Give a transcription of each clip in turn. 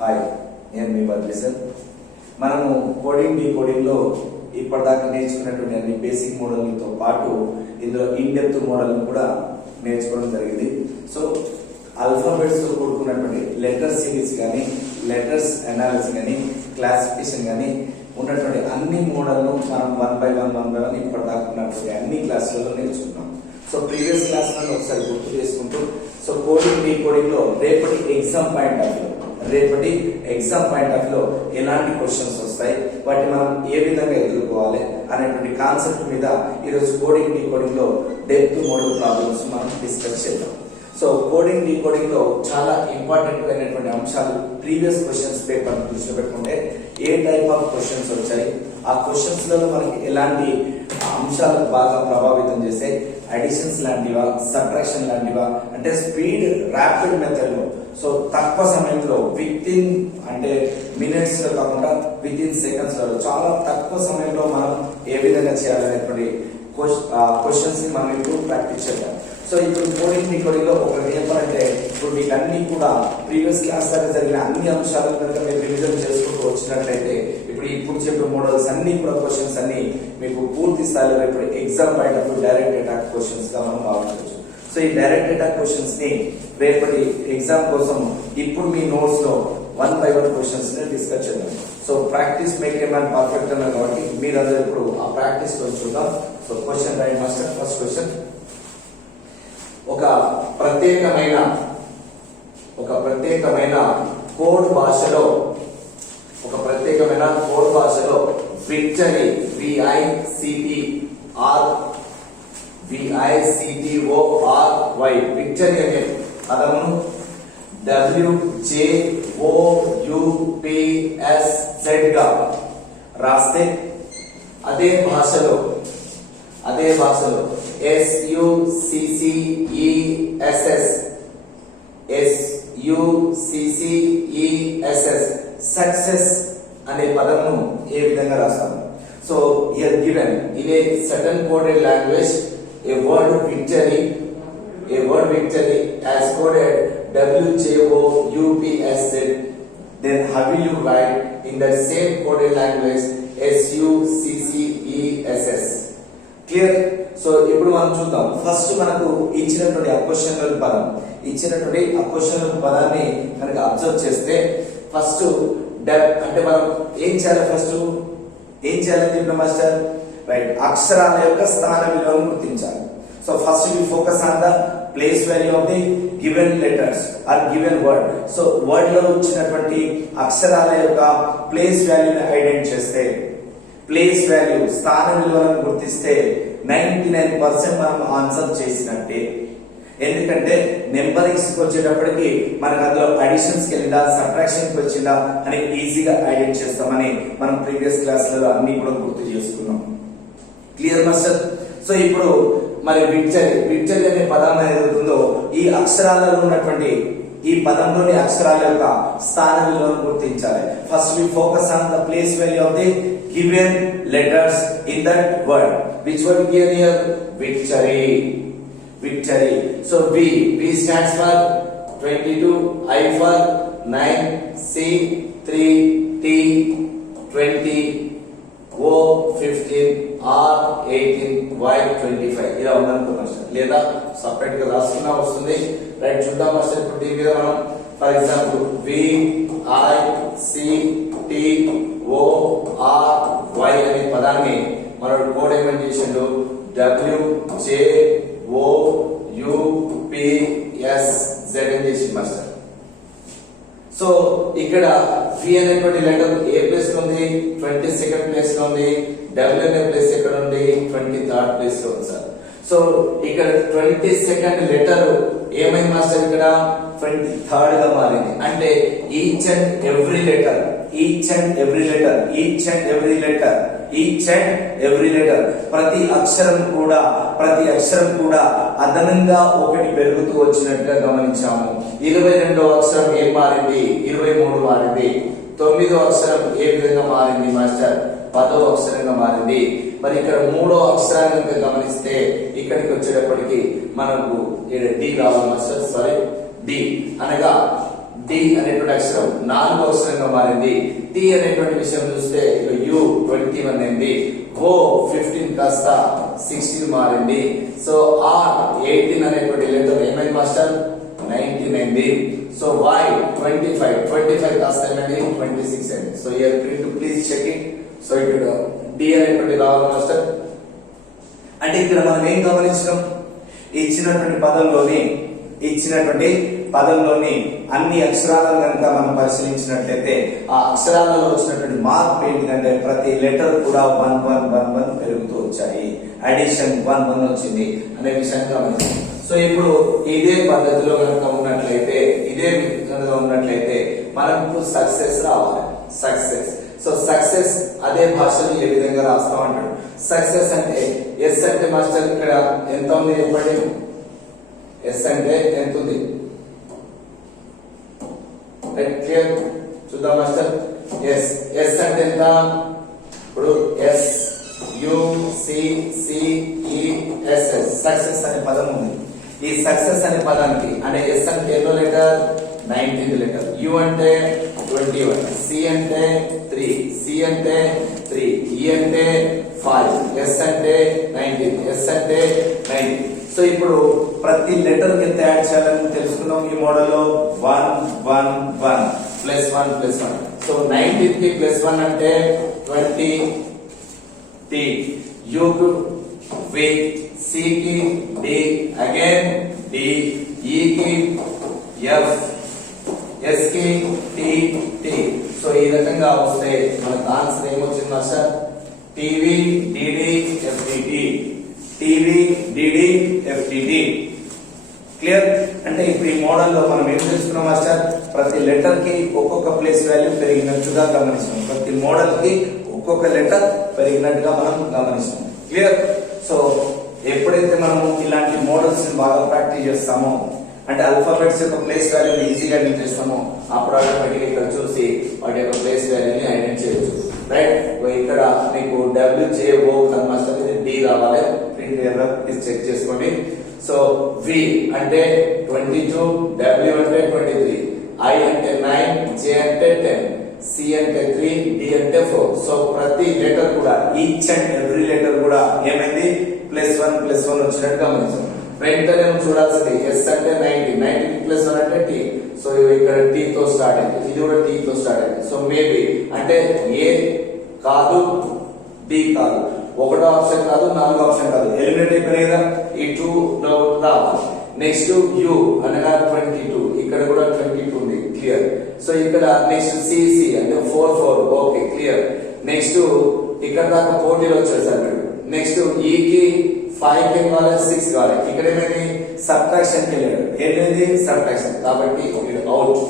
Hi, నేను మీ Badri sir. మనము coding decoding లో ఇప్పటిదాకా నేర్చుకున్నటువంటి అన్ని బేసిక్ మోడల్తో పాటు ఇందులో ఇన్ డెప్త్ మోడల్ కూడా నేర్చుకోవడం జరిగింది. సో ఆల్ఫాబెట్స్ తో కూడుకున్నటువంటి లెటర్ సిరీస్ కానీ, లెటర్స్ అనాలిసిస్ కానీ, క్లాసిఫికేషన్ కానీ ఉన్నటువంటి అన్ని మోడల్ను మనం వన్ బై వన్ ఇప్పటిదాకా ఉన్నటువంటి అన్ని క్లాసులలో నేర్చుకున్నాం. సో ప్రీవియస్ క్లాస్ ఒకసారి గుర్తు చేసుకుంటూ, సో కోడింగ్ డీకోడింగ్ లో రేపటి ఎగ్జామ్ పాయింట్ ఆఫ్ లో ఎలాంటి క్వశ్చన్స్ వస్తాయి, వాటిని మనం ఏ విధంగా ఎదుర్కోవాలి అనేటువంటి కాన్సెప్ట్ మీద ఈరోజు కోడింగ్ డీకోడింగ్ లో డెప్త్ మోడల్ ప్రాబ్లమ్స్ మనం డిస్కస్ చేద్దాం. సో కోడింగ్ డీకోడింగ్ లో చాలా ఇంపార్టెంట్ అయినటువంటి అంశాలు ప్రీవియస్ క్వశ్చన్స్ పేపర్ దృష్టిలో పెట్టుకుంటే ఏ టైప్ ఆఫ్ క్వశ్చన్స్ వచ్చాయి, ఆ క్వశ్చన్స్ లలో మనకి ఎలాంటి అంశాలు బాగా ప్రభావితం చేసే అడిషన్స్ లాంటివా, సబ్ట్రాక్షన్ లాంటివా, అంటే స్పీడ్ ర్యాపిడ్ మెథడ్ లో, సో తక్కువ సమయంలో విత్ ఇన్ అంటే మినిట్స్ లో కాకుండా విత్ ఇన్ సెకండ్స్ లో చాలా తక్కువ సమయంలో మనం ఏ విధంగా చేయాలనేటువంటి క్వశ్చన్స్ ని మనం ఇప్పుడు ప్రాక్టీస్ చేద్దాం. సో ఇప్పుడు కోడింగ్ డీకోడింగ్ లో ఒకటి చెప్పాలంటే, ఇప్పుడు వీటన్ని కూడా ప్రీవియస్ క్లాస్ దగ్గర జరిగిన అన్ని అంశాలను కనుక మీరు రివిజన్ చేసుకుంటూ వచ్చినట్లయితే ఇప్పుడు చెప్పే మోడల్స్ అన్ని కూడా క్వశ్చన్స్ అన్ని మీకు పూర్తి స్థాయిలో ఇప్పుడు exam point of direct attack questions గా మనం భావించవచ్చు. సో ఈ డైరెక్ట్ అటాక్ క్వశ్చన్స్ ని రేపటి ఎగ్జామ్ కోసం ఇప్పుడు మీ నోట్స్ లో వన్ బై వన్ క్వశ్చన్స్ ని డిస్కస్ చేద్దాం. So practice make a man perfect అన్నారు కాబట్టి మీరందరూ ఇప్పుడు ఆ ప్రాక్టీస్ లో చూద్దాం. So question right master. First question, ఒక ప్రత్యేకమైన కోడ్ భాషలో విక్టరీ VICTORY విక్టరీ అనే పదమును WJOUPSZ గా రాస్తే అదే భాషలో SUCCESS సక్సెస్ అనే పదమును ఏ విధంగా రాస్తాము? So here given in a certain coded language a word victory has coded WJOUPSZ, then how will you write in that same coded language SUCCESS? Clear? So ఇప్పుడు మనం చూద్దాం. ఫస్ట్ మనకు ఇచ్చినటువంటి అక్వశ్చనల్ పదాన్ని కనుక అబ్జర్వ్ చేస్తే ఫస్ట్ అంటే మనం ఏం చేయాలని చెప్పిన మాస్టర్? రైట్, అక్షరాల యొక్క స్థాన విలువను గుర్తించాలి. So first we focus on the place value of the given letters or given word. So word లో వచ్చినటువంటి అక్షరాల యొక్క ప్లేస్ వాల్యూని ఐడెంటిఫై చేస్తే, ప్లేస్ వాల్యూ స్థాన విలువలను గుర్తిస్తే 99% మనం ఆన్సర్ చేసినట్టే. ఎందుకంటే నెంబరింగ్స్ కి వచ్చేటప్పటికి మనకు అందులో అడిషన్స్ కి వెళ్ళిందా, సబ్ట్రాక్షన్ కి వచ్చిందా అని ఈజీగా ఐడెంటిఫై చేస్తామని మనం ప్రీవియస్ క్లాస్లలో అన్ని కూడా గుర్తు చేసుకున్నాం. Clear master? సో ఇప్పుడు మరి విక్టరీ అనే పదం ఏదవుతుందో ఈ అక్షరాలలో ఉన్నటువంటి ఈ పదంలోని అక్షరాల యొక్క స్థాన విలువను గుర్తించాలి. First we focus on the place value of the given letters in that word. Which word given here? Victory. So V stands for 22, I for 9, C 3, T 20, O 15, R 18, Y 25. ఇలా ఉందనుకున్నాం సార్, లేదా separate గా రాసుకున్నా వస్తుంది. Right, చూద్దాం master. ఇప్పుడు దీని మీద మనం ఫర్ ఎగ్జాంపుల్ VICTORY అనే పదాన్ని మనం కోడ్ ఏమని చేసిండు? WJOUPSZ అని చేసి మాస్టర్. సో ఇక్కడ V అనేటువంటి లెటర్ ఏ ప్లేస్ లో ఉంది? 22nd ప్లేస్ లో ఉంది. W అనే ప్లేస్ ఎక్కడ ఉంది? 23rd ప్లేస్ లో ఉంది సార్. సో ఇక్కడ 22nd లెటర్ ఏమైంది మాస్టర్? ఇక్కడ 23rd గా మారింది. అంటే ఈచ్ అండ్ ఎవ్రీ లెటర్ ప్రతి అక్షరం కూడా అదనంగా ఒకటి పెరుగుతూ వచ్చినట్టుగా గమనించాము. 22వ అక్షరం ఏం మారింది? 23 మారింది. 9వ అక్షరం ఏ విధంగా మారింది మాస్టర్? 10వ అక్షరంగా మారింది. మరి ఇక్కడ 3వ అక్షరాన్ని గమనిస్తే ఇక్కడికి వచ్చేటప్పటికి మనకు డి రావాలి మాస్టర్. సారీ, డి అనగా డి అనేటువంటి అక్షరం 4వ అక్షరంగా మారింది. టి అనేటువంటి విషయం చూస్తే యు 21 అయింది. ఓ 15 కాస్త 16 మారింది. సో ఆర్ 18 అనేటువంటి లెటర్ ఏమైంది మాస్టర్ 19 అయింది. సో వై 25 కాస్త ఏమైంది 26 అయింది. So here please check it. So ఇక్కడ డి అనేటువంటి రావాలి మాస్టర్. అంటే ఇక్కడ మనం ఏం గమనించడం, ఇచ్చినటువంటి పదంలోని అన్ని అక్షరాలను కనుక మనం పరిశీలించినట్లయితే ఆ అక్షరాలలో వచ్చినటువంటి మార్పు ఏంటంటే ప్రతి లెటర్ కూడా 1 పెరుగుతూ వచ్చాయి. అడిషన్ 1 వచ్చింది అనే విషయాన్ని గమనించాం. సో ఇప్పుడు ఇదే పద్ధతిలో కనుక ఉన్నట్లయితే మనకు సక్సెస్ రావాలి. సో సక్సెస్ అదే భాషలో ఏ విధంగా రాస్తాం అంటాడు. సక్సెస్ అంటే ఎస్ అంటే మాస్టర్ ఇక్కడ ఎంత ఉంది చెప్పండి. ఎస్ అంటే ఎంత ఉంది క్లియర్ చూద్దాం మాస్టర్. ఎస్ అంటే ఎంత, ఇప్పుడు ఎస్ యు సి సి ఈ ఎస్ ఎస్ సక్సెస్ అనే పదం ఉంది. ఈ సక్సెస్ అనే పదానికి అంటే ఎస్ అంటే ఎన్నో లెటర్ 19th లెటర్, యు అంటే 21, సి అంటే 3, సి అంటే 3, ఈ అంటే 5, ఎస్ అంటే 19, ఎస్ అంటే 90. సో ఇప్పుడు ప్రతి లెటర్ కి ఎంత యాడ్ చేయాలని తెలుసుకున్నాం ఈ మోడల్లో. 1 1 1 ప్లస్ 1 ప్లస్ 1. సో 19 కి ప్లస్ 1 అంటే 20 టి, యు కి వి, సి కి డి, అగైన్ డి, ఈ కి ఎఫ్, ఎస్ కి టి టి. సో ఈ రకంగా వస్తే మనకు ఆన్సర్ ఏమొచ్చింది master TV DD FTT, TV DD FTT. Clear. అంటే ఇప్పుడు ఈ మోడల్లో మనం ఏం తెలుసుకున్నాం మాస్టర్, ప్రతి లెటర్ కి ఒక్కొక్క ప్లేస్ వాల్యూ పెరిగినట్టుగా గమనిస్తాం. ప్రతి మోడల్ కి ఒక్కొక్క లెటర్ పెరిగినట్టుగా మనం గమనిస్తాం. క్లియర్. సో ఎప్పుడైతే మనం ఇలాంటి మోడల్స్ బాగా ప్రాక్టీస్ చేస్తామో అంటే ఆల్ఫాబెట్స్ యొక్క ప్లేస్ వాల్యూని ఈజీగా ఐడెంటిఫై చేస్తామో అప్పుడు ఆటోమేటిక్ ఇక్కడ చూసి వాటి యొక్క ప్లేస్ వాల్యూని ఐడెంటిఫై చేయొచ్చు. రైట్. ఇక్కడ మీకు WJO కన్వర్షన్ డి రావాలి. ప్రింట్ ఎర్రర్ ఇది చెక్ చేసుకోండి. సో వి అంటే 22, W అంటే 23, I అంటే 9, J అంటే 10, C అంటే 3, D అంటే 4. సో ప్రతి లెటర్ కూడా ఈచ్ అండ్ ఎవ్రీ లెటర్ కూడా ఏమైంది +1 వచ్చినట్టు గమనించాం. వెంటనే చూడాల్సింది ఎస్ అంటే 90 ప్లస్ 1 అంటే టీ. సో ఇక్కడ టీ తో స్టార్ట్ అయింది, ఇది కూడా టీ తో స్టార్ట్ అయింది. సో మేబీ అంటే ఏ కాదు డి కాదు, 1వ ఆప్షన్ కాదు, 4వ ఆప్షన్ కాదు, ఎలిమినేట్ అయిపోయినాయి కదా. ఈ 2 లో రావాలి. నెక్స్ట్ యు అనగా 22, ఇక్కడ కూడా 22 ఉంది. క్లియర్. సో ఇక్కడ నెక్స్ట్ సిసి అంటే 4 ఓకే క్లియర్. నెక్స్ట్ ఇక్కడ దాకా పోటీలో వచ్చేసారు. నెక్స్ట్ ఈ కి 5 కి కావాలి, 6 కావాలి. ఇక్కడ ఏమైంది సబ్ట్రాక్షన్ కి వెళ్ళాడు. ఏంటంటే సబ్ట్రాక్షన్, కాబట్టి అవుట్.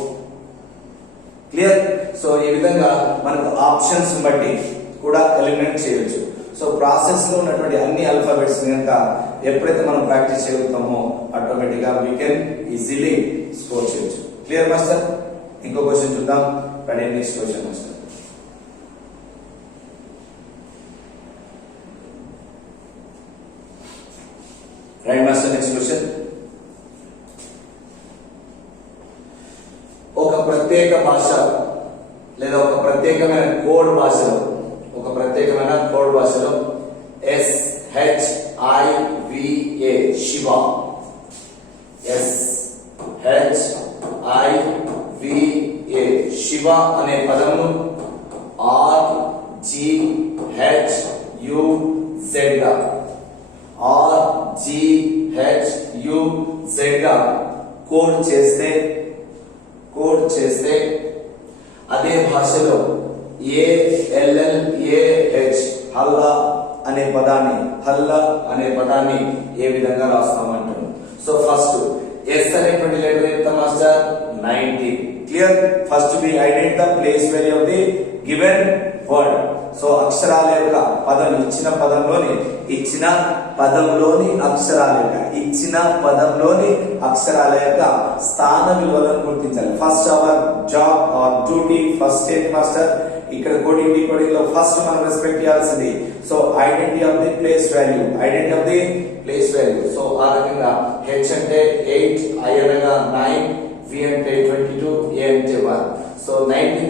క్లియర్. సో ఈ విధంగా మనకు ఆప్షన్స్ బట్టి కూడా ఎలిమినేట్ చేయొచ్చు. సో ప్రాసెస్ లో ఉన్నటువంటి అన్ని ఆల్ఫాబెట్స్ కనుక ఎప్పుడైతే మనం ప్రాక్టీస్ చేయగలుగుతామో ఆటోమేటిక్ గా వీ కెన్ ఈజీలీ స్కోర్ చేయొచ్చు. Clear master. ఇంకో క్వశ్చన్ చూద్దాం. Next question master. Right master. Next question. ఒక ప్రత్యేక భాష లేదా ఒక ప్రత్యేకమైన కోడ్ భాషలో SHIVA శివ, SHIVA శివ అనే పదమును RGHUZ గా కోడ్ చేస్తే అదే భాషలో ALLAH హల్లా అనే పదాన్ని ఏ విధంగా రాస్తామంటారు. సో ఫస్ట్ ఎస్ అనేటువంటి లెటర్ ఎంత master 19. Clear. First we identify the place value of the given word. So అక్షరాల యొక్క పదం ఇచ్చిన పదంలోని అక్షరాల యొక్క స్థాన విలువలను గుర్తించాలి. First our job or duty first ఏంటి మాస్టర్, ఇక్కడ కోడింగ్ డీకోడింగ్ లో ఫస్ట్ మనం రెస్పెక్ట్ చేయాల్సింది. So identity of the place value. So ఆ రకంగా H అంటే 8, I అనగా 9, V అంటే 22, A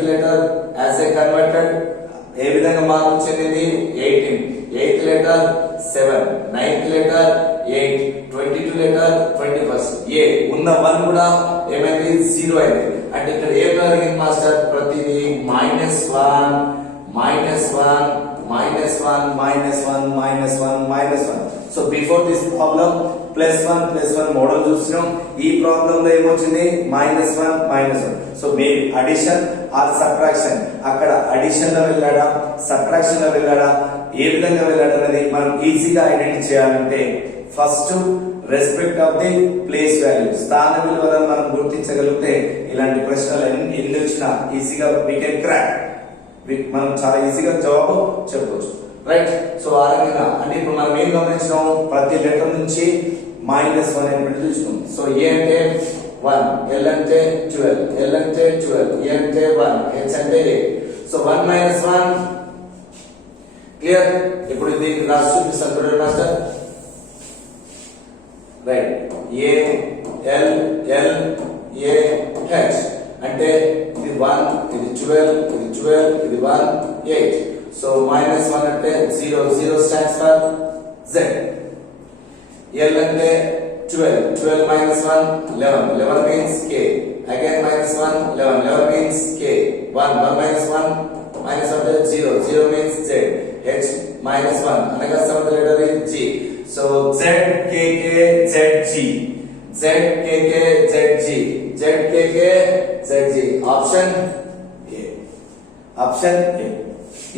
letter as A converted ఏ విధంగా మార్పు చెందింది 18, 8th letter 7, 9th letter 8, 22 letter 21st. ఏ ఉన్న 1 కూడా ఏమైంది 0 అయింది. అంటే ఇక్కడ ఏం జరిగింది మాస్టర్? ప్రతిదీ -1 -1 -1 -1 -1. So before this problem +1 model చూసినాం. ఈ ప్రాబ్లం లో ఏమొచ్చింది -1 -1. So maybe addition or subtraction, అక్కడ అడిషన్ లో వెళ్ళాడా సబ్ట్రాక్షన్ లో వెళ్ళాడా ఏ విధంగా వెళ్ళాడు అనేది మనం ఈజీగా ఐడెంటిఫై చేయాలంటే first respect of the place value, స్థాన విలువలను మనం గుర్తించగలిగితే ఇలాంటి ప్రశ్నలు ఎన్ని వచ్చినా ఈజీగా వీ కెన్ క్రాక్, మనం చాలా ఈజీగా జవాబు చెప్పవచ్చు. రైట్. సో ఆ రకంగా అంటే ఇప్పుడు మనం ఏం గమనించినాం, ప్రతి లెటర్ నుంచి -1 అని చూసినాం. సో ఏ అంటే 1, L అంటే 12, L అంటే 12, E అంటే 1, H అంటే 8. So 1 - 1 clear. ఇప్పుడు దీనికి రాసి చూపిస్తాను చూడండి master. Right. A L L A H అంటే ఇది 1, ఇది 12, ఇది 12, ఇది 1, 8. సో -1 అంటే 0, 0 స్టాండ్స్ ఫర్ Z. L అంటే 12, 12 - 1 11, 11 means K. Again -1 11, 11 means K. 1 -1 అంటే 0, 0 means Z. H -1 అనగా seventh letter is G. So Z K K Z G, Z K K Z G, Z K K Z G. Option A. Option A.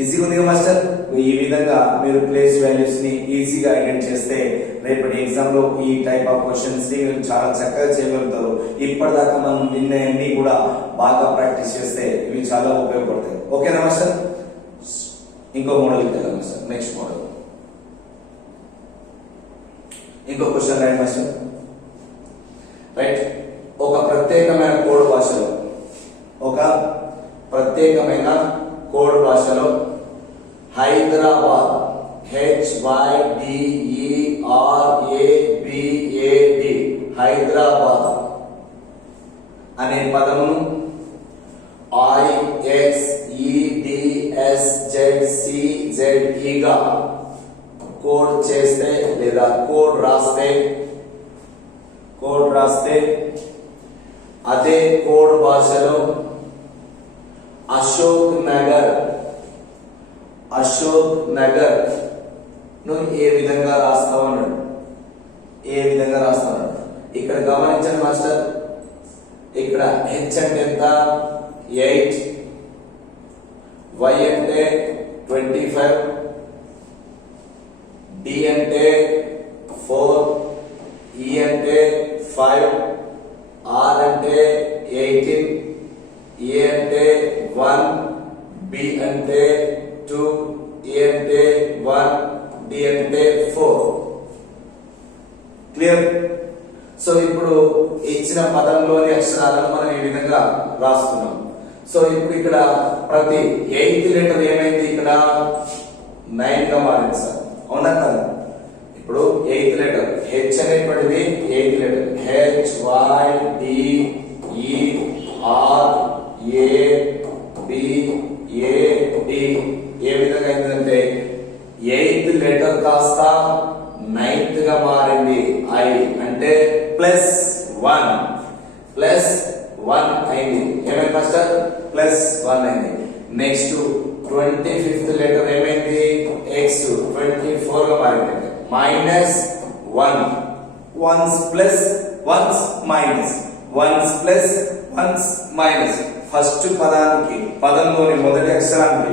ఈజీగా ఉంది master. ఈ విధంగా మీరు place values ని ఈజీగా identify చేస్తే రేపటి ఎగ్జామ్ లో ఈ టైప్ ఆఫ్ క్వశ్చన్స్ ని మీరు చాలా చక్కగా చేయగలుగుతారు. ఇప్పటిదాకా మనం విన్నవన్నీ కూడా బాగా ప్రాక్టీస్ చేస్తే ఇవి చాలా ఉపయోగపడతాయి. ఓకేనా మాస్టర్? ఇంకో మోడల్ వెళ్దాం మాస్టర్. నెక్స్ట్ మోడల్ ఇంకో క్వశ్చన్ రాయండి మాస్టర్. రైట్. ఒక ప్రత్యేకమైన కోడ్ భాషలో, ఒక ప్రత్యేకమైన కోడ్ భాషలో హైదరాబాద్ HYDERABAD హైదరాబాద్ అనే పదమును IXEDSZCZE గా కోడ్ చేస్తే లేదా కోడ్ రాస్తే అదే కోడ్ భాషలో అశోక్ నగర్ ను ఏ విధంగా రాస్తామన్నాడు? ఇక్కడ గమనించండి మాస్టర్. ఇక్కడ H అంటే ఎంత 8, Y అంటే 25, D అంటే 4, E అంటే 5, R అంటే 18, A అంటే 1, B అంటే 2, A అంటే 1, D అంటే 4. క్లియర్. సో ఇప్పుడు ఇచ్చిన పదంలోని అక్షరాలను మనం ఈ విధంగా రాస్తున్నాం. సో ఇప్పుడు ఇక్కడ ప్రతి 8th లెటర్ ఏమైంది? ఇక్కడ 9 గా మారింది సార్. అవునా కదా? ఇప్పుడు 8th లెటర్ H అనేటువంటిది 8th లెటర్ HYDERABAD ఏ విధంగా అయిందంటే 8th లెటర్ కాస్త 9th గా మారింది. I అంటే +1 అయింది. ఏమైంది మాస్టర్? +1 అయింది. నెక్స్ట్ 25th లెటర్ ఏమైంది? X 24 గా మారింది. -1 1s plus 1s minus 1s plus 1s minus. First పదంలోని మొదటి అక్షరానికి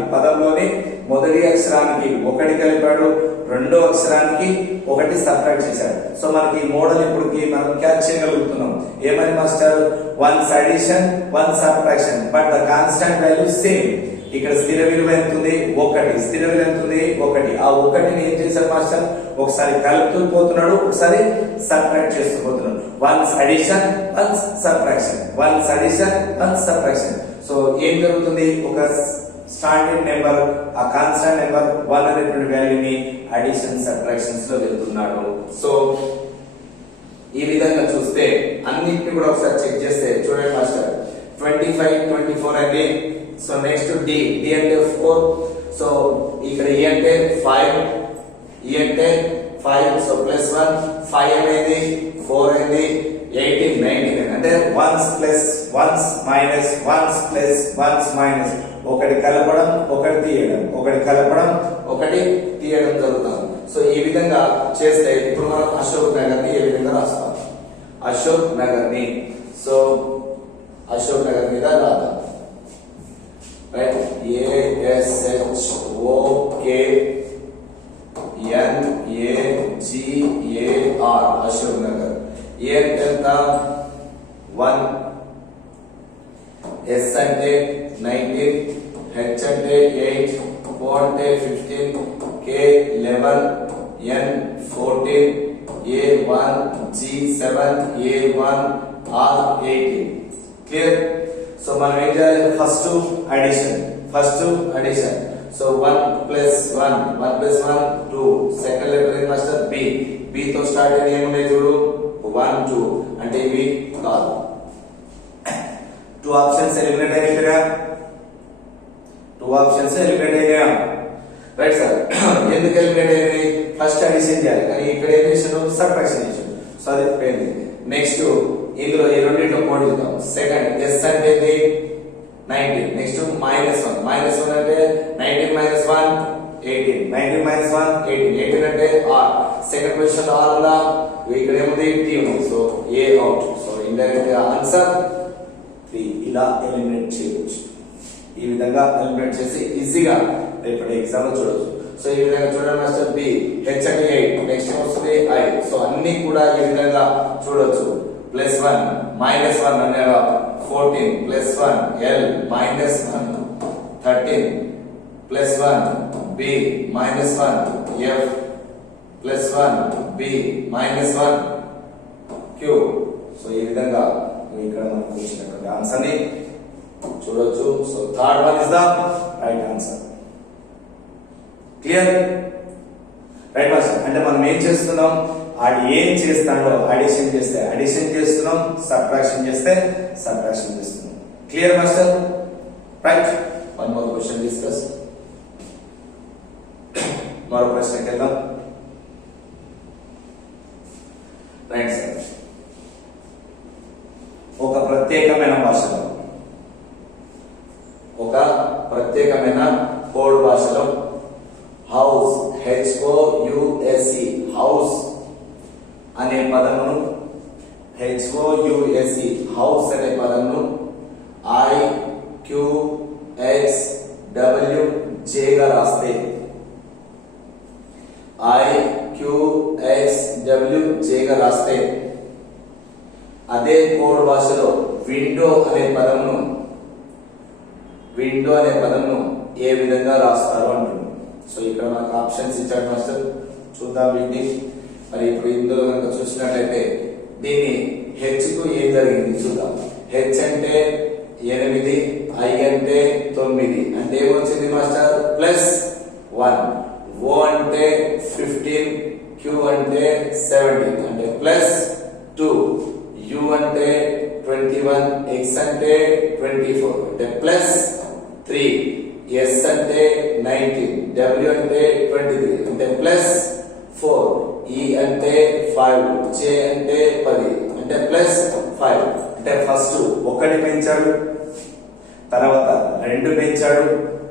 1 కలిపాడు, రెండో అక్షరానికి 1 సబ్ట్రాక్ట్ చేశాడు. సో మనకి ఈ మోడల్ ఇప్పటికి మనం క్యాచ్ చేయగలుగుతున్నాం. ఏమని master? 1's addition 1 subtraction but the constant value same. ఇక్కడ స్థిర విలువ ఎంత ఉంది? 1. స్థిర విలువ ఎంత ఉంది? 1. ఆ 1ని ఏం చేశారు మాస్టర్? ఒకసారి కలుపుతూ పోతున్నాడు, ఒకసారి సబ్ట్రాక్ట్ చేస్తూ పోతున్నాడు. 1's addition 1's subtraction, 1's addition 1's subtraction. So ఏం జరుగుతుంది? ఒక స్టాండర్డ్ నెంబర్, ఆ కాన్స్టాంట్ నెంబర్ 1 అనేటువంటి వాల్యూని అడిషన్ సబ్ట్రాక్షన్స్ లో వెళ్తున్నాడు. సో ఈ విధంగా చూస్తే అన్నిటిని కూడా ఒకసారి చెక్ చేస్తే చూడండి మాస్టర్. 25 24 అయింది. సో నెక్స్ట్ డి అంటే 4. సో ఇక్కడ e అంటే 5, e అంటే 5. సో ప్లస్ 1, 5 అనేది 4 అనేది 18, 19 అంటే 1s plus 1s minus 1s plus 1s minus ఒకటి కలపడం ఒకటి తీయడం, ఒకటి కలపడం ఒకటి తీయడం జరుగుతుంది. సో ఈ విధంగా చేస్తే ఇప్పుడు మనం అశోక్ నగర్ ని ఏ విధంగా రాస్తాం? అశోక్ నగర్ ని, సో అశోక్ నగర్ మీద రాద్దాం. Right, ASHOKNAGAR Ashok Nagar. A అంటే ఎంత? 1, S అంటే 19, H అంటే 8, O అంటే 15, K 11, N 14, A1 G 7, A1 R 18. Clear? So మనం ఏం చేయాలి? First addition. So 1 plus 1, 1 plus 1 2. Second letter ఏం మాస్టర్? B. B తో స్టార్ట్ అయిన ఏమున్నాయి చూడు, 1 2 అంటే ఇవి కాదు. 2 ఆప్షన్స్ ఎలిమినేట్ అయిపోయా. Right sir. ఎందుకు ఎలిమినేట్ అయ్యింది? ఫస్ట్ అడిషన్ చేయాలి, కానీ ఇక్కడ ఏం చేసాడు? సబ్ట్రాక్షన్ చేసాడు. సో అది పోయింది. నెక్స్ట్ ఇందులో ఈ రెండింటిలో కోడ్ ఇద్దాం. సెకండ్ ఎస్ అంటే 19. నెక్స్ట్ -1 అంటే 19 - 1 18, 19 - 1 18 అంటే R. సెకండ్ పొజిషన్ R ఉందా? ఇక్కడ ఏముంది? T ఉంది. So A out. So indirect గా ఆన్సర్ 3. ఇలా ఎలిమినేట్ చేయవచ్చు. ఈ విధంగా ఎలిమినేట్ చేసి ఈజీగా రేపటి ఎగ్జామ్ లో చూడొచ్చు. సో ఈ విధంగా చూడండి మాస్టర్. B H అంటే 8, నెక్స్ట్ వస్తుంది I. సో అన్ని కూడా ఈ విధంగా చూడొచ్చు. +1 -1 అనేగా 14 +1 L -1 13 +1 B -1 F +1 B -1 Q. So ఈ విధంగా ఇక్కడ మనకు వచ్చినటువంటి ఆన్సర్ ని చూడొచ్చు. So third one is the right answer. Clear? Right master. అంటే మనం ఏం చేస్తున్నాం? ఆడు ఏం చేస్తాడో అడిషన్ చేస్తే అడిషన్ చేస్తున్నాం, సబ్ట్రాక్షన్ చేస్తే సబ్ట్రాక్షన్ చేస్తున్నాం. Clear master? Right. One more question discuss. మరో ప్రశ్నకి వెళ్దాం. Right sir. ఒక ప్రత్యేకమైన భాషలో, ఒక ప్రత్యేకమైన కోడ్ భాషలో హౌస్ HOUSE హౌస్ అనే పదమును, HOUSE హౌస్ అనే పదమును IQXWJ గా రాస్తే, IQXWJ గా రాస్తే అదే కోడ్ భాషలో విండో అనే పదమును ఏ విధంగా రాస్తారు అంటున్నాడు. సో ఇక్కడ మనకు ఆప్షన్స్ ఇచ్చాడు మాస్టర్. చూద్దాం వీటిని. మరి ఇప్పుడు ఇందులో కనుక చూసినట్లయితే దీన్ని హెచ్ కు ఏం జరిగింది చూద్దాం. హెచ్ అంటే 8, I అంటే 9 అంటే ఏమొచ్చింది మాస్టర్? +1. O అంటే 15, Q అంటే 17 అంటే +2. U అంటే 21, X అంటే 24 అంటే +3. S అంటే 19, W అంటే 23 అంటే +4. E అంటే 5, J అంటే 10 అంటే +5. అంటే ఫస్ట్ 1 పెంచాడు, తర్వాత 2 పెంచాడు,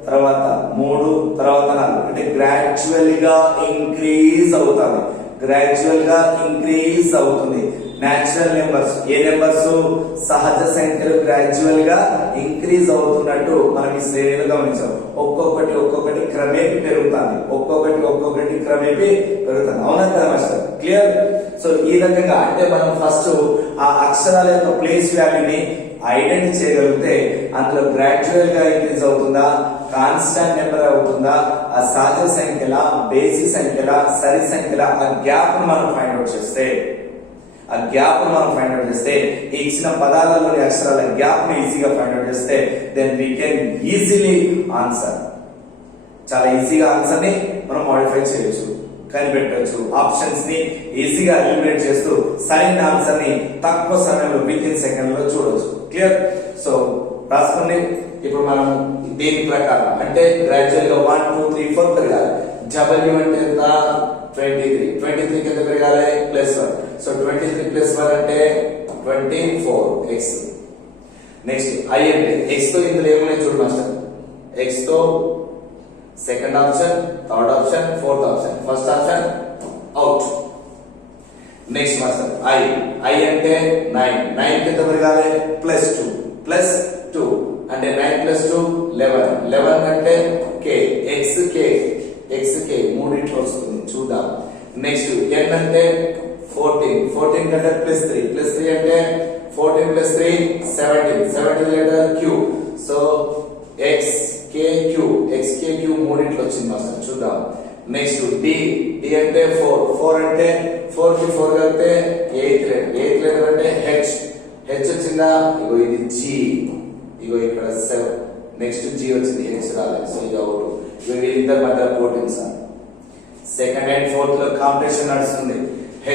తర్వాత 3, తర్వాత 4 అంటే గ్రాడ్యువల్ గా ఇంక్రీజ్ అవుతుంది. న్యాచురల్ నెంబర్స్, ఏ నెంబర్స్? సహజ సంఖ్యలు గ్రాడ్యువల్ గా ఇంక్రీజ్ అవుతున్నట్టు మనం ఈ శ్రేణిలో గమనించాం. ఒక్కొక్కటి క్రమేపీ పెరుగుతుంది. అవునా కదా మాస్టర్? క్లియర్? సో ఈ రకంగా అంటే మనం ఫస్ట్ ఆ అక్షరాల యొక్క ప్లేస్ వాల్యూని ఐడెంటిఫై చేయగలిగితే అందులో గ్రాడ్యువల్ గా ఇంక్రీజ్ అవుతుందా, కాన్స్టాంట్ నెంబర్ అవుతుందా, ఆ సహజ సంఖ్యల, బేసిక్ సంఖ్యల, సరి సంఖ్యల ఆ గ్యాప్ మనం ఫైండ్ అవుట్ చేస్తే ఈ ఇచ్చిన పదాలలోని అక్షరాల గ్యాప్ ని ఈజీగా ఫైండ్ అవుట్ చేస్తే then we can easily answer. చాలా ఈజీగా ఆన్సర్ ని మనం మోడిఫై చేయొచ్చు, కనిపెట్టవచ్చు. ఆప్షన్స్ ని ఈజీగా ఎలిమినేట్ చేస్తూ సరైన ఆన్సర్ ని తక్కువ సమయంలో, విత్ ఇన్ సెకండ్ లో చూడొచ్చు. క్లియర్? సో రాసుకోండి. ఇప్పుడు మనం దీని ప్రకారం అంటే గ్రాడ్యువల్ గా 1 2 3 4 పెరగాలి. W అంటే ఎంత 23. 23 కి ఎంత పెరగాలి +1. సో 23 +1 అంటే 24 x. నెక్స్ట్ I అంటే x తో ఇందులో ఏమున్నాయి చూడు మాస్టర్. x తో second option, third option, fourth option. First option out. Next master I అంటే 9. 9 కి ఎంత పెరగాలి +2 అంటే 9 + 2 11. 11 అంటే k x k మూడిట్లో వస్తుంది చూద్దాం. నెక్స్ట్ n అంటే 14 కంటే +3 అంటే 14 + 3 17 లెటర్ q. సో xkq మూడిట్లో వచ్చింది మాస్టర్ చూద్దాం. నెక్స్ట్ d అంటే 4 అంటే 4 కి 4 కలిపితే 8 లెటర్ అంటే h వచ్చిందా. ఇగో ఇది g, ఇగో ఇక్కడ 7. నెక్స్ట్ g వచ్చింది, h రాలేదు. సో ఇది అవుట్. ఇగో వీళ్ళిద్దరి మధ్య పోటీ సార్. సెకండ్ అండ్ ఫోర్త్ లో కాంపిటీషన్ నడుస్తుంది h.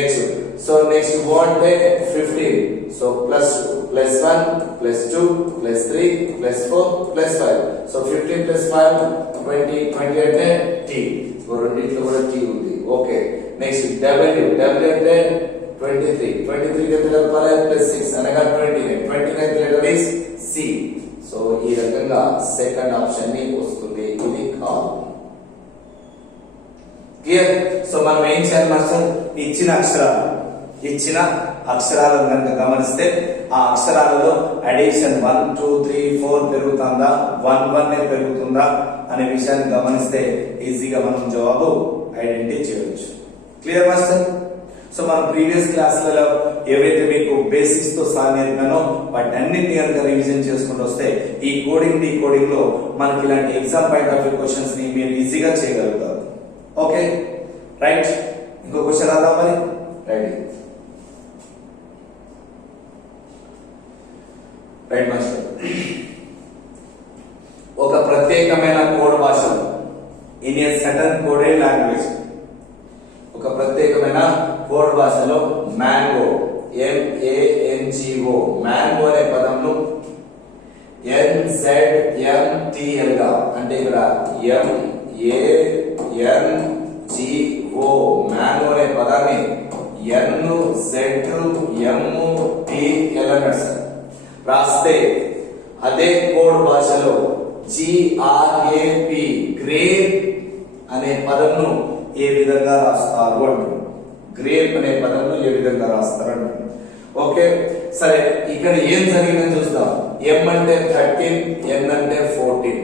సో నెక్స్ట్ O అంటే 15. సో +1 +2 +3 +4 +5. సో 15 + 5 20 అంటే t. సో రెండిట్లో కూడా t ఉంది. ఓకే. నెక్స్ట్ w అంటే 23 కి ఎంత కలపాలి +6 అనగా 29 లెటర్ ఇస్ c. సో ఈ రకంగా సెకండ్ ఆప్షన్ ని వస్తుంది. ఇది కాదు. క్లియర్. సో మనం ఏం చేయాలి మాస్టర్, ఇచ్చిన అక్షరాలను కనుక గమనిస్తే ఆ అక్షరాలలో అడిషన్ 1 2 3 4 పెరుగుతుందా 1 పెరుగుతుందా అనే విషయాన్ని గమనిస్తే ఈజీగా మనం జవాబు ఐడెంటిఫై చేయవచ్చు. Clear master. సో మనం ప్రీవియస్ క్లాసులలో ఏవైతే మీకు బేసిక్స్ తో సాధ్యమో వాటి అన్నింటినీ కనుక రివిజన్ చేసుకుంటూ వస్తే ఈ కోడింగ్ డీకోడింగ్ లో మనకి ఇలాంటి exam point of view questions ని మీరు ఈజీగా చేయగలుగుతారు. Okay right. ఇంకో క్వశ్చన్ రాద్దాం మరి. Right master. ఒక ప్రత్యేకమైన కోడ్ భాషలో in a certain coded language, ఒక ప్రత్యేకమైన కోడ్ భాషలో మ్యాంగో MANGO మ్యాంగో అనే పదంను NZMTL గా అంటే ఇక్కడ MANGO మ్యాంగో అనే పదాన్ని NZMTL అన్నాడు సార్. రాస్తే అదే కోడ్ భాషలో GRAP గ్రేప్ అనే పదంను ఏ విధంగా రాస్తారు అంటున్నారు. గ్రేప్ అనే పదంను ఏ విధంగా రాస్తారు అంటున్నారు. ఓకే సరే, ఇక్కడ ఏం జరిగిందని చూస్తాం. M అంటే 13, N అంటే 14,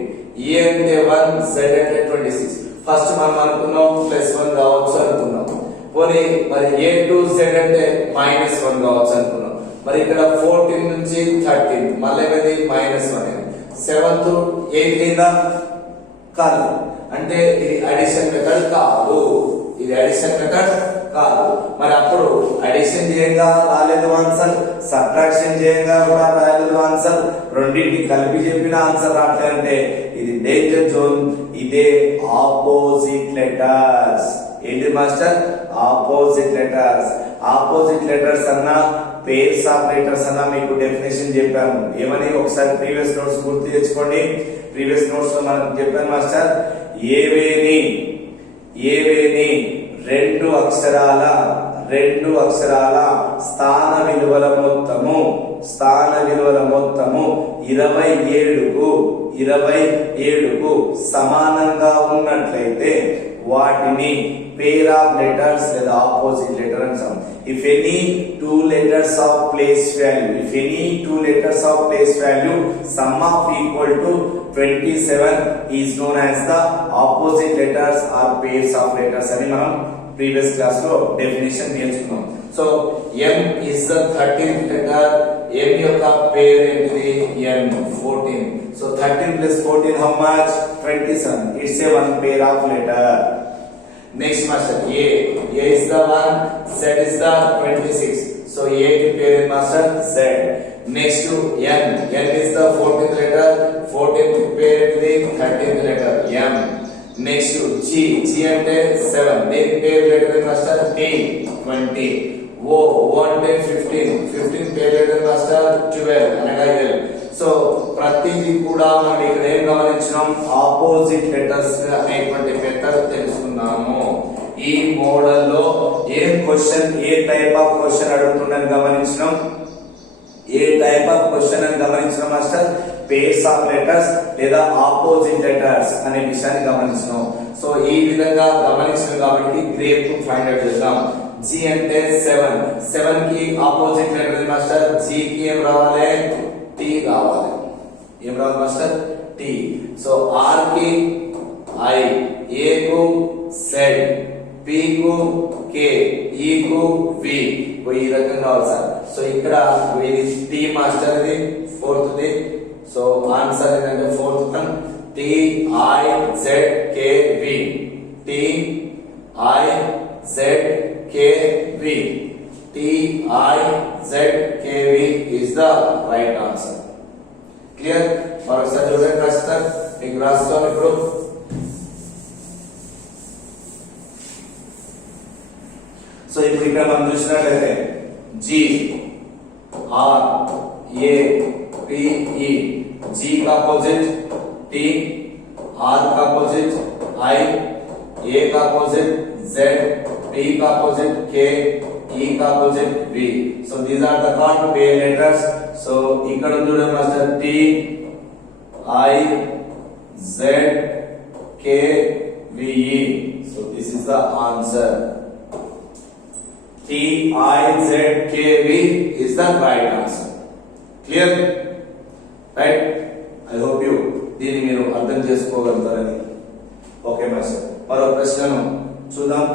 E అంటే 1, Z అంటే 26. ఫస్ట్ మనం అనుకున్నాం +1 కావచ్చు అనుకున్నాం. పోనీ మరి A to Z అంటే -1 కావచ్చు అనుకున్నాం. మరి ఇక్కడ 14 నుంచి 13 మళ్ళీ ఏమైంది -1. 7 to 8 కాదు అంటే ఇది అడిషన్ మెథడ్ కాదు. మరి అప్పుడు అడిషన్ చేయంగా రాలేదు ఆన్సర్, సబ్ట్రాక్షన్ చేయంగా కూడా రాలేదు ఆన్సర్, రెండింటిని కలిపి చెప్పిన ఆన్సర్ రావట్లేదంటే ఇది డేంజర్ జోన్. ఇదే ఆపోజిట్ లెటర్స్. ఏంటి మాస్టర్? ఆపోజిట్ లెటర్స్ అన్నా పేర్స్ ఆఫ్ లెటర్స్ అన్నా మీకు డెఫినేషన్ చెప్పాను. ఏమని ఒకసారి ప్రీవియస్ నోట్స్ గుర్తు తెచ్చుకోండి. ప్రీవియస్ నోట్స్ లో మనకు చెప్పాను మాస్టర్, ఏవేని రెండు అక్షరాల స్థాన విలువల మొత్తము 27కు సమానంగా ఉన్నట్లయితే వాటిని pair of letters లేదా opposite letter అంటాం. If any two letters of place value sum of equal to 27 is known as the opposite letters or pairs of letters అని మనం ప్రీవియస్ క్లాస్ లో డెఫినేషన్ నేర్చుకున్నాం. So M is the 13th letter. M యొక్క పేర్ ఏంటిది? N 14. So 13 plus 14 how much? 27. It's a one pair of letter. Next master, A is the 1, Z is the 26. So A ki pair master Z. Next to N is the 14th letter. 14th pair is the 13th letter M. Next to G ante 7. Then pair letter master T 20. O ante 15. 15 pair letter master 12 anaga L. So ప్రతిదీ కూడా మనం ఇక్కడ ఏం గమనించినాం, opposite letters అనేటువంటి method తెలుసుకున్నాము. ఈ మోడల్లో ఏం క్వశ్చన్, ఏ టైప్ ఆఫ్ క్వశ్చన్ అడుగుతుందని గమనించినాం. ఏ టైప్ ఆఫ్ క్వశ్చన్ అని గమనించినాం మాస్టర్, పేర్స్ ఆఫ్ లెటర్స్ లేదా ఆపోజిట్ లెటర్స్ అనే విషయాన్ని గమనించినాం. సో ఈ విధంగా గమనించినాం కాబట్టి గ్రేప్ ఫైండ్ అవుట్ చేద్దాం. జి అంటే 7 కి ఆపోజిట్ లెటర్ మాస్టర్, జి కి ఏం రావాలి, టీ రావాలి. ఏం రావాలి మాస్టర్, టీ. సో ఆర్ కి ఐ, ఏ కు జెడ్, పి కు కే, ఈ కు వి. ఈ రకంగా రావాలి సార్. సో ఇక్కడ ఇది టీ మాస్టర్, ఇది ఫోర్త్ ది. సో ఆన్సర్ ఏంటంటే fourth one T I Z K V, T I Z K V, T I Z K V is the right answer. Clear? మరొకసారి చూడండి ప్రశ్న మీకు రాస్తాం ఇప్పుడు. సో ఇప్పుడు ఇక్కడ మనం చూసినట్లయితే జి ఆర్ ఏ पी ई, जी का अपोजिट टी, आर का अपोजिट आई, ए का अपोजिट जेड, पी का अपोजिट के, ई का opposite we. So these are the called pair letters. So ఇక్కడ చూడండి master, T I Z K V E. So this is the answer. T I Z K V is the right answer. Clear? Right? I hope you దీన్ని మీరు అర్థం చేసుకోగలుగుతారని. Okay master, మరో ప్రశ్నను చూద్దాం.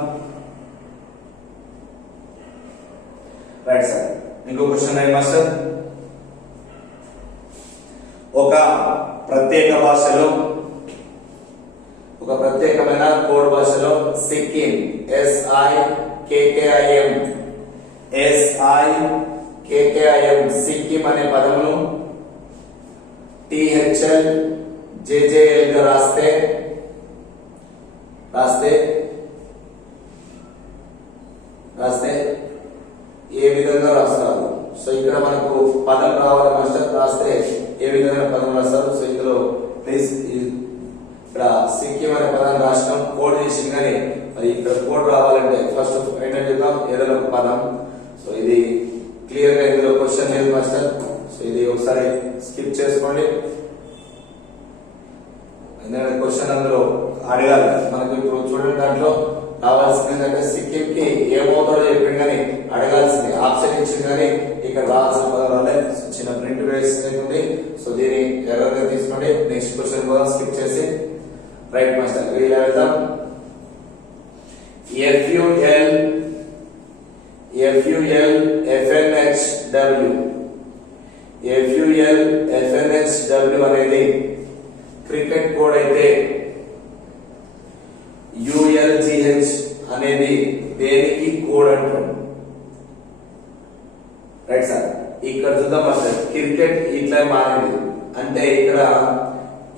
Right sir, ఇంకో question అయ్యి master. ఒక ప్రత్యేకమైన కోడ్ భాషలో సిక్కిం, SIKKIM సిక్కిం అనే పదమును THL JJL గా రాస్తే ఏ విధంగా రాస్తారు? సో ఇక్కడ మనకు పదం రావాలి మాస్టర్, రాస్తే ఏ విధంగా పదం రాస్తారు? సో ఇందులో ప్లీజ్ ఇక్కడ సిక్కిం అనే పదాన్ని రాష్ట్రం కోడ్ చేసి, కానీ మరి ఇక్కడ కోడ్ రావాలంటే ఫస్ట్ ఏంటంటే చూద్దాం, ఏదైనా ఒక పదం. సో ఇది క్లియర్ గా ఇందులో క్వశ్చన్ లేదు మాస్టర్. సో ఇది ఒకసారి స్కిప్ చేసుకోండి, ఎందుకంటే క్వశ్చన్ అందులో అడగాలి మనకు. ఇప్పుడు చూడండి, దాంట్లో రావాల్సింది ఏంటంటే సిక్కిం కి ఏమవుతాడో చెప్పింది, కానీ అడగాల్సింది ఆప్షన్ ఇచ్చింది, కానీ ఇక్కడ రావాల్సిన పదాలు చిన్న ప్రింట్ వేస్తుంది. సో దీన్ని ఎర్రగా తీసుకోండి. నెక్స్ట్ క్వశ్చన్ కూడా స్కిప్ చేసి రైట్ మాస్టర్ వీళ్ళు వెళ్దాం. FULFNHW అనేది క్రికెట్ కోడ్ అయితే, ULGH అనేది దేనికి కోడ్ అంటాం? రైట్ సార్, ఇక్కడ చూద్దాం అసలు క్రికెట్ ఇట్లా మారింది అంటే ఇక్కడ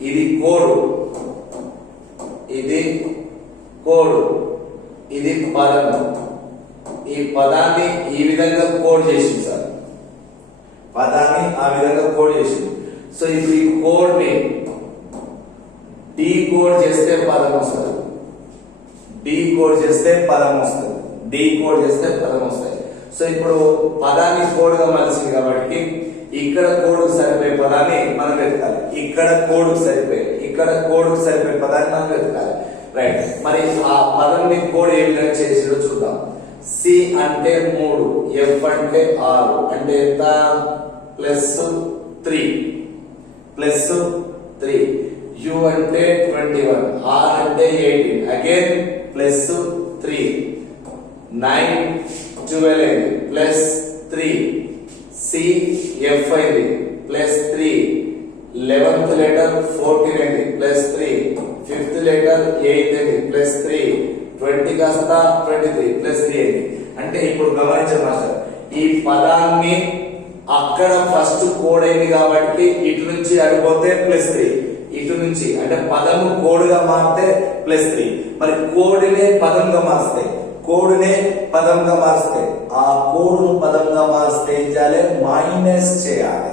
ఇది కోడ్, ఇది పదం. ఈ పదాన్ని ఈ విధంగా కోడ్ చేసింది సార్, పదాన్ని ఆ విధంగా కోడ్ చేసింది. సో ఇప్పుడు ఈ కోడ్ ని డీకోడ్ చేస్తే పదం వస్తుంది, డీకోడ్ చేస్తే పదం వస్తుంది. సో ఇప్పుడు పదాన్ని కోడ్ గా మలిసింది కాబట్టి ఇక్కడ కోడ్ సరిపోయే పదాన్ని మనం వెతకాలి, ఇక్కడ కోడ్ సరిపోయే పదాన్ని మనం వెతకాలి. రైట్, మరి ఆ పదాన్ని కోడ్ ఏ విధంగా చేసిందో చూద్దాం. సి అంటే 3, ఎఫ్ అంటే 6 అంటే ఎంత? +3, యు అంటే 21, ఆర్ అంటే 18 అగైన్ +3, 9 12 అయింది +3, సి ఎఫ్ అయింది +3, 11th లెటర్ 14 అయింది +3, 5th లెటర్ 8 అయింది +3, 20 కాస్త 23 +3 అయింది. అంటే ఇప్పుడు గమనించండి మాస్టర్, ఈ పదాన్ని అక్కడ ఫస్ట్ కోడ్ అయింది కాబట్టి ఇటు నుంచి అడిగిపోతే +3, ఇటు నుంచి అంటే పదము కోడ్ గా మారితే +3, మరి కోడ్నే పదంగా మారిస్తే ఆ కోడ్ను పదంగా మారిస్తే ఏం చేయాలి? మైనస్ చేయాలి.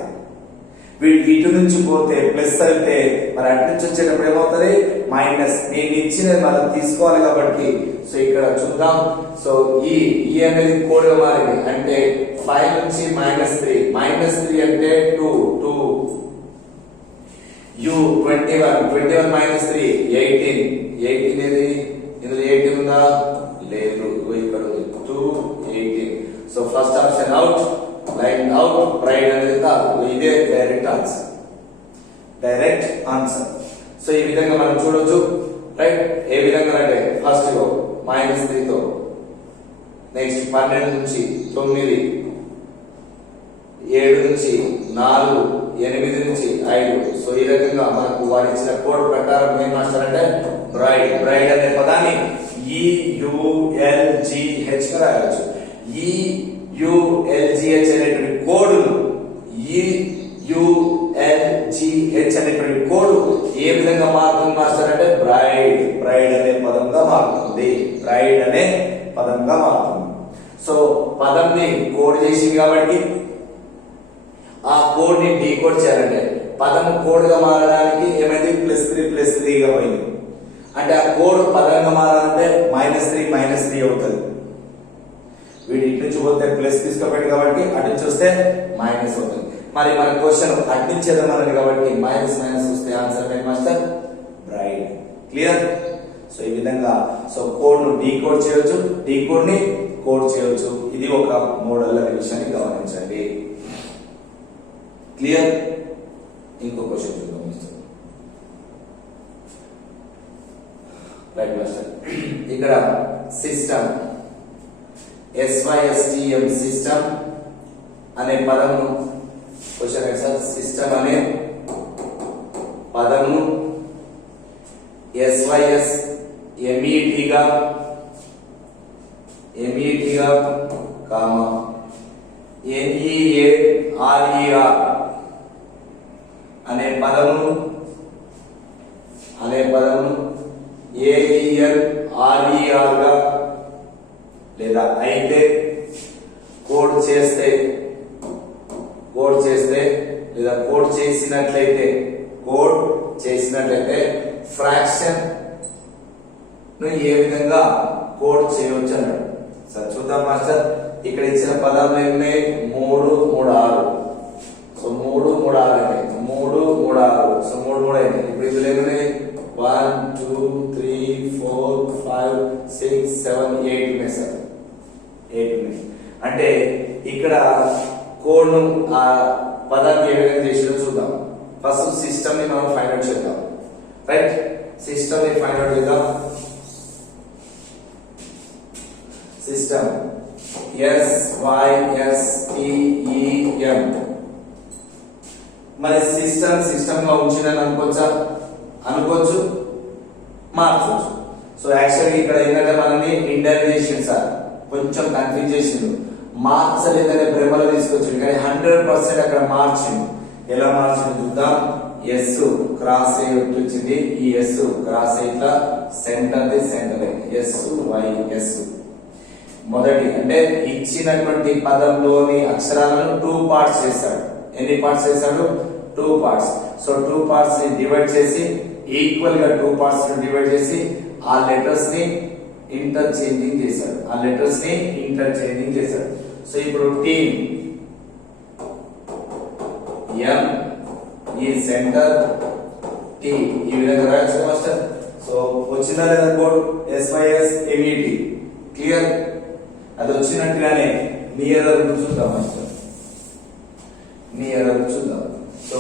వీడికి ఇటు నుంచి పోతే ప్లస్ అంటే మరి అటు నుంచి వచ్చేటప్పుడు ఏమవుతుంది మైనస్. నేను ఇచ్చినది మనం తీసుకోవాలి కాబట్టి సో ఇక్కడ చూద్దాం. సో ఈ అనేది కోడ్ గా మారింది అంటే 5 నుంచి -3 అంటే 2 u 21 minus 3 18 ఏది ఇందులో 18 ఉందా లేదు ఇక్కడ ఉంది 2 18. So first option out, line out, pride అనేది కాదు. ఇదే డైరెక్ట్ ఆన్సర్. సో ఈ విధంగా మనం చూడొచ్చు రైట్. ఏ విధంగా అంటే ఫస్ట్ -3 తో నెక్స్ట్ 12 నుంచి 9 7 నుంచి 4 8 నుంచి 5. సో ఈ రకంగా మనకు వారు ఇచ్చిన కోడ్ ప్రకారం ఏం రాస్తారంటే బ్రైడ్ అనే పదాన్ని EULGH గా రాయవచ్చు. EULGH అనేటువంటి కోడ్ EULGH అనేటువంటి కోడ్ ఏ విధంగా మారుతుంది మాస్టర్ అంటే బ్రైడ్ అనే పదంగా మారుతుంది. సో పదంని కోడ్ చేసింది కాబట్టి ఆ కోడ్ ని డీకోడ్ చేయాలంటే పదము కోడ్ గా మారడానికి ఏమైంది +3 గా పోయింది. అంటే ఆ కోడ్ పదంగా మారాలంటే -3 అవుతుంది. వీడి ఇటు నుంచి పోతే ప్లస్ తీసుకోబెట్టి కాబట్టి అటు నుంచి వస్తే మైనస్ అవుతుంది. మరి మన క్వశ్చన్ అటు నుంచి ఎదమన్నది కాబట్టి మైనస్ వస్తే ఆన్సర్ ఏంటి మాస్టర్ బ్రైడ్. క్లియర్. సో ఈ విధంగా సో కోడ్ ను డీకోడ్ చేయొచ్చు, డీకోడ్ ని కోడ్ చేయొచ్చు. ఇది ఒక మోడల్ అనే విషయాన్ని గమనించండి. క్లియర్. ఇంకో క్వశ్చన్ చూద్దాం. Right master. ఇక్కడ సిస్టమ్ SYSTM సిస్టమ్ అనే పదము క్వశ్చన్ సార్. సిస్టమ్ అనే పదము SYS MET గా కామా NEARER అనే పదము AELRER గా లేదా అయితే కోడ్ చేస్తే లేదా కోడ్ చేసినట్లయితే ఫ్రాక్షన్ ను ఏ విధంగా కోడ్ చేయవచ్చు అన్నాడు. సరే చూద్దాం మాస్టర్. ఇక్కడ ఇచ్చిన పదాలు ఏమి 3 3 6. సో 3 3 6 అయినాయి. 3 3 6. సో 3 3 అయినాయి. ఇప్పుడు ఇందులో ఏమున్నాయి 1 2 3 4 5 6 7 8 ఉన్నాయి సార్. 8 ఉన్నాయి. అంటే ఇక్కడ కోడ్ ను ఆ పదాన్ని ఏ విధంగా చేసినా చూద్దాం. ఫస్ట్ సిస్టమ్ ని మనం ఫైండ్ అవుట్ చేద్దాం. రైట్. సిస్టమ్ ని ఫైండ్ అవుట్ చేద్దాం. System SYSTEM. మరి సిస్టమ్ గా ఉంచిందని అనుకోవచ్చు, మార్చవచ్చు. సో యాక్చువల్లీ ఇక్కడ ఏంటంటే మనల్ని ఇంటర్వ్యూ చేసింది సార్, కొంచెం కన్ఫ్యూజ్ చేసిండు. మార్చలేదనే భ్రమలో తీసుకొచ్చిండు కానీ 100% అక్కడ మార్చిండు. ఎలా మార్చిండు చూద్దాం. S క్రాస్ అయ్యి వచ్చింది. ఈ S క్రాస్ ఇట్లా సెంటర్ SYS. మొదటి అంటే ఇచ్చినటువంటి పదంలోని అక్షరాలను 2 పార్ట్స్ చేశాడు. ఎన్ని పార్ట్స్ చేశాడు? 2 పార్ట్స్. సో 2 పార్ట్స్ ని డివైడ్ చేసి ఈక్వల్ గా 2 పార్ట్స్ ని డివైడ్ చేసి ఆ లెటర్స్ ని ఇంటర్చేంజింగ్ చేశాడు. సో ఇప్పుడు టీమ్ M ఈ సెంటర్ T ఈ విధంగా రాయొచ్చు మాస్టర్. సో వచ్చిందా లేదా కోడ్ SYS MET. క్లియర్. అది వచ్చినట్టుగానే మీ ఎర్రర్ చూద్దాం మాస్టర్. So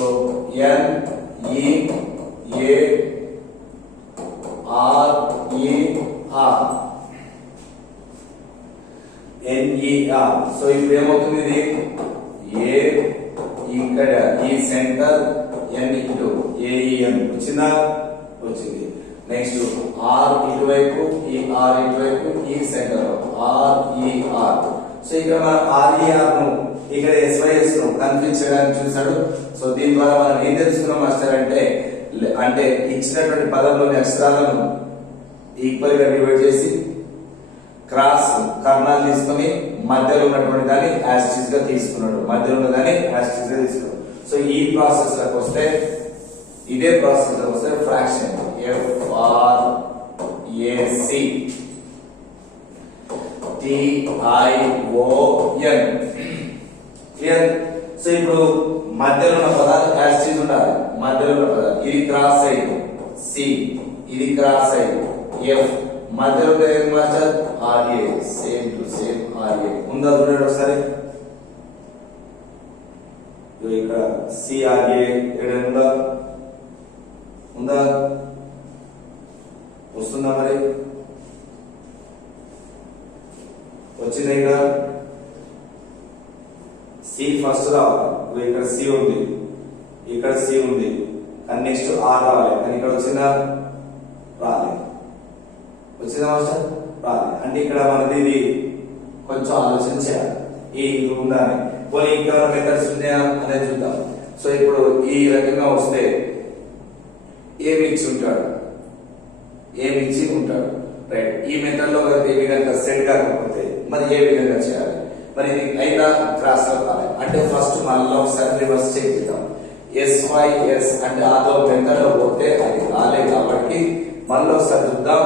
NER. సో ఇప్పుడు ఏమవుతుంది ఇది A ఇక్కడ ఈ సెంటర్ N ఇటు AEM వచ్చిందా? వచ్చింది. నెక్స్ట్ R ఇటువైపు, ఈ R ఇటువైపు, ఈ సెంటర్ RER. సో ఇక్కడ మనం RER ను ఇక్కడ SYS ను కన్ఫ్యూజ్ చేయడానికి చూసాడు. సో దీని ద్వారా మనం ఏం తెలుసుకున్నాం మాస్టర్ అంటే ఇచ్చినటువంటి పదంలోని అక్షరాలను ఈక్వల్ గా డివైడ్ చేసి క్రాస్ కర్ణాలు తీసుకొని మధ్యలో ఉన్నటువంటి దాన్ని యాస్టిస్ గా తీసుకున్నాడు. సో ఈ ప్రాసెస్ లకు వస్తే ఇదే ప్రాసెస్ లకు వస్తే fraction FRAC TION clear. So ఇప్పుడు మధ్యలో ఉన్న పదాలు యాస్టీజ్ ఉండాలి. మధ్యలో ఉన్న పదాలు ఇది క్రాస్ అయ్యి C, ఇది క్రాస్ అయ్యి F, మధ్యలో master RA, same to same RA ఉందా చూడండి ఒకసారి. ఇక్కడ CRA ఉందా ఉందా వస్తుందా మరి వచ్చింది. ఇక్కడ C ఫస్ట్ రావాలి. ఇక్కడ C ఉంది, ఇక్కడ C ఉంది, కానీ నెక్స్ట్ R రావాలి. కానీ ఇక్కడ వచ్చిందా రాలేదు. వచ్చిందా మాస్టర్ రాలేదు. అంటే ఇక్కడ మనది ఇది కొంచెం ఆలోచన చేయాలి. ఈ ఉందని పోనీ ఇంకా మెథడ్స్ ఉన్నాయా అనేది చూద్దాం. సో ఇప్పుడు ఈ రకంగా వస్తే ఏమి ఇచ్చి ఉంటాడు, ఏమి ఇచ్చి ఉంటాడు రైట్. ఈ మెథడ్ లో కనుక ఏమి కనుక సెట్ కాకపోతే మరి ఏ విధంగా చేయాలి, మరి ఇది అయినా క్రాస్ లో కావాలి అంటే ఫస్ట్ మనలో ఒకసారి రివర్స్ చెక్ చేద్దాం. SYS అంటే ఆదో మెథడ్ లో పోతే అది రాలేదు కాబట్టి మనలో ఒకసారి చూద్దాం.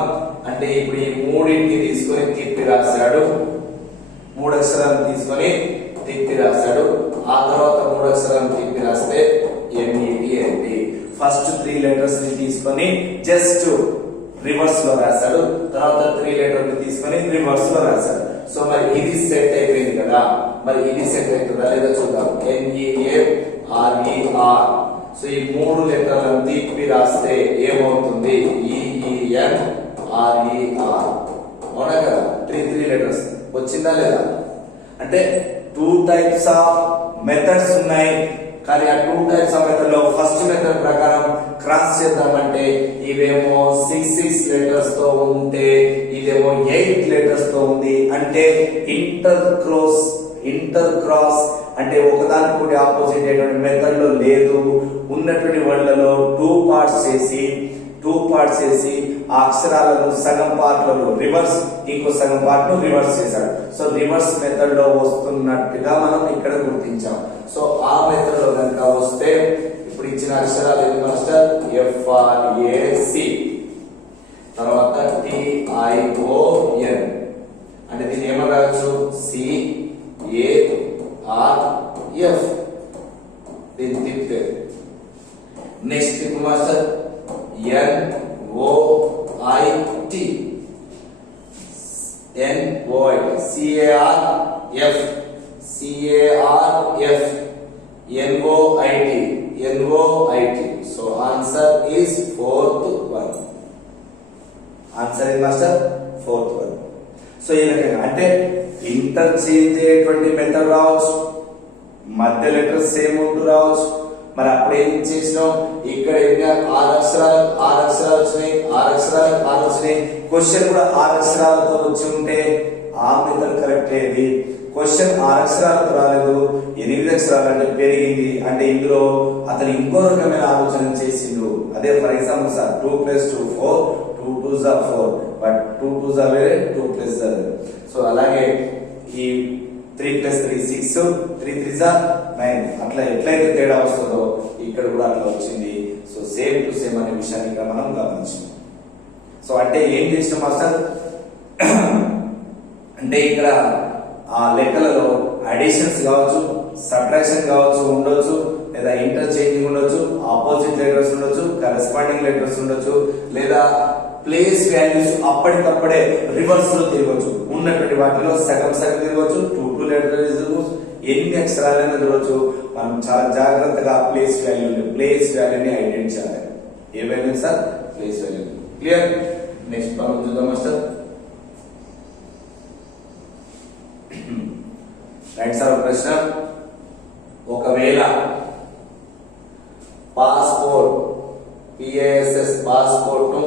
అంటే ఇప్పుడు ఈ మూడింటిని తీసుకొని తిప్పి రాశాడు, 3 అక్షరాలను తీసుకొని తిప్పి రాశాడు. ఆ తర్వాత 3 అక్షరాలను తిప్పి రాస్తే NET. ఫస్ట్ 3 లెటర్స్ ని తీసుకొని జస్ట్ రివర్స్ లో రాశాడు, తర్వాత 3 లెటర్ ని తీసుకొని రివర్స్ లో రాశాడు. సో మరి ఇది సెట్ అయిపోయింది కదా, మరి ఇది సెట్ అవుతుందా లేదా చూద్దాం. NEARER. సో ఈ 3 లెటర్లను తిప్పి రాస్తే ఏమవుతుంది EENRER. అవునా కదా, 3 లెటర్స్ వచ్చిందా లేదా. అంటే 2 టైప్స్ ఆఫ్ మెథడ్స్ ఉన్నాయి, కానీ ఆ 2 టైప్స్ ఆఫ్ మెథడ్ లో ఫస్ట్ మెథడ్ ప్రకారం క్రాస్ చేద్దామంటే ఇవేమో 6 లెటర్స్ తో ఉంటే ఇదేమో 8 లెటర్స్ తో ఉంది. అంటే ఇంటర్ క్రాస్ అంటే ఒకదానికొకటి ఆపోజిట్ అయినటువంటి మెథడ్ లో లేదు. ఉన్నటువంటి వర్డ్లలో 2 పార్ట్స్ చేసి ఆ అక్షరాలను సగం పార్ట్లను రివర్స్, ఇంకో సగం పార్ట్ ను రివర్స్ చేశాడు. సో రివర్స్ మెథడ్ లో వస్తున్నట్టుగా మనం ఇక్కడ గుర్తించాం. సో ఆ మెథడ్ లో కనుక వస్తే ఇప్పుడు ఇచ్చిన అక్షరాలు ఏది మాస్టర్ FRAC, తర్వాత TION అంటే దీన్ని ఏమని రాయొచ్చు CARF. దీన్ని తిప్పితే next Tippu master NOIT NOIT. So answer is fourth one. Answer is master fourth one. So ఈ రకంగా అంటే ఇంటర్చేంజ్ అయ్యేటువంటి మెథడ్ రావచ్చు, మధ్య లెటర్స్ సేమ్ ఉంటూ రావచ్చు. మరి అప్పుడు ఏం చేసినాం, ఇక్కడ 6 అక్షరాలు వచ్చినాయి. క్వశ్చన్ కూడా 6 అక్షరాలతో వచ్చి ఉంటే ఆ మెథడ్ కరెక్ట్ అయ్యేది. క్వశ్చన్ 6 అక్షరాలతో రాలేదు, 8 అక్షరాలు అంటే పెరిగింది. అంటే ఇందులో అతను ఇంకో రకమైన ఆలోచన చేసిండు. అదే ఫర్ ఎగ్జాంపుల్ సార్ 2 + 2 4, 2 × 2 = 4, బట్ 2 × 2 = వేరే, 2 + వేరే. సో అలాగే ఈ 3 + 3 6, 3 × 3 = 9. అట్లా ఎట్లయితే తేడా వస్తుందో ఇక్కడ కూడా అట్లా వచ్చింది. సో సేమ్ టు సేమ్ అనే విషయాన్ని ఇక్కడ మనం గమనించాం. సో అంటే ఏం చేసిన మాస్టర్ అంటే ఇక్కడ ఆ లెక్కలలో అడిషన్స్ కావచ్చు, సబ్ట్రాక్షన్ కావచ్చు ఉండొచ్చు, లేదా ఇంటర్చేంజింగ్ ఉండొచ్చు, ఆపోజిట్ లెటర్స్ ఉండొచ్చు, కరెస్పాండింగ్ లెటర్స్ ఉండొచ్చు, లేదా ప్లేస్ వాల్యూస్ అప్పటికప్పుడే రివర్స్ లో తిరగవచ్చు. ఉన్నటువంటి వాటిలో సగం తిరగవచ్చు, 2 లెటర్స్ ఎన్ని అక్షరాలైనా తిరగవచ్చు. మనం చాలా జాగ్రత్తగా ప్లేస్ వాల్యూని ఐడెంటిఫై చేయాలి. ఏ value sir place value. Clear. Next మనం చూద్దాం మాస్టర్. రైట్ సార్ ప్రశ్న, ఒకవేళ పాస్పోర్ట్ ను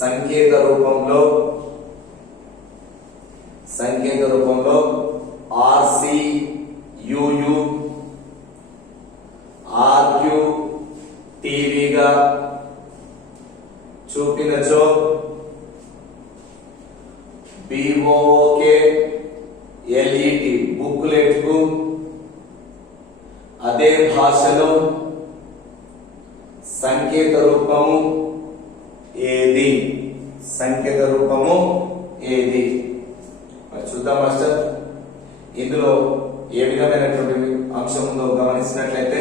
సంకేత రూపంలో RCUU RQTVగా చూపినచో BOK LET బుక్లెట్ కు అదే భాషలో సంకేత రూపము ఏది? సంకేత రూపము ఏది? మరి చూద్దాం మాస్టర్. ఇందులో ఏ విధమైనటువంటి అంశం ఉందో గమనించినట్లయితే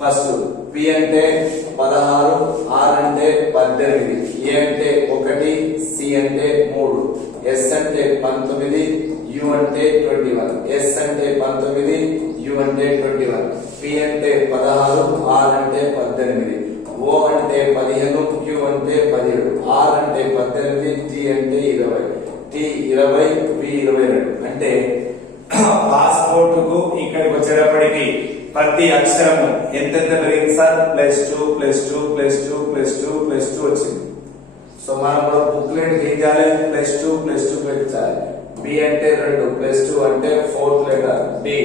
ఫస్ట్ పి అంటే 16, ఆర్ అంటే 18, ఏ అంటే 1, సి అంటే 3, ఎస్ అంటే 19, యు అంటే 21, ఎస్ అంటే 19, యు అంటే 21, పి అంటే 16, ఆర్ అంటే 18, ఓ అంటే 15, క్యూ అంటే 17, ఆర్ అంటే 18, టి అంటే 20, టి 20, పి 22. అంటే పాస్పోర్ట్ కు ఇక్కడికి వచ్చేటప్పటికి ప్రతి అక్షరము ఎంతెంత పెరిగింది సార్? +2 +2 +2 +2 +2 వచ్చింది. సో మనం కూడా బుక్లెట్ ఏం చేయాలి? +2 +2 పెట్టాలి. బి అంటే 2, +2 అంటే 4th లెటర్ డి,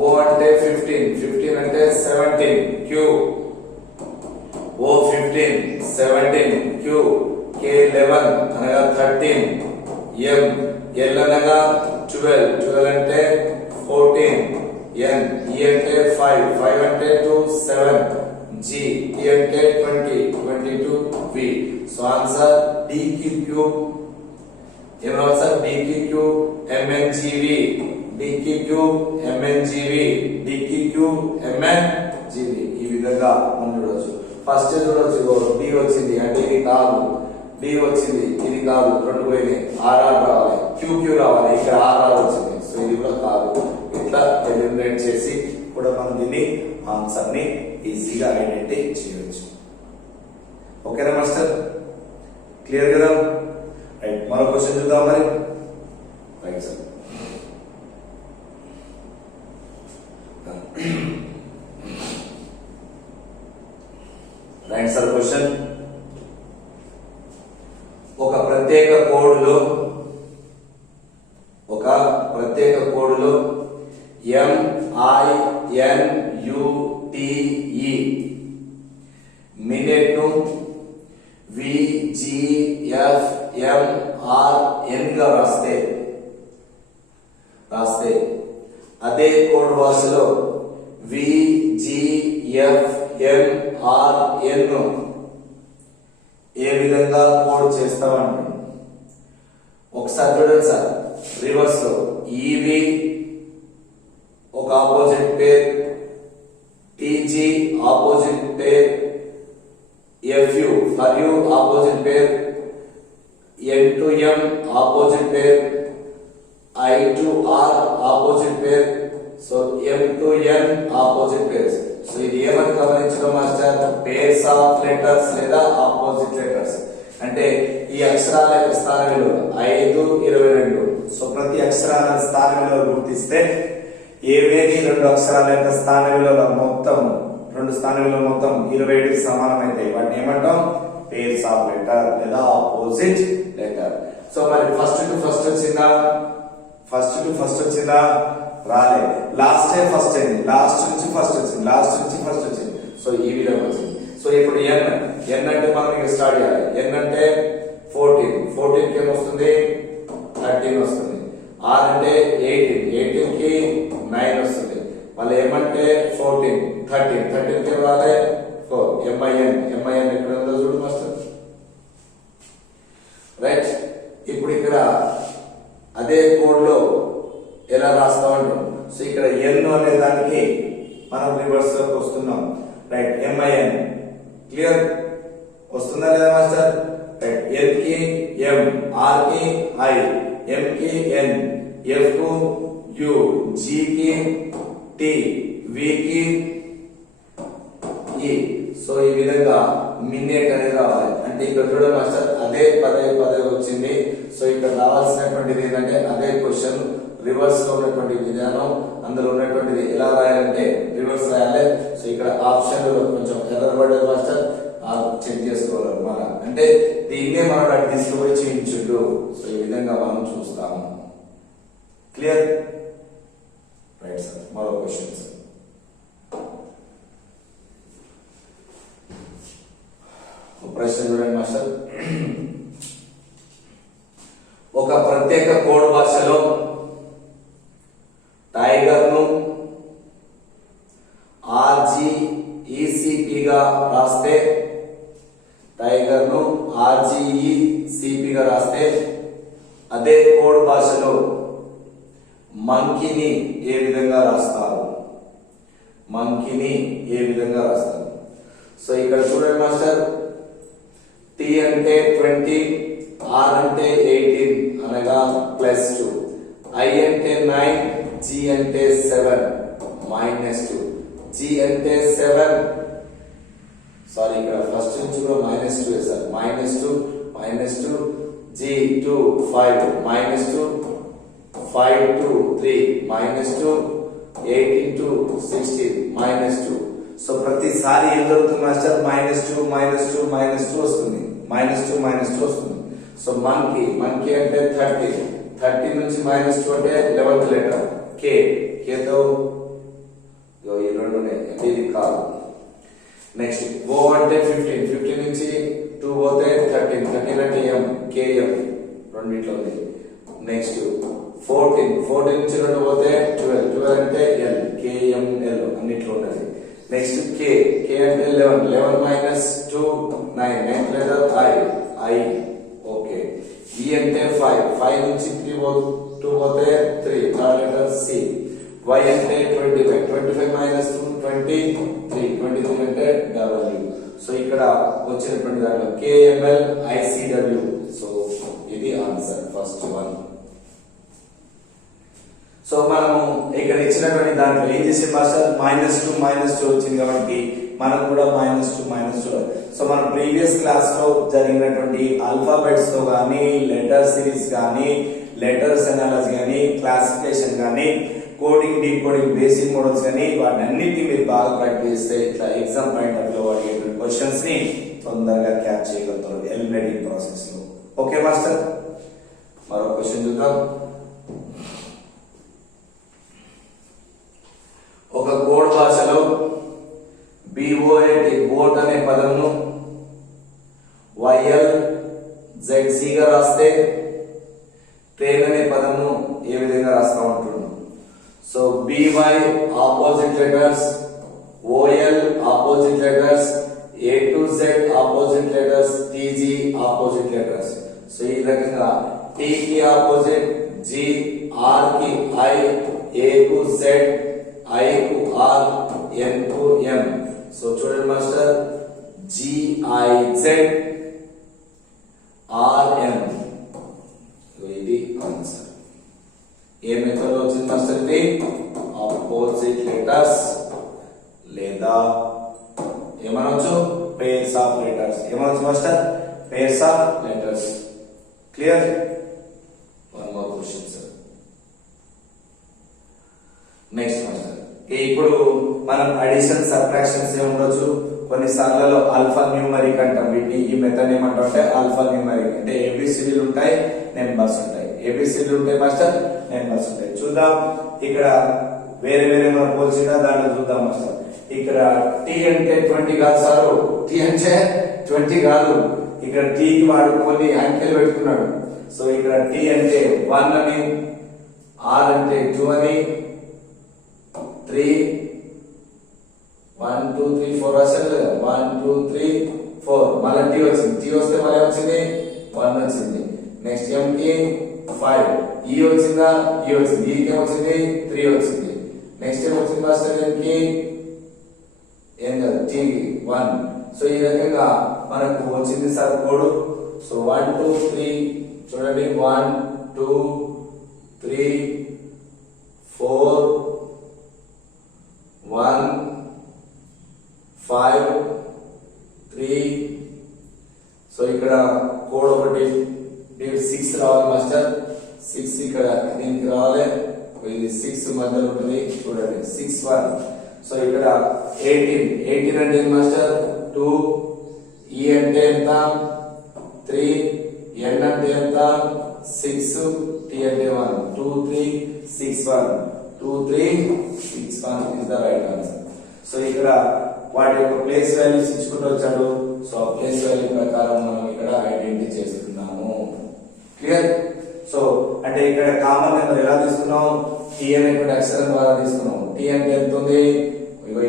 ఓ అంటే 15, 15 అంటే 17, క్యూ, ఓ 15, 17, క్యూ, కే 11 అనగా 13, ఎం, ఎల్ అనగా 12, 12 అంటే 14, ఎన్, ఈ అంటే 5, 5 అంటే 2, 7, జి, టి అంటే 20, 22, వి. So answer DQ. ఏం రావాలి sir? DQ MNGV, DQ MNGV, DQ MNGV. ఈ విధంగా మనం చూడవచ్చు. ఫస్ట్ చూడవచ్చు, డి వచ్చింది అంటే ఇది కాదు, డి వచ్చింది ఇది కాదు, 2 పోయినాయి, ఆర్ఆర్ రావాలి, క్యూ రావాలి, ఇక్కడ ఆర్ఆర్ వచ్చింది, సో ఇది కూడా కాదు. ఇట్లా ఎలిమినేట్ చేసి కూడా మనం దీన్ని ఆన్సర్ ని ఈజీగా ఐడెంటిఫై చేయవచ్చు. ఓకేనా మాస్టర్? క్లియర్ కదా? రైట్, మరో క్వశ్చన్ చూద్దాం మరి. Right sir. Right sir. Question: ఒక ప్రత్యేక కోడ్లో MINUTE మినిట్ ను VGFMRN గా రాస్తే అదే కోడ్ భాషలో VGFMRN ను ఏ విధంగా కోడ్ చేస్తామంటే ఒకసారి చూడండి సార్. రివర్స్ లో ఈవి ఒక opposite pair, T G opposite pair, F U for U opposite pair, N to M opposite pair, I to R opposite pair, so M to N opposite pairs. So ఇది ఏమని గమనించడం master? Pairs of letters లేదా opposite letters. అంటే ఈ అక్షరాల యొక్క స్థాన విలువ 5, 22. సో ప్రతి అక్షరాల స్థాన విలువ గుర్తిస్తే ఏవేది 2 అక్షరాల యొక్క స్థాన విలువల మొత్తం 2 స్థాన విలువ మొత్తం 27కి సమానమైతే వాటిని ఏమంటాం? పేర్స్ ఆఫ్ లెటర్ లేదా ఆపోజిట్ లెటర్. సో మరి ఫస్ట్ టు ఫస్ట్ వచ్చిందా? రాలే. లాస్ట్ టైం ఫస్ట్ అయింది, లాస్ట్ నుంచి ఫస్ట్ వచ్చింది, సో ఈ విధంగా వచ్చింది. సో ఇప్పుడు ఎన్ అంటే మనం ఇక స్టార్ట్ చేయాలి. ఎన్ అంటే 14 కి ఏమొస్తుంది? 13 వస్తుంది. ఆర్ అంటే 18 కి 9 వస్తుంది. మళ్ళీ ఏమంటే 14, 13 కి రాలే 4. ఎంఐఎన్ ఎక్కడ ఉందో చూడు మాస్టర్. రైట్, ఇప్పుడు ఇక్కడ అదే కోడ్ లో ఎలా రాస్తామంటాం? సో ఇక్కడ ఎన్ అనే దానికి మనం రివర్స్ లోకి వస్తున్నాం. రైట్, ఎంఐఎన్ క్లియర్ వస్తుందా లేదా మాస్టర్? రైట్, ఎన్ కి ఎం, ఆర్ కి ఐ, ఎం కి ఎన్, ఎఫ్ కు యు, జి కి టి, వి కి ఈ. సో ఈ విధంగా మినిట్ అనేది రావాలి. అంటే ఇక్కడ చూడండి మాస్టర్, అదే పదే వచ్చింది. సో ఇక్కడ రావాల్సినటువంటిది ఏంటంటే అదే క్వశ్చన్ రివర్స్ లో ఉన్నటువంటి విధానం, అందులో ఉన్నటువంటిది ఎలా రాయాలంటే రివర్స్ రాయాలి. సో ఇక్కడ ఆప్షన్ లో కొంచెం ఎర్రర్ పడేది మాస్టర్, చెక్ చేసుకోవాలి. అంటే దీన్నే మనం అటు తీసుకుపోయి చేయించుండు. సో ఈ విధంగా మనం చూస్తాము. క్లియర్? Right sir. మరో క్వశ్చన్ సార్. ప్రశ్న చూడండి మాస్టర్. ఒక ప్రత్యేక కోడ్ భాషలో టైగర్ ను రాస్తే టైగర్ ను RGECP గా రాస్తే అదే కోడ్ భాషలో మంకీని ఏ విధంగా రాస్తారు? మంకీని ఏ విధంగా రాస్తారు? సో ఇక్కడ చూడండి మాస్టర్, T అంటే 20, R అంటే 18 అనగా +2, I అంటే 9, G అంటే 7 -2, G అంటే 7, సారీ ఇక్కడ ఫస్ట్ నుంచి కూడా -2 వేసారు, -2, G 2 5, -2, 5 to 3, -2, 8 into 16, -2. సో ప్రతిసారి ఏం జరుగుతుంది మాస్టర్? -2 వస్తుంది, -2 వస్తుంది. సో మంకీ అంటే 30 నుంచి -2 అంటే 11th లెటర్ కేతో ఈ రెండు ఇది కాదు. నెక్స్ట్ ఓ అంటే 15 నుంచి 2 పోతే 13 అంటే KM రెండిట్లో ఉంది. నెక్స్ట్ 14 నుంచి 2 పోతే 12 అంటే L KML అన్నిట్లో ఉన్నది. నెక్స్ట్ K అంటే 11 - 2 9 లెటర్ I ఓకే. E అంటే 5 నుంచి 2 పోతే 3 థర్డ్ లెటర్ C. Y అంటే 25 - 2 23 అంటే W. సో ఇక్కడ వచ్చినటువంటి దాంట్లో KML ICW. సో ఇది ఆన్సర్ ఫస్ట్ వన్. సో మనము ఇక్కడ ఇచ్చినటువంటి దాంట్లో ఏం చేసే మాస్టర్? -2 వచ్చింది కాబట్టి మనకు కూడా -2. సో మన ప్రీవియస్ క్లాస్ లో జరిగినటువంటి ఆల్ఫాబెట్స్ తో గానీ, లెటర్ సిరీస్ గానీ, లెటర్స్ అనాలజీ గానీ, క్లాసిఫికేషన్ గానీ, కోడింగ్ డీకోడింగ్ బేసిక్ మోడల్స్ కానీ వాటన్నిటిని మీరు బాగా ప్రాక్టీస్ చేస్తే ఇట్లా ఎగ్జామ్ పాయింట్ ఆఫ్ లో అడిగేటువంటి క్వశ్చన్స్ ని తొందరగా క్యాచ్ చేయగలుగుతారు ఎలిమినేటింగ్ ప్రాసెస్ లో. ఓకే మాస్టర్, మరో క్వశ్చన్ చూద్దాం. ఒక కోడ్ భాషలో BOAT బోట్ అనే పదమును YLZC గా రాస్తే ట్రైన్ అనే పదమును ఏ విధంగా రాస్తా ఉంటున్నాం? So BY opposite letters, OL opposite letters, A to Z opposite letters, TG opposite letters. So ఈ రకంగా T కి ఆపోజిట్ G, R కి I, A కు Z, I కు R, N కు M. సో చూడండి మాస్టర్, GIZ RM. ఇది answer. ఏ మెథడ్ లో వచ్చింది మాస్టర్? ఇది ఆపోజిట్ లెటర్స్ లేదా ఏమనొచ్చు? Pairs of letters. ఏమనొచ్చు master? Pairs of letters. Clear? One more question sir. Next master, ఇప్పుడు మనం అడిషన్ సబ్ట్రాక్షన్స్ ఏ ఉండొచ్చు. కొన్నిసార్లు ఆల్ఫా న్యూమరిక్ అంటాం వీటిని. ఈ మెథడ్ ఏమంటాం అంటే ఆల్ఫా న్యూమరిక్ అంటే ABCDలు ఉంటాయి, నెంబర్స్ ఉంటాయి. ABCDలు ఉంటాయి మాస్టర్, నెంబర్స్ ఉంటాయి. చూద్దాం ఇక్కడ వేరే మనం పోల్చినా దాంట్లో చూద్దాం మాస్టర్. ఇక్కడ T అంటే 20 కాదు సార్, T అంటే 20 కాదు. ఇక్కడ T కి వాడు కొన్ని అంకెలు పెట్టుకున్నాడు. సో ఇక్కడ T అంటే 1 అని, R అంటే 2 అని, 3 1 2 3 4 అసలు 1 2 3 4 మళ్ళీ T వచ్చింది. T వస్తే మళ్ళీ వచ్చింది 1 వచ్చింది. నెక్స్ట్ M కి 5, E వచ్చిందా? E వచ్చింది. E కి వచ్చింది 3 వచ్చింది. నెక్స్ట్ ఏం వచ్చింది మాస్టర్? M కి ఏం కాదు, T కి 1. సో ఈ రకంగా మనకు వచ్చింది సార్ కోడ్. సో 1 2 3 చూడండి, 1 2 3 4 1 5 3. సో ఇక్కడ కోడ్ ఒకటి 6 రావాలి మాస్టర్. 6 ఇక్కడ దీనికి రావాలి. ఇది 6 మధ్యలో ఉంటుంది చూడండి, 6 1. సో ఇక్కడ 18 అంటే మాస్టర్ 2, E అంటే ఎంత 3, N అంటే ఎంత 6, T అంటే 1. 2 3 6 1 2 3 6 1 is the right answer. So ఇక్కడ వాటి యొక్క ప్లేస్ వాల్యూస్ ఇచ్చుకుంటూ వచ్చాడు. సో ఆ ప్లేస్ వాల్యూ ప్రకారం మనం ఇక్కడ ఐడెంటిఫై చేస్తున్నాము. క్లియర్? సో అంటే ఇక్కడ కామన్ నెంబర్ ఎలా తీసుకున్నాం? T అనేటువంటి అక్షరం ద్వారా తీసుకున్నాం. T అంటే ఎంత ఉంది?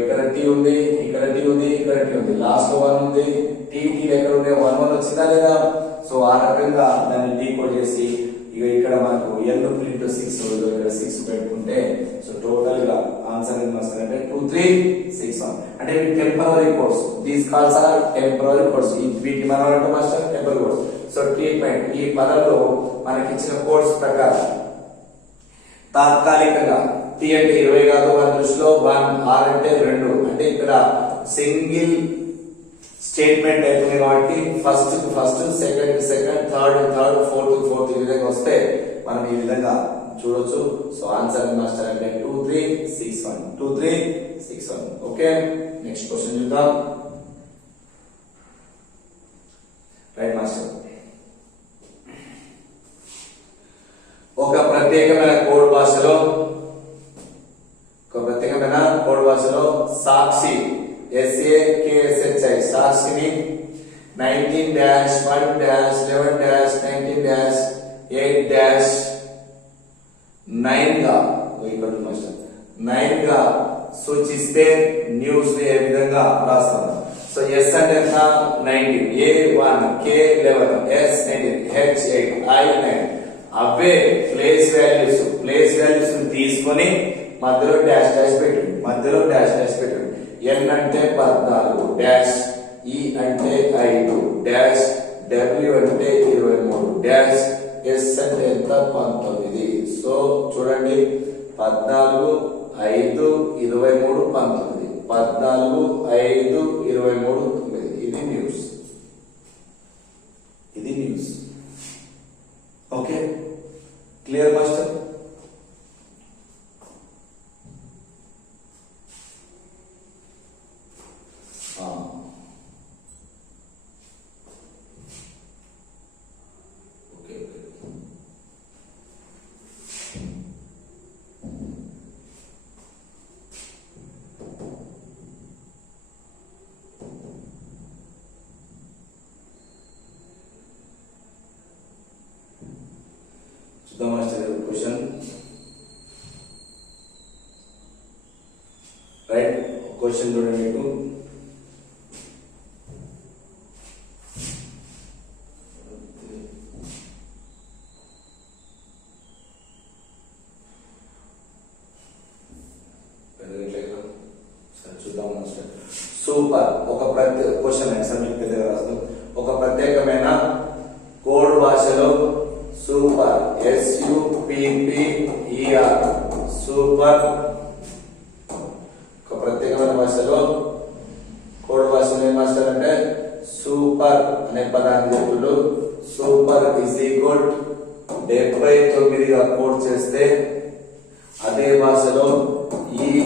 ఇక్కడ T ఉంది, ఇక్కడ T ఉంది, ఇక్కడ T ఉంది. ఆన్సర్ ఏం వస్తుందంటే 2361. అంటే ఇవి temporary codes. These calls are temporary codes. వీటిని మనం అంటే master temporary codes. So treatment ఈ పదంలో మనకి ఇచ్చిన కోడ్స్ ప్రకారం తాత్కాలికంగా టీ అంటే 20 కాదు మన దృష్టిలో 1, ఆర్ అంటే 2. అంటే ఇక్కడ సింగిల్ స్టేట్మెంట్ అవుతుంది కాబట్టి ఫస్ట్ కు ఫస్ట్, సెకండ్ కు సెకండ్, థర్డ్ థర్డ్, ఫోర్త్ కు ఫోర్త్ ఈ విధంగా వస్తే మనం ఈ విధంగా చూడొచ్చు. సో ఆన్సర్ మాస్టర్ అంటే 2361. 2361. ఓకే, నెక్స్ట్ క్వశ్చన్ చూద్దాం. Right master. ఒక ప్రత్యేకమైన కోడ్ భాషలో సాక్షి SAKSHI సాక్షిని 19-1-11-19-8-9 గా ఇక్కడ మాస్టర్ 9 గా సూచిస్తే న్యూస్ ని ఏ విధంగా రాస్తాం. సో S అంటే ఎంత 19, A1, K11, S19, H8, I9 అవే ప్లేస్ వాల్యూస్ తీసుకొని మధ్యలో డాష్ డాష్ పెట్టండి. N అంటే 14 డాష్, E అంటే 5 డాష్, W అంటే 23 డాష్, S అంటే ఎంత 19. సో చూడండి 14, 5, 23, 19. 14, 5, 23, 9. ఇది న్యూస్. Okay, clear master? చూద్దాం మాస్టర్ క్వశ్చన్. రైట్, క్వశ్చన్ చూడండి. మీకు చూద్దాం మాస్టర్. సూపర్. ఒక క్వశ్చన్ ఆన్సర్ మీకు పెద్దగా రాస్తాం. ఒక ప్రత్యేకమైన కోడ్ భాషలో సూపర్ SUPPER సూపర్. ఒక ప్రత్యేకమైన భాషలో కోడ్ భాషలో ఏం మాస్టర్ అంటే సూపర్ అనే పదాన్ని చెప్పుడు. సూపర్ ఈజ్ ఈక్వల్ 79 గా కోడ్ చేస్తే అదే భాషలో EARLY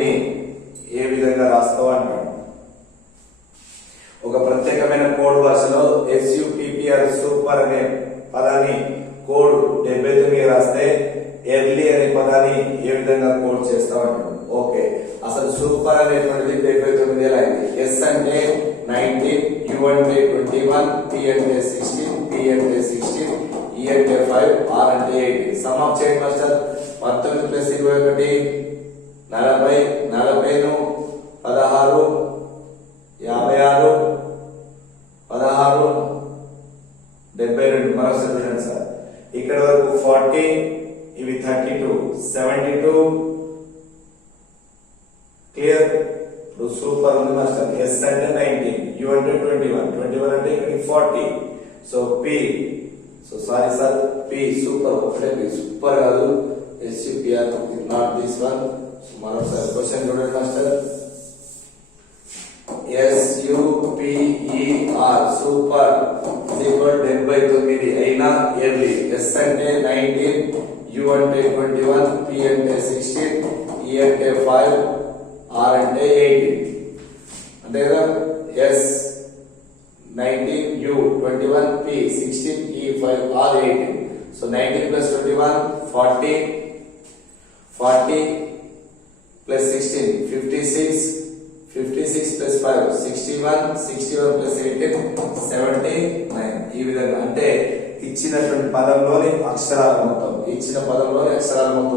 ని ఏ విధంగా రాస్తావు అంటాడు. ఒక ప్రత్యేకమైన కోడ్ భాషలో SUPPER సూపర్ అనే పదాన్ని కోడ్ 79 రాస్తే ఎర్లీ అనే పదాన్ని ఏ విధంగా కోడ్ చేస్తావు అంటాడు. ఓకే, అసలు సూపర్ అనేటువంటిది 79 ఎలా అయింది? S అంటే 19, U అంటే 21, P అంటే 16, P అంటే 16, E అంటే 5, R అంటే 8. సమ్ ఆఫ్ చేయండి మాస్టర్. 19 ప్లస్ 21 40, 40 16, 56, 16, 72. మరోసారి చూడండి సార్. ఇక్కడ వరకు 40, ఇవి 32, 72. క్లియర్? ఇప్పుడు సూపర్ ఉంది మాస్టర్. S అంటే 19, U అంటే 21, 21 అంటే ఇక్కడ 40. So P, so sorry sir, P super. ఒకటే P సూపర్ కాదు, SUPPER not this one. So మరోసారి క్వశ్చన్ చూడండి మాస్టర్. SUPER సూపర్ ఈక్వల్ 79 అయినా ఎర్లీ. S అంటే 19, U అంటే 21, P అంటే 16, E అంటే 5, R అంటే 18. అంతే కదా? S 19, U 21, P 16, E 5, R 18. So 19 plus 21 40, 40 plus 16 56, 56 plus 5 61, 61 plus 18 79. ఈ విధంగా అంటే ఇచ్చినటువంటి పదంలోని అక్షరాల మొత్తం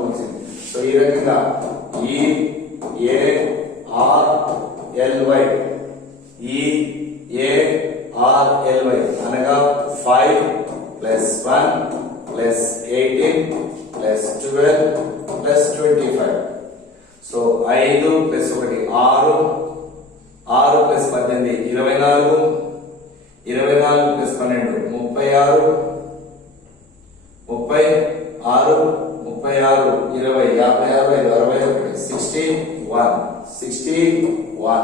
వచ్చింది. సో ఈ రకంగా EARLY అనగా 5 plus 1 plus 18 plus 12 plus 25. So 5 plus 1 6, 6 plus 18 24, 24 plus 12 36, 36, 36, 20, 56, 61, 61.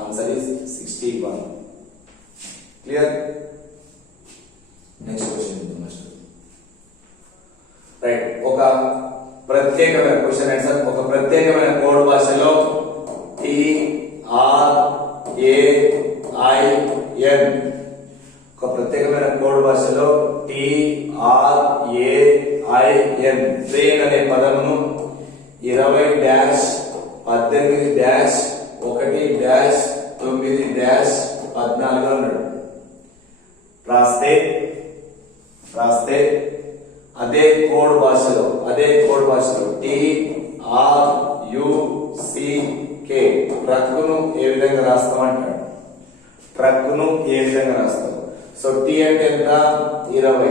Answer is 61. Clear? Next question. Right, ఒక ప్రత్యేకమైన క్వశ్చన్ ఆన్సర్. ఒక ప్రత్యేకమైన కోడ్ భాషలో TRAIN, ఒక ప్రత్యేకమైన కోడ్ భాషలో TRAIN ట్రైన్ అనే పదమును 20 డాష్ 18 డాష్ 1 డాష్ 9 డాష్ 14 అన్నాడు. రాస్తే అదే కోడ్ భాషలో TRUCK ట్రక్కును ఏ విధంగా రాస్తామంటాడు. ట్రక్కును ఏ విధంగా రాస్తాం? సో T అంటే ఎంత? 20,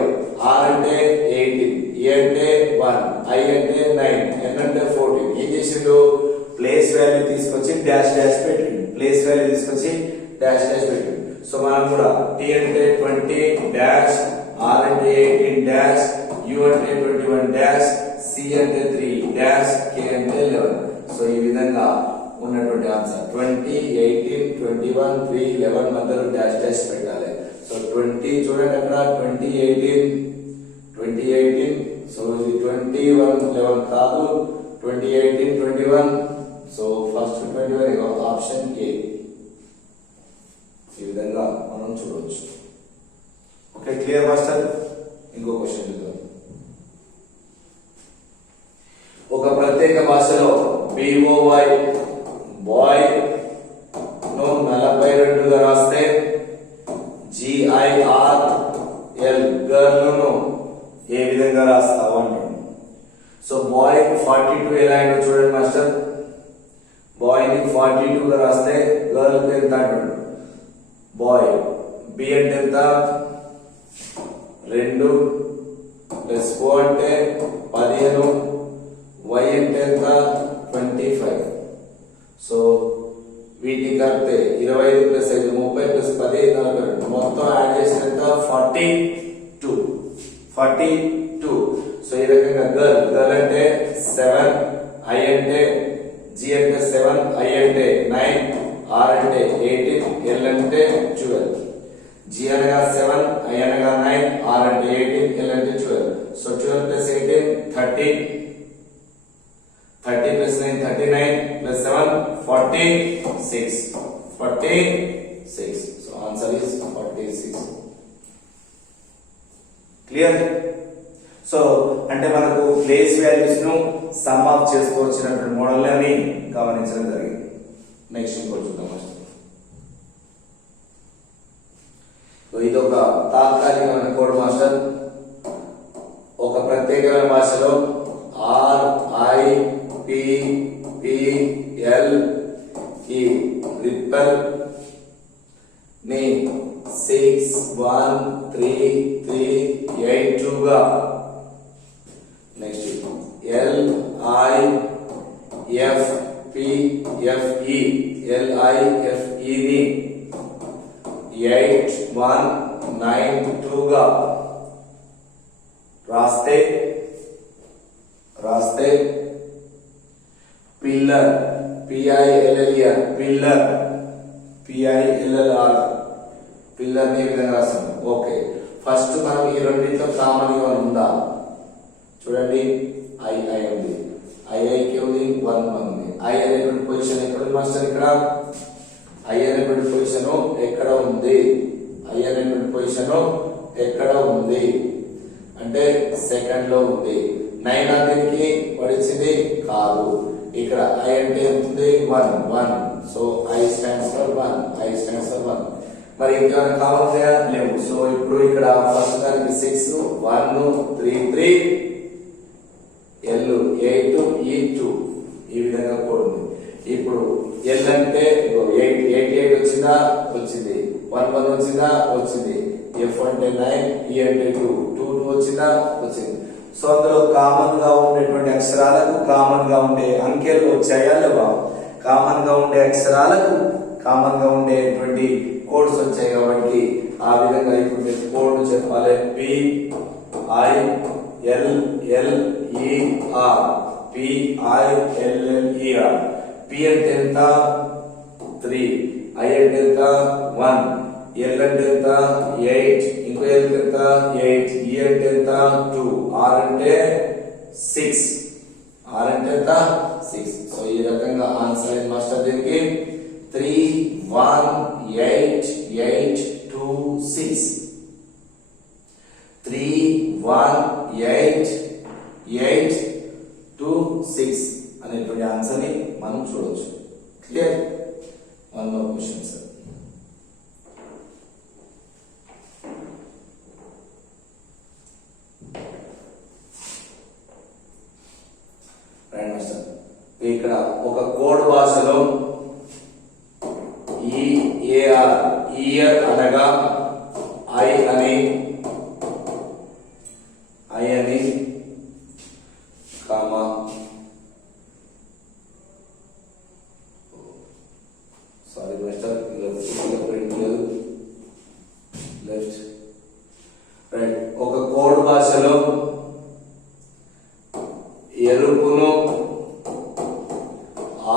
R అంటే 18, E అంటే 1, I అంటే 9, N అంటే 14. ఏం చేసిండు? ప్లేస్ వాల్యూ తీసుకొచ్చి డాష్ డాష్ పెట్టిండు. ప్లేస్ వాల్యూ తీసుకొచ్చి డాష్ డాష్ పెట్టిండు. సో మనం కూడా T అంటే 20 డాష్, R అంటే 18 డాష్, U అంటే 21 డాష్, C అంటే 3 డాష్, K అంటే 11. సో ఈ విధంగా ఉన్నటువంటి ఆన్సర్ 20, 18, 21, 3, 11 మధ్యలో డాష్ డాష్ పెట్టాలి. సో 20 చూడండి అక్కడ 20, 18. సో ఇది 21, 11 కాదు, 20, 18, 21. So first 21 option A. ఈ విధంగా మనం చూడవచ్చు. Okay, clear master? ఇంకో క్వశ్చన్ చూద్దాం. ఒక ప్రత్యేక భాషలో BOY బాయ్ ను 42గా రాస్తే GIRL గర్ల్ ను ఏ విధంగా రాస్తావు అంటాడు. సో బాయ్ 42 ఎలా అయినా చూడండి మాస్టర్. బాయ్ ని 42గా రాస్తే గర్ల్ ఎంత అంటాడు? బాయ్ B అంటే ఎంత? 2 ప్లస్ 4 అంటే 15, Y అంటే ఎంత? 25. సో వీటిని కలిపితే 25 ప్లస్ 5 30 ప్లస్ 10 42 మొత్తం యాడ్ చేస్తే ఎంత? 42. సో ఈ రకంగా గర్ల్ అంటే 7, I అంటే G అంటే 7, I అంటే 9, R అంటే 18, L అంటే 12. G అనగా 7, I అనగా 9, R అంటే 18, L అంటే 12. So 12 plus 18 30, 30 plus 9 39 plus 7 46. So answer is 46. Clear? So అంటే మనకు ప్లేస్ వాల్యూస్ ను సమ్ ఆఫ్ చేసుకోవచ్చినటువంటి మోడల్ అని గమనించడం జరిగింది. నెక్స్ట్ ఇంకోటి చూద్దాం. ఇది ఒక తాత్కాలికమైన కోడ్ మాస్టర్. ఒక ప్రత్యేకమైన భాషలో RIPPL ఈ రిప్పల్ ని 61382 గా, నెక్స్ట్ LIFE ని 8192 గా రాస్తే పిల్లర్ PILLER పిల్లర్ ని ఈ విధంగా రాస్తాం. ఓకే, ఫస్ట్ మనం ఈ రెండింటిలో కామన్ గా ఉందా? చూడండి, I ఉంది, కి ఉంది, 1 ఉంది. I అనేటువంటి పొజిషన్ ఎక్కడ ఉంది మాస్టర్? ఇక్కడ I అనేటువంటి పొజిషన్ ఎక్కడ ఉంది అంటే సెకండ్ లో ఉంది. 9 దీనికి పడిచింది కాదు. ఇక్కడ I అంటే ఉంది 1. So I stands for 1. మరి ఇంకా కావాలా? లేవు. సో ఇప్పుడు ఇక్కడ ఫస్ట్ దానికి 6, 1, 3, 3, L 8, E 2 ఈ విధంగా కోడ్ ఉంది. ఇప్పుడు L అంటే 88 వచ్చిందా? వచ్చింది. 1 వచ్చిందా? వచ్చింది. F అంటే 9, E అంటే 2, 2 వచ్చిందా? వచ్చింది. సో అందులో కామన్ గా ఉండేటువంటి అక్షరాలకు కామన్ గా ఉండే అంకెలు వచ్చాయా లేవా? కామన్ గా ఉండే అక్షరాలకు కామన్ గా ఉండేటువంటి కోడ్స్ వచ్చాయి కాబట్టి ఆ విధంగా ఇప్పుడు మీరు కోడ్ చెప్పాలి. PILLER. P అంటే ఎంత? 3. I అంటే ఎంత? 1. L అంటే ఎంత? 8. ఇంకో L ఎంత? 8. E అంటే ఎంత? 2. R అంటే 6. R అంటే ఎంత? 6. సో ఈ రకంగా ఆన్సర్ ఏంటి మాస్టర్ దీనికి? 3 1 8 8 2 6. 3 1 8 8 2 6 అనేటువంటి ఆన్సర్ ని మనం చూడొచ్చు. Clear? One more question sir. ఇక్కడ ఒక కోడ్ భాషలో ఇయర్ అనగా ఐ అని కామా సారీ మాస్టర్ ప్రింట్ లేదు లెఫ్ట్ రైట్. ఒక కోడ్ భాషలో ఎరుపును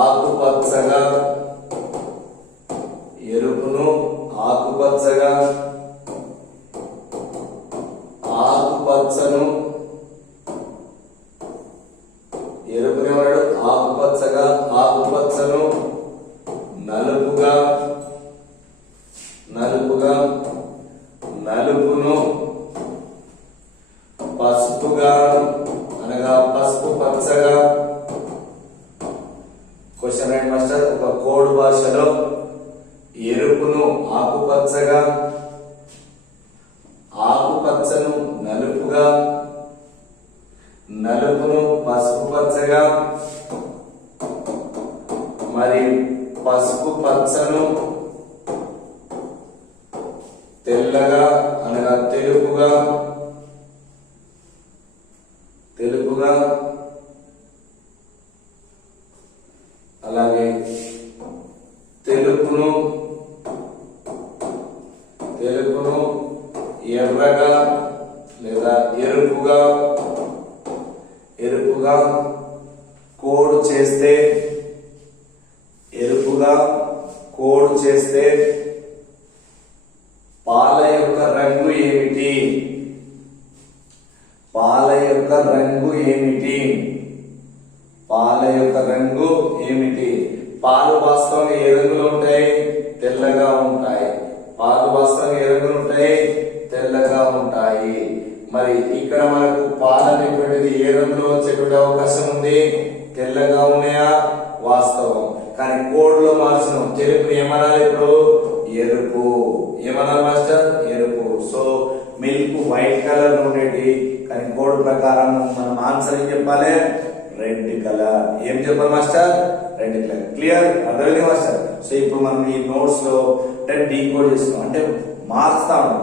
ఆకుపచ్చగా ఆకుపచ్చను ఎరుపునేవాడు ఆకుపచ్చను నలుపుగా నలుపును పసుపుగా అనగా పసుపు పచ్చగా. Question right master. ఒక కోడ్ భాషలో ఎరుపును ఆకుపచ్చగా ఆకుపచ్చను నలుపుగా నలుపును పసుపు పచ్చగా మరి పసుపు పచ్చను తెల్లగా అనగా తెలుపుగా అలాగే తెలుపును ఎర్రగా లేదా ఎరుపుగా కోడ్ చేస్తే పాల యొక్క రంగు ఏమిటి? పాల యొక్క రంగు ఏమిటి? పాలు వాస్తవంగా ఏ రంగులో ఉంటాయి? తెల్లగా ఉంటాయి. పాలు వాస్తవంగా ఏ రంగులో ఉంటాయి? తెల్లగా ఉంటాయి. మరి ఇక్కడ మనకు పాలు అనేటువంటిది ఏ రంగులో వచ్చేటువంటి అవకాశం ఉంది? తెల్లగా ఉన్నాయా? వాస్తవం. కానీ కోడ్ లో మార్చిన తెలుపు ఏమనాలి? ఇప్పుడు ఎరుపు. ఏమనాలి మాస్టర్? ఎరుపు. సో మిల్క్ వైట్ కలర్ ఉండేది కానీ కోడ్ ప్రకారం మనం ఆన్సర్ ఏం చెప్పాలి? Red colour. ఏం చెప్పాలి మాస్టర్? Red colour. క్లియర్? అర్థమైంది మాస్టర్? సో ఇప్పుడు మనం ఈ నోట్స్ లో డీకోడ్ చేస్తున్నాం అంటే మార్చుతాము.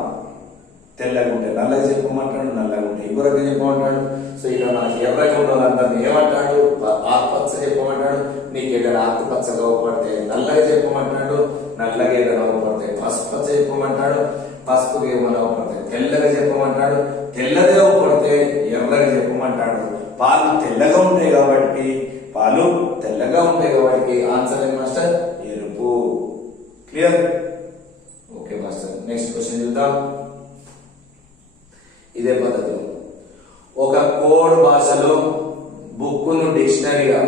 తెల్లగా ఉంటే నల్లగా చెప్పమంటాడు, నల్లగా ఉంటే ఇంకో రకంగా చెప్పమంటాడు. సో ఇక్కడ మనకి ఎర్రగా ఉండాలంటారు ఏమంటాడు? ఆకుపచ్చ చెప్పమంటాడు. నీకు ఏదైనా ఆకుపచ్చగా అవపడితే నల్లగా చెప్పమంటాడు, నల్లగా ఏదైనా అవపడితే పసుపచ్చ చెప్పమంటాడు, పసుపుగా ఏమైనా అవపడితే తెల్లగా చెప్పమంటాడు, తెల్లగా అవపడితే ఎర్రగా చెప్పమంటాడు. పాలు తెల్లగా ఉంటాయి కాబట్టి ఆన్సర్ ఏంటి మాస్టర్? ఎరుపు. Clear? Okay master. Next question చూద్దాం. ఇదే పద్ధతిలో ఒక కోడ్ భాషలో బుక్కును డిక్షనరీగా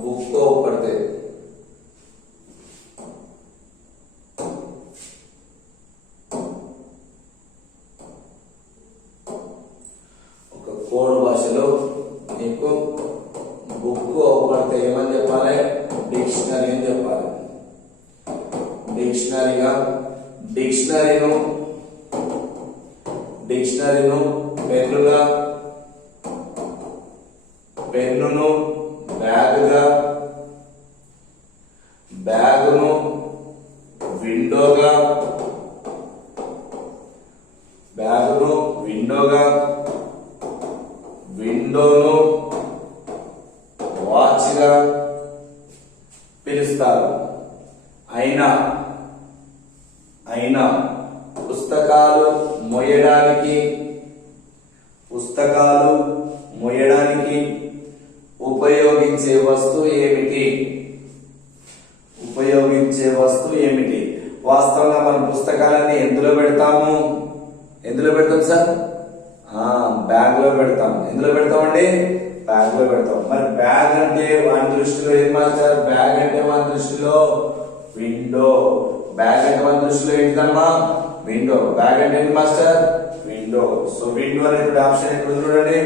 బుక్ పడితే ఒక కోడ్ భాషలో నీకు బుక్ పడితే ఏమని చెప్పాలి? డిక్షనరీ అని చెప్పాలి. డిక్షనరీను పెన్నును బ్యాగుగా, బ్యాగును విండోగా, విండోను వాచ్గా పిలుస్తారు. అయినా పుస్తకాలు మోయడానికి ఉపయోగించే వస్తువు ఏమిటి? వాస్తవంగా మనం పుస్తకాలన్నీ ఎందులో పెడతాం సార్? బ్యాగ్ లో పెడతాం. ఎందులో పెడతామండి? బ్యాగ్ లో పెడతాం. మరి బ్యాగ్ అంటే వాని దృష్టిలో ఏం మాస్టర్? బ్యాగ్ అంటే వాని దృష్టిలో విండో. బ్యాగ్ అంటే వాని దృష్టిలో ఏంటిదమ్మా? విండో. బ్యాగ్ అంటే ఏంటి మాస్టర్? విండో. సో విండో అనేటువంటి ఆప్షన్ ఇక్కడ చూడండి.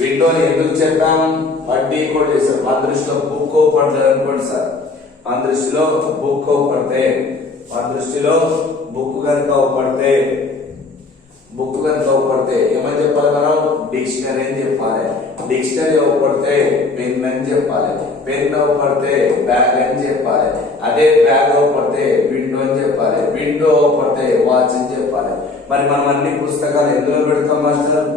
విండోని ఎందుకు చెప్పాం? వడ్డీ కూడా చేశారు. మన దృష్టిలో బుక్ పడుతుంది అనుకోండి సార్. మన దృష్టిలో బుక్ పడితే ఏమని చెప్పాలి మనం? డిక్షనరీ అని చెప్పాలి. డిక్షనరీ అవ్వపడితే పెన్ అని చెప్పాలి. పెన్ అవ్వపడితే బ్యాగ్ అని చెప్పాలి. అదే బ్యాగ్ అవ్వపడితే విండో అని చెప్పాలి. విండో అవ్వపడితే వాచ్ అని చెప్పాలి. మరి మనం అన్ని పుస్తకాలు ఎందులో పెడతాం మాస్టర్?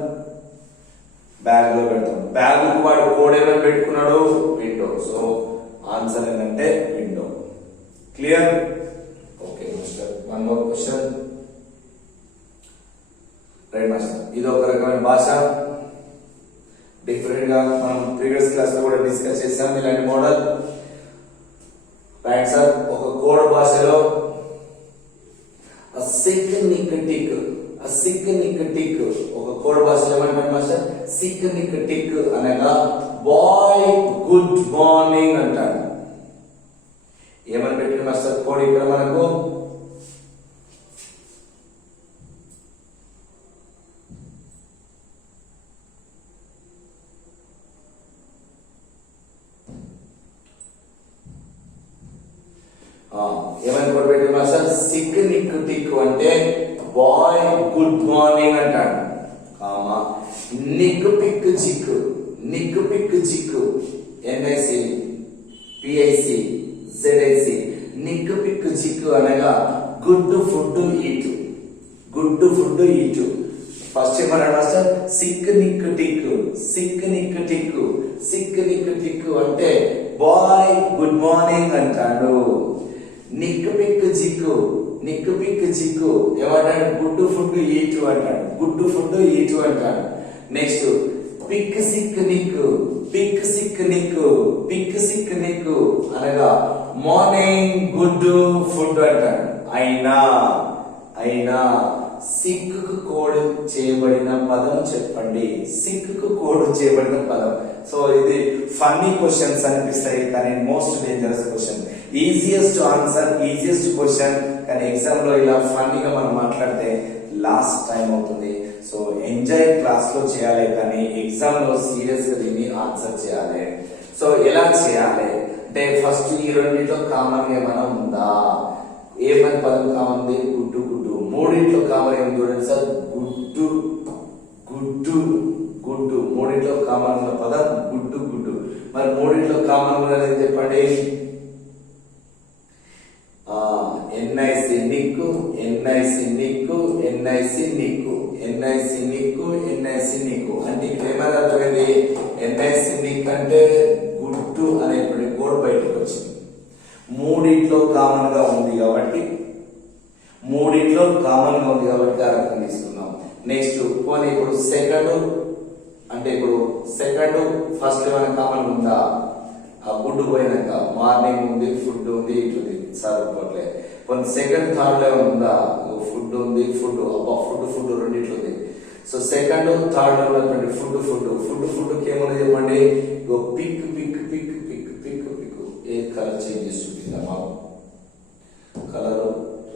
బ్యాగ్ లో పెడతాం. బ్యాగ్ వాడు కోడ్ ఏమైనా పెట్టుకున్నాడు? విండో. సో ఆన్సర్ ఏంటంటే window. Clear? Okay master. One more question. Right master. ఇది ఒక రకమైన భాష. డిఫరెంట్ గా మనం ప్రీవియస్ క్లాస్ లో కూడా డిస్కస్ చేసాం ఇలాంటి మోడల్. Right sir. ఒక కోడ్ భాషలో సిగ్నిఫికెంట్ ఒక కోడ్ భాషలో ఏమంటారు మాస్టర్? సిగ్నిఫికెంట్ అనగా బాయ్ గుడ్ మార్నింగ్ అంటాడు. ఏమని పెట్టిన మాస్టర్ కోడ్ ఇక్కడ మనకు? ఏమని కోడ్ పెట్టిన మాస్టర్? సిగ్నిఫికెంట్ అంటే బాయ్ గుడ్ మార్నింగ్ అంటాడు. Comma nic pic zic NIC PIC ZIC nic pic zic అనగా గుడ్ ఫుడ్ ఈట్. ఫస్ట్ ఏమన్నాడు మాస్టర్? సిక్ నిక్ టిక్ అంటే బాయ్ గుడ్ మార్నింగ్ అంటాడు. నిక్ పిక్ జిక్కు ఏమంటాడు? గుడ్ ఫుడ్ ఈట్ అంటాడు. Next pic sic nic అనగా morning good food అంటాడు. అయినా సిక్ కు కోడ్ చేయబడిన పదం చెప్పండి. సో ఇది ఫన్నీ క్వశ్చన్స్ అనిపిస్తాయి కానీ most dangerous question. Easiest answer, easiest question, కానీ ఎగ్జామ్ లో ఇలా ఫన్నీగా మనం మాట్లాడితే లాస్ట్ టైం అవుతుంది. సో ఎంజాయ్ క్లాస్ లో చేయాలి కానీ ఎగ్జామ్ లో సీరియస్ గా దీన్ని ఆన్సర్ చేయాలి. సో ఎలా చేయాలి అంటే ఫస్ట్ ఈ రెండింటిలో కామన్ ఏమైనా ఉందా? ఏమని పదం కామన్ ఉంది? గుడ్డు. మూడింట్లో కామన్ ఏమి చూడండి సార్? గుడ్డు. మూడింట్లో కామన్ ఉన్న పదం గుడ్డు. మరి మూడింట్లో కామన్ ఉన్నది చెప్పండి? NIC నిక్కు అంటే ఇక్కడ ఏమైనా అర్థమైంది? NIC నిక్ అంటే గుడ్డు అనేటువంటి కోడ్ బయటకు వచ్చింది. మూడింట్లో కామన్ గా ఉంది కాబట్టి ఆ రకం తీసుకున్నాం. నెక్స్ట్ పోనీ ఇప్పుడు సెకండ్ ఫస్ట్ ఏమైనా కామన్ ఉందా? ఆ గుడ్డు పోయినాక మార్నింగ్ ఉంది, ఫుడ్ ఉంది, ఇటు ఉంది, సరిపోట్లే. కొన్ని సెకండ్ థర్డ్ లో ఉందా? ఫుడ్ ఉంది, ఫుడ్ రెండిట్లో ఉంది. సో సెకండ్ థర్డ్ లో ఉన్నటువంటి ఫుడ్ ఏమన్నా చెప్పండి? పిక్ ఏ కలర్ చేంజ్ చేసి చూపిద్దామా? కలర్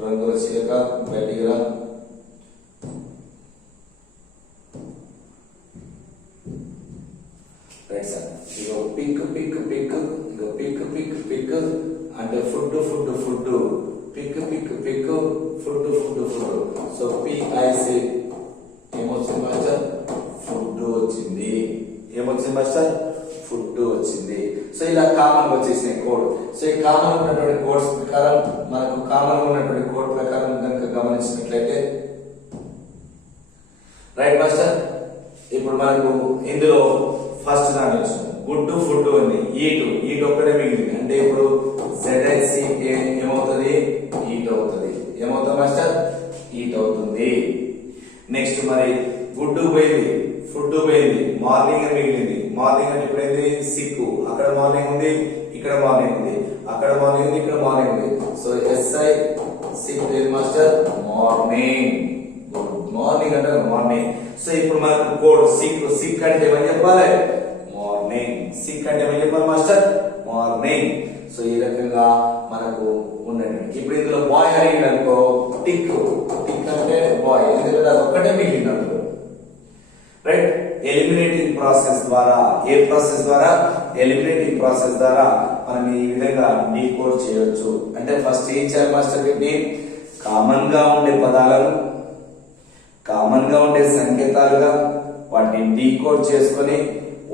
రంగు వచ్చాక బయటికి రా. Right sir. ఇగో పిక్ అంటే food pic food. So PIC ఏమొచ్చింది మాస్టర్? ఫుడ్ వచ్చింది. సో ఇలా కామన్ వచ్చేసినాయి కోడ్. సో ఈ కామన్ ఉన్నటువంటి కోడ్స్ ప్రకారం మనకు కామన్ ఉన్నటువంటి కోడ్ ప్రకారం కనుక గమనించినట్లయితే రైట్ మాస్టర్. ఇప్పుడు మనకు ఇందులో ఫస్ట్ దాంట్లో వచ్చింది గుడ్ ఫుడ్ ఉంది ఈట్ ఒక్కడే మిగిలింది అంటే ఇప్పుడు ZIC ఏమవుతుంది ఈట్ అవుతుంది ఏమవుతుంది మాస్టర్ ఈట్ అవుతుంది నెక్స్ట్ మరి గుడ్ పోయింది ఫుడ్ పోయింది మార్నింగ్ మిగిలింది మార్నింగ్ అంటే ఇప్పుడు ఏంది సిక్ అక్కడ మార్నింగ్ ఉంది ఇక్కడ మార్నింగ్ ఉంది అక్కడ మార్నింగ్ ఉంది ఇక్కడ మార్నింగ్ ఉంది సో SI సిక్ ఏది మాస్టర్ మార్నింగ్ గుడ్ మార్నింగ్ అంటే మార్నింగ్ సో ఇప్పుడు మనకు కోడ్ సిక్ అంటే ఏమని చెప్పాలి మార్నింగ్ సిక్ అంటే ఏమని చెప్పాలి మాస్టర్ మార్నింగ్ సో ఈ రకంగా మనకు ఉండండి ఇప్పుడు ఇందులో బాయ్ అడిగింది అనుకో టిక్ అంటే బాయ్ ఎందుకంటే అది ఒక్కటే మిగిలినట్టు రైట్ ఎలిమినేటింగ్ ప్రాసెస్ ద్వారా ఏ ప్రాసెస్ ద్వారా ఎలిమినేటింగ్ ప్రాసెస్ ద్వారా మనం ఈ విధంగా డీకోడ్ చేయొచ్చు అంటే ఫస్ట్ ఏం చేయాలి మాస్టర్ వీటిని కామన్ గా ఉండే పదాలను కామన్ గా ఉండే సంకేతాలుగా వాటిని డీకోడ్ చేసుకొని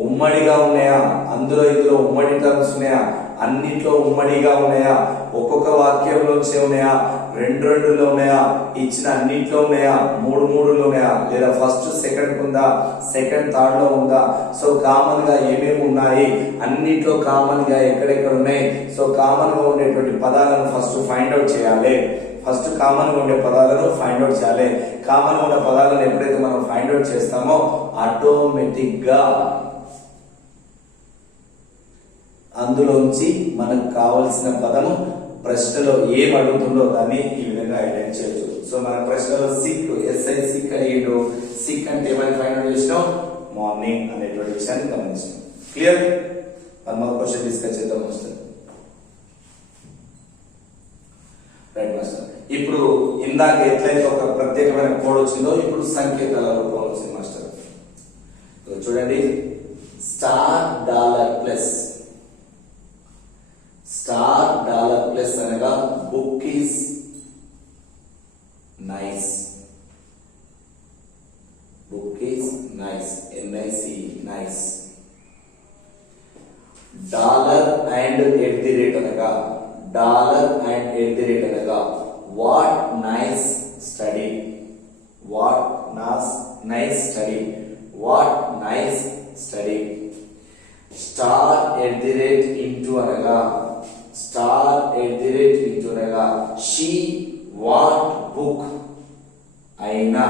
ఉమ్మడిగా ఉన్నాయా అందులో ఇందులో ఉమ్మడి టర్మ్స్ ఉన్నాయా అన్నిట్లో ఉమ్మడిగా ఉన్నాయా ఒక్కొక్క వాక్యంలోంచే ఉన్నాయా రెండులో ఉన్నాయా ఇచ్చిన అన్నిట్లో ఉన్నాయా మూడులో ఉన్నాయా లేదా ఫస్ట్ సెకండ్ ఉందా సెకండ్ థర్డ్ లో ఉందా సో కామన్ గా ఏమేమి ఉన్నాయి అన్నిట్లో కామన్ గా ఎక్కడెక్కడ ఉన్నాయి సో కామన్ గా ఉండేటువంటి పదాలను ఫస్ట్ ఫైండ్ అవుట్ చేయాలి ఫస్ట్ కామన్ గా ఉండే పదాలను ఫైండ్ అవుట్ చేయాలి కామన్ గా ఉన్న పదాలను ఎప్పుడైతే మనం ఫైండ్ అవుట్ చేస్తామో ఆటోమేటిక్ గా అందులోంచి మనకు కావలసిన పదము ప్రశ్నలో ఏం అడుగుతుందో దాన్ని ఈ విధంగా ఐడెంటిఫై చేయొచ్చు సో మన ప్రశ్నలో సిక్ SI సిక్ అయ్యిండు సిక్ అంటే ఏమని ఫైండ్ అవుట్ చేసినాం మార్నింగ్ అనేటువంటి విషయాన్ని గమనించాం క్లియర్ మన క్వశ్చన్ డిస్కస్ చేద్దాం వస్తుంది రైట్ మాస్టర్ ఇప్పుడు ఇందాక ఎట్లయితే ఒక ప్రత్యేకమైన కోడ్ వచ్చిందో ఇప్పుడు సంకేతాల రూపంలో వచ్చింది మాస్టర్ చూడండి $$+ అనగా book is nice book is nice NIC nice $& అనగా what nice study what nice study what nice study $into అనగా షీ వాట్ బుక్ అయినా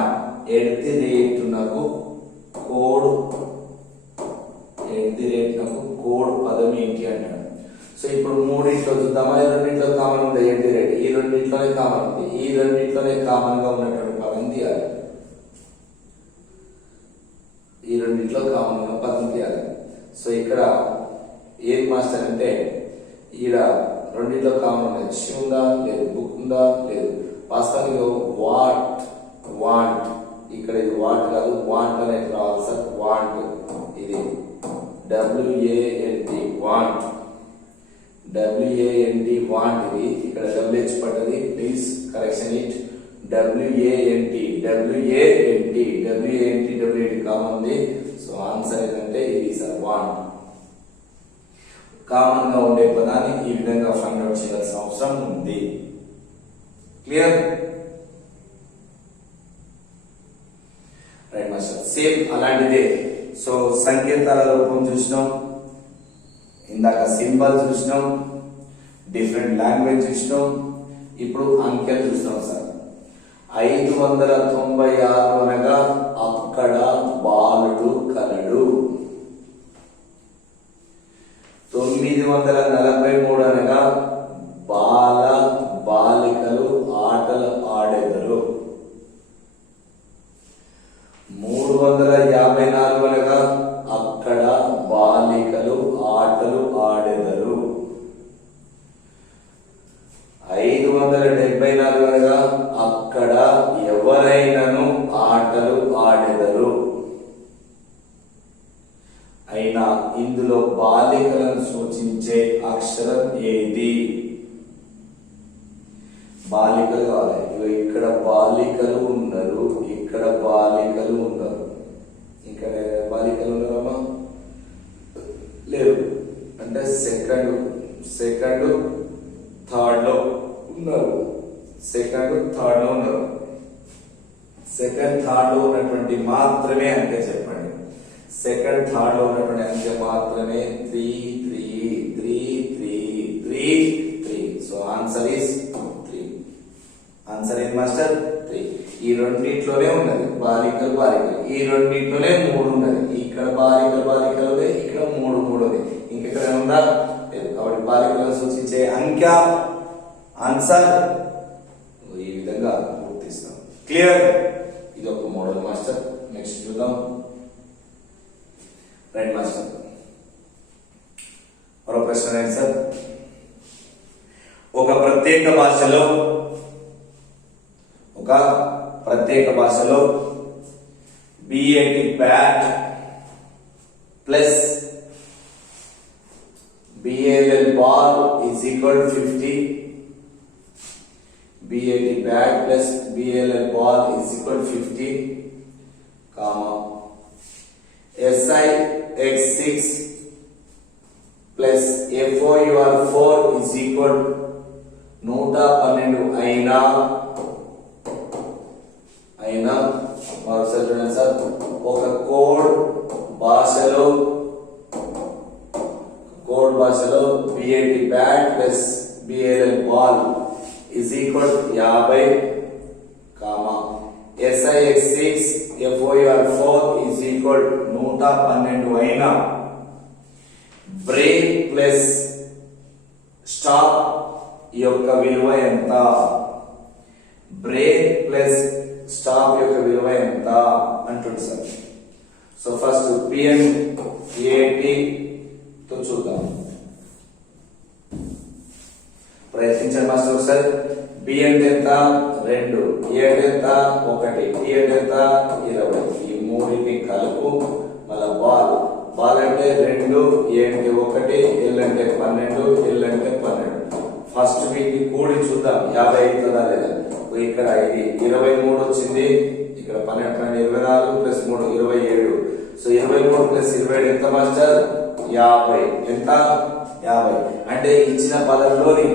నకు కోడ్ కోడ్ పదం ఏంటి అంటాడు సో ఇప్పుడు మూడింట్లో చూద్దామా ఈ రెండింటిలో కామన్ ఉంది ఈ రెండింట్లోనే కామన్ ఉంది ఈ రెండింట్లోనే కామన్ గా ఉన్నటువంటి పదం తీయాలి ఈ రెండింటిలో కామన్ గా పదం తీయాలి సో ఇక్కడ ఏం మాస్టర్ అంటే ఈడ రెండింటిలో కామన్ ఉంది షీ ఉందా లేదు బుక్ ఉందా లేదు వాస్తవానికి వాంట్ ఇక్కడ ఇది వాట్ కాదు వాంట్ అనేది రావాలి సార్ వాంట్ ఇది WANT వాంట్ వాంట్ ఇది ఇక్కడ WH పడ్డది please correction it WANT common ఉంది సో ఆన్సర్ ఏంటంటే ఇది సార్ వాంట్ కామన్ గా ఉండే పదాన్ని ఈ విధంగా ఫైండ్ అవుట్ చేయాల్సిన అవసరం ఉంది క్లియర్ రైట్ మాస్టర్ సేమ్ అలాంటిదే సో సంకేతాల రూపం చూసినాం ఇందాక సింబల్ చూసినాం డిఫరెంట్ లాంగ్వేజ్ చూసినాం ఇప్పుడు అంకెలు చూసినాం సార్ 596 అనగా అక్కడ బాలుడు కలడు 943 అనగా బాలికలు ఆటలు ఆడెదరు 354 అనగా అక్కడ బాలికలు ఆటలు ఆడెదరు 574 అనగా అక్కడ ఎవరైనాను ఆటలు ఆడెదరు అయినా ఇందులో బాలికలను సూచించే అక్షరం ఏది బాలికలు కావాలి ఇక్కడ బాలికలు ఉన్నారు ఇక్కడ బాలికలు ఉన్నారు ఇక్కడ బాలికలు ఉన్నారమ్మా లేరు అంటే సెకండ్ థర్డ్ లో ఉన్నారు సెకండ్ థర్డ్ లో ఉన్నటువంటి మాత్రమే అంటే చెప్పండి సెకండ్ థర్డ్ లో ఉన్నటువంటి అంకె మాత్రమే 3 3 3 3 3 3. So answer is 3. ఆన్సర్ ఏంటి మాస్టర్? 3. ఈ రెండింటిలోనే ఉన్నది బాలికలు బాలికలు, ఈ రెండింటిలోనే 3 ఉన్నది. ఇక్కడ బాలికలు బాలికలు ఉంది, ఇక్కడ 3 3 ఉంది. ఇంకెక్కడ ఉందా? కాబట్టి బాలికలను సూచించే అంకె ఆన్సర్ ఈ విధంగా గుర్తిస్తాం. క్లియర్? ఇది ఒక మోడల్ మాస్టర్. నెక్స్ట్ చూద్దాం. రైట్ మాస్టర్, మరో ప్రశ్న రైట్ సార్. ఒక ప్రత్యేక భాషలో BAT bat plus BLL ball is equal 50. BAT bat plus BLL ball is equal 50, comma SIX6 plus FOUR4 is equal 112 అయినా మరోసారి చూడండి సార్. ఒక కోడ్ భాషలో BAT bat plus BLL ball is equal 50, comma SIX6 FOUR4 is equal 112 అయినా break plus stop యొక్క విలువ ఎంత? Break plus stop యొక్క విలువ ఎంత అంటుంది సార్. సో ఫస్ట్ PNAT తో చూద్దాం. ప్రయత్నించండి మాస్టర్ ఒకసారి. B అంటే ఎంత? 2, A అంటే ఎంత? 1, T అంటే ఎంత? 20. ఈ మూడింటిని కలుపు. మళ్ళా బాల్ అంటే 2, A అంటే 1, L అంటే 12, L అంటే 12. ఫస్ట్ వీటిని కూడి చూద్దాం 50 అవుతుందా లేదా. ఇక్కడ ఇది 23 వచ్చింది, ఇక్కడ 12 24 ప్లస్ 3 27. సో 23 ప్లస్ 27 ఎంత మాస్టర్? 50. ఎంత? 50. అంటే ఇచ్చిన పదంలోని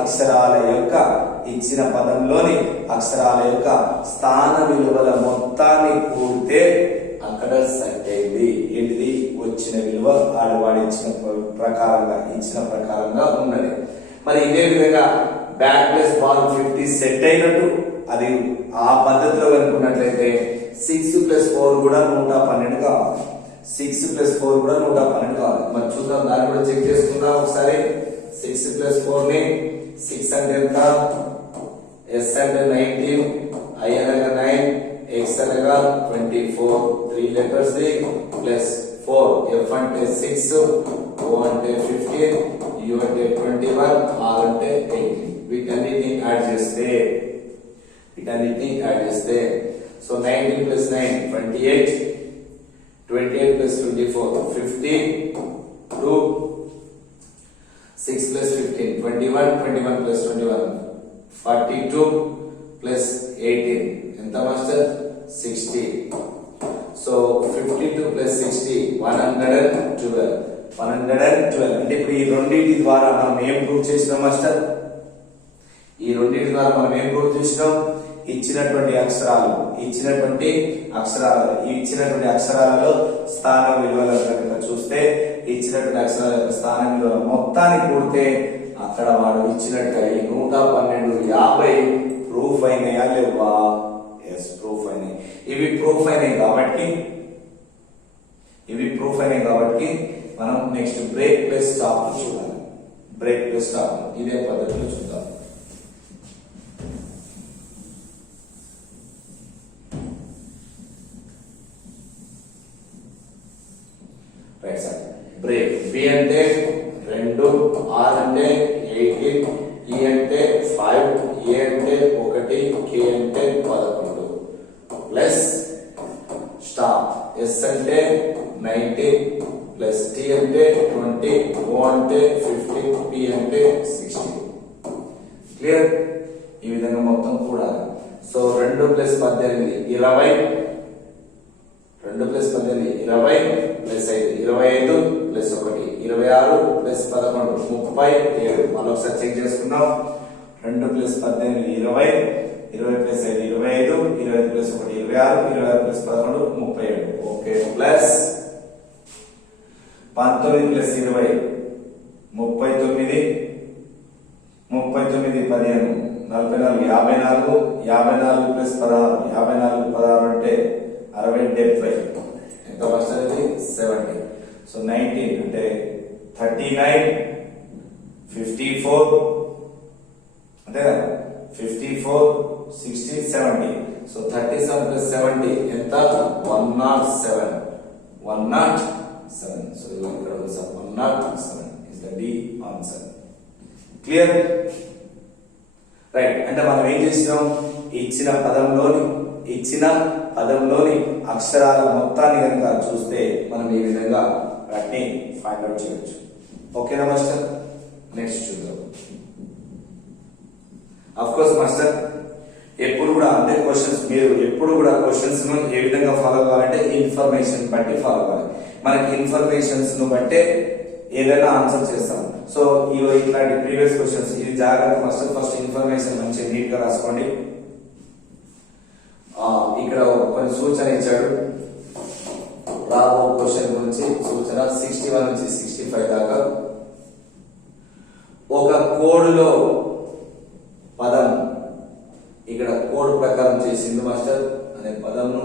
అక్షరాల యొక్క స్థాన విలువల మొత్తాన్ని కూడితే అక్కడ సెట్ అయింది. ఏంటిది? వచ్చిన విలువ ఆడవాడి ఇచ్చిన ప్రకారంగా ఉన్నది. మరి ఇదే విధంగా బ్యాట్ ప్లస్ బాల్ 50 సెట్ అయినట్టు అది ఆ పద్ధతిలో కనుకున్నట్లయితే 6 ప్లస్ 4 కూడా 112 కావాలి. 6 ప్లస్ 4 కూడా 112 కావాలి. మరి చూద్దాం, దాన్ని కూడా చెక్ చేసుకుందాం ఒకసారి. 6 ప్లస్ 4 ని 6 అంటే ఎంత? S అంటే 19, I అనగా 9, X అనగా 24, 3 లెటర్స్ ప్లస్ 4, F అంటే 6, O అంటే 15, U అంటే 21, R అంటే 18. వీటన్నిటిని యాడ్ చేస్తే so 19 plus 9 28, 28 plus 24 50, 2, 6 plus 15 21, 21 plus 21 42 plus 18 ఎంత మాస్టర్? 60. So 52 plus 60 112. అంటే ఇప్పుడు ఈ రెండింటి ద్వారా మనం ఏం ప్రూవ్ చేసినాం మాస్టర్? ఇచ్చినటువంటి అక్షరాలలో స్థాన విలువల కనుక చూస్తే ఇచ్చినటువంటి అక్షరాల యొక్క స్థాన విలువల మొత్తాన్ని కూడితే అక్కడ వాడు ఇచ్చినట్టుగా ఈ 112 50 ప్రూఫ్ అయినాయా లేవా? ఎస్, ప్రూఫ్ అయినాయి. ఇవి ప్రూఫ్ అయినాయి కాబట్టి మనం నెక్స్ట్ బ్రేక్ ప్లస్ స్టాప్ చూడాలి. ఇదే పద్ధతిలో చూద్దాం. Right sir. బ్రేక్ B అంటే 2, R అంటే 18, E అంటే 5, A అంటే 1, K అంటే 11 ప్లస్ స్టాప్ S అంటే 19 ప్లస్ T అంటే 20, O అంటే 15, P అంటే 16. క్లియర్? ఈ విధంగా మొత్తం కూడాలి. So 2 plus 18 20, 2 plus 18 20 plus 5 25 plus 1 26 plus 11 37. మళ్ళీ ఒకసారి చెక్ చేసుకుందాం. 2 plus 18 20, 20 plus 5 25, 25 plus 1 26, 26 plus 11 37. Okay, plus 19 plus 20 39, 39 15 44, 54, 54 plus 16 54 16 అంటే 60 70. ఎంత వస్తుంది? 70. సో 19 అంటే 39 54 అంతే కదా, 54 60 70. సో 37 ప్లస్ 70 ఎంత? 107. 107. సో ఇక్కడ 107 is the D answer. Clear? Right. అంటే మనం ఏం చేసినాం? ఇచ్చిన పదంలోని అక్షరాల మొత్తాన్ని కనుక చూస్తే మనం ఈ విధంగా వాటిని ఫైండ్ అవుట్ చేయవచ్చు. ఓకేనా మాస్టర్? నెక్స్ట్ చూద్దాం. అఫ్ కోర్స్ మాస్టర్, ఎప్పుడు కూడా అంటే మీరు ఎప్పుడు కూడా క్వశ్చన్స్ ను ఏ విధంగా ఫాలో కావాలంటే ఇన్ఫర్మేషన్ బట్టి ఫాలో కావాలి. మనకి ఇన్ఫర్మేషన్స్ ను బట్టే ఏదైనా ఆన్సర్ చేస్తాం. సో ఇట్లాంటి ప్రీవియస్ క్వశ్చన్స్ ఇది జాగ్రత్త మాస్టర్. ఫస్ట్ ఇన్ఫర్మేషన్ మంచిగా నీట్ గా రాసుకోండి. ఇక్కడ కొన్ని సూచన ఇచ్చాడు రాబో క్వశ్చన్ గురించి. సూచన 61 నుంచి 65 దాకా ఒక కోడ్లో పదం ఇక్కడ కోడ్ ప్రకారం చేసింది మాస్టర్. అనే పదమును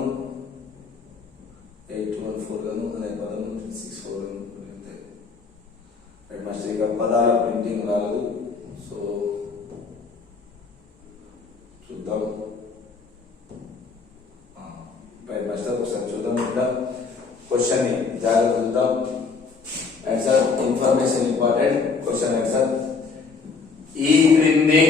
814 గాను అనే పదమును 64 గాను రైట్ మాస్టర్. ఇక్కడ పదాల ప్రింటింగ్ రాలేదు. సో చూద్దాం. రైట్ మాస్టర్, ఒకసారి చూద్దాం. ఇక్కడ క్వశ్చన్ ని జాగ్రత్త చూద్దాం. Answer information important. Question answer ఈ క్రింది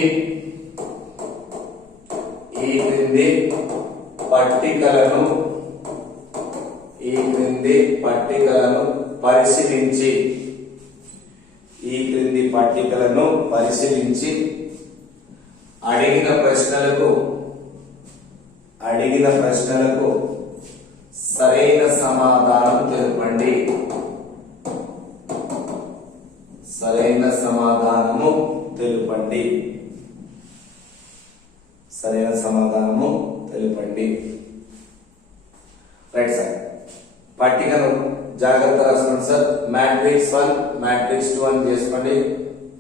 పట్టికలను పరిశీలించి అడిగిన ప్రశ్నలకు సరైన సమాధానం తెలుపండి. సరైన సమాధానము తెలుపండి. Right sir. పట్టికను జాగ్రత్త రాసుకోండి సార్. మ్యాట్రిక్స్ 1 మ్యాట్రిక్స్ 2 అని చేసుకోండి.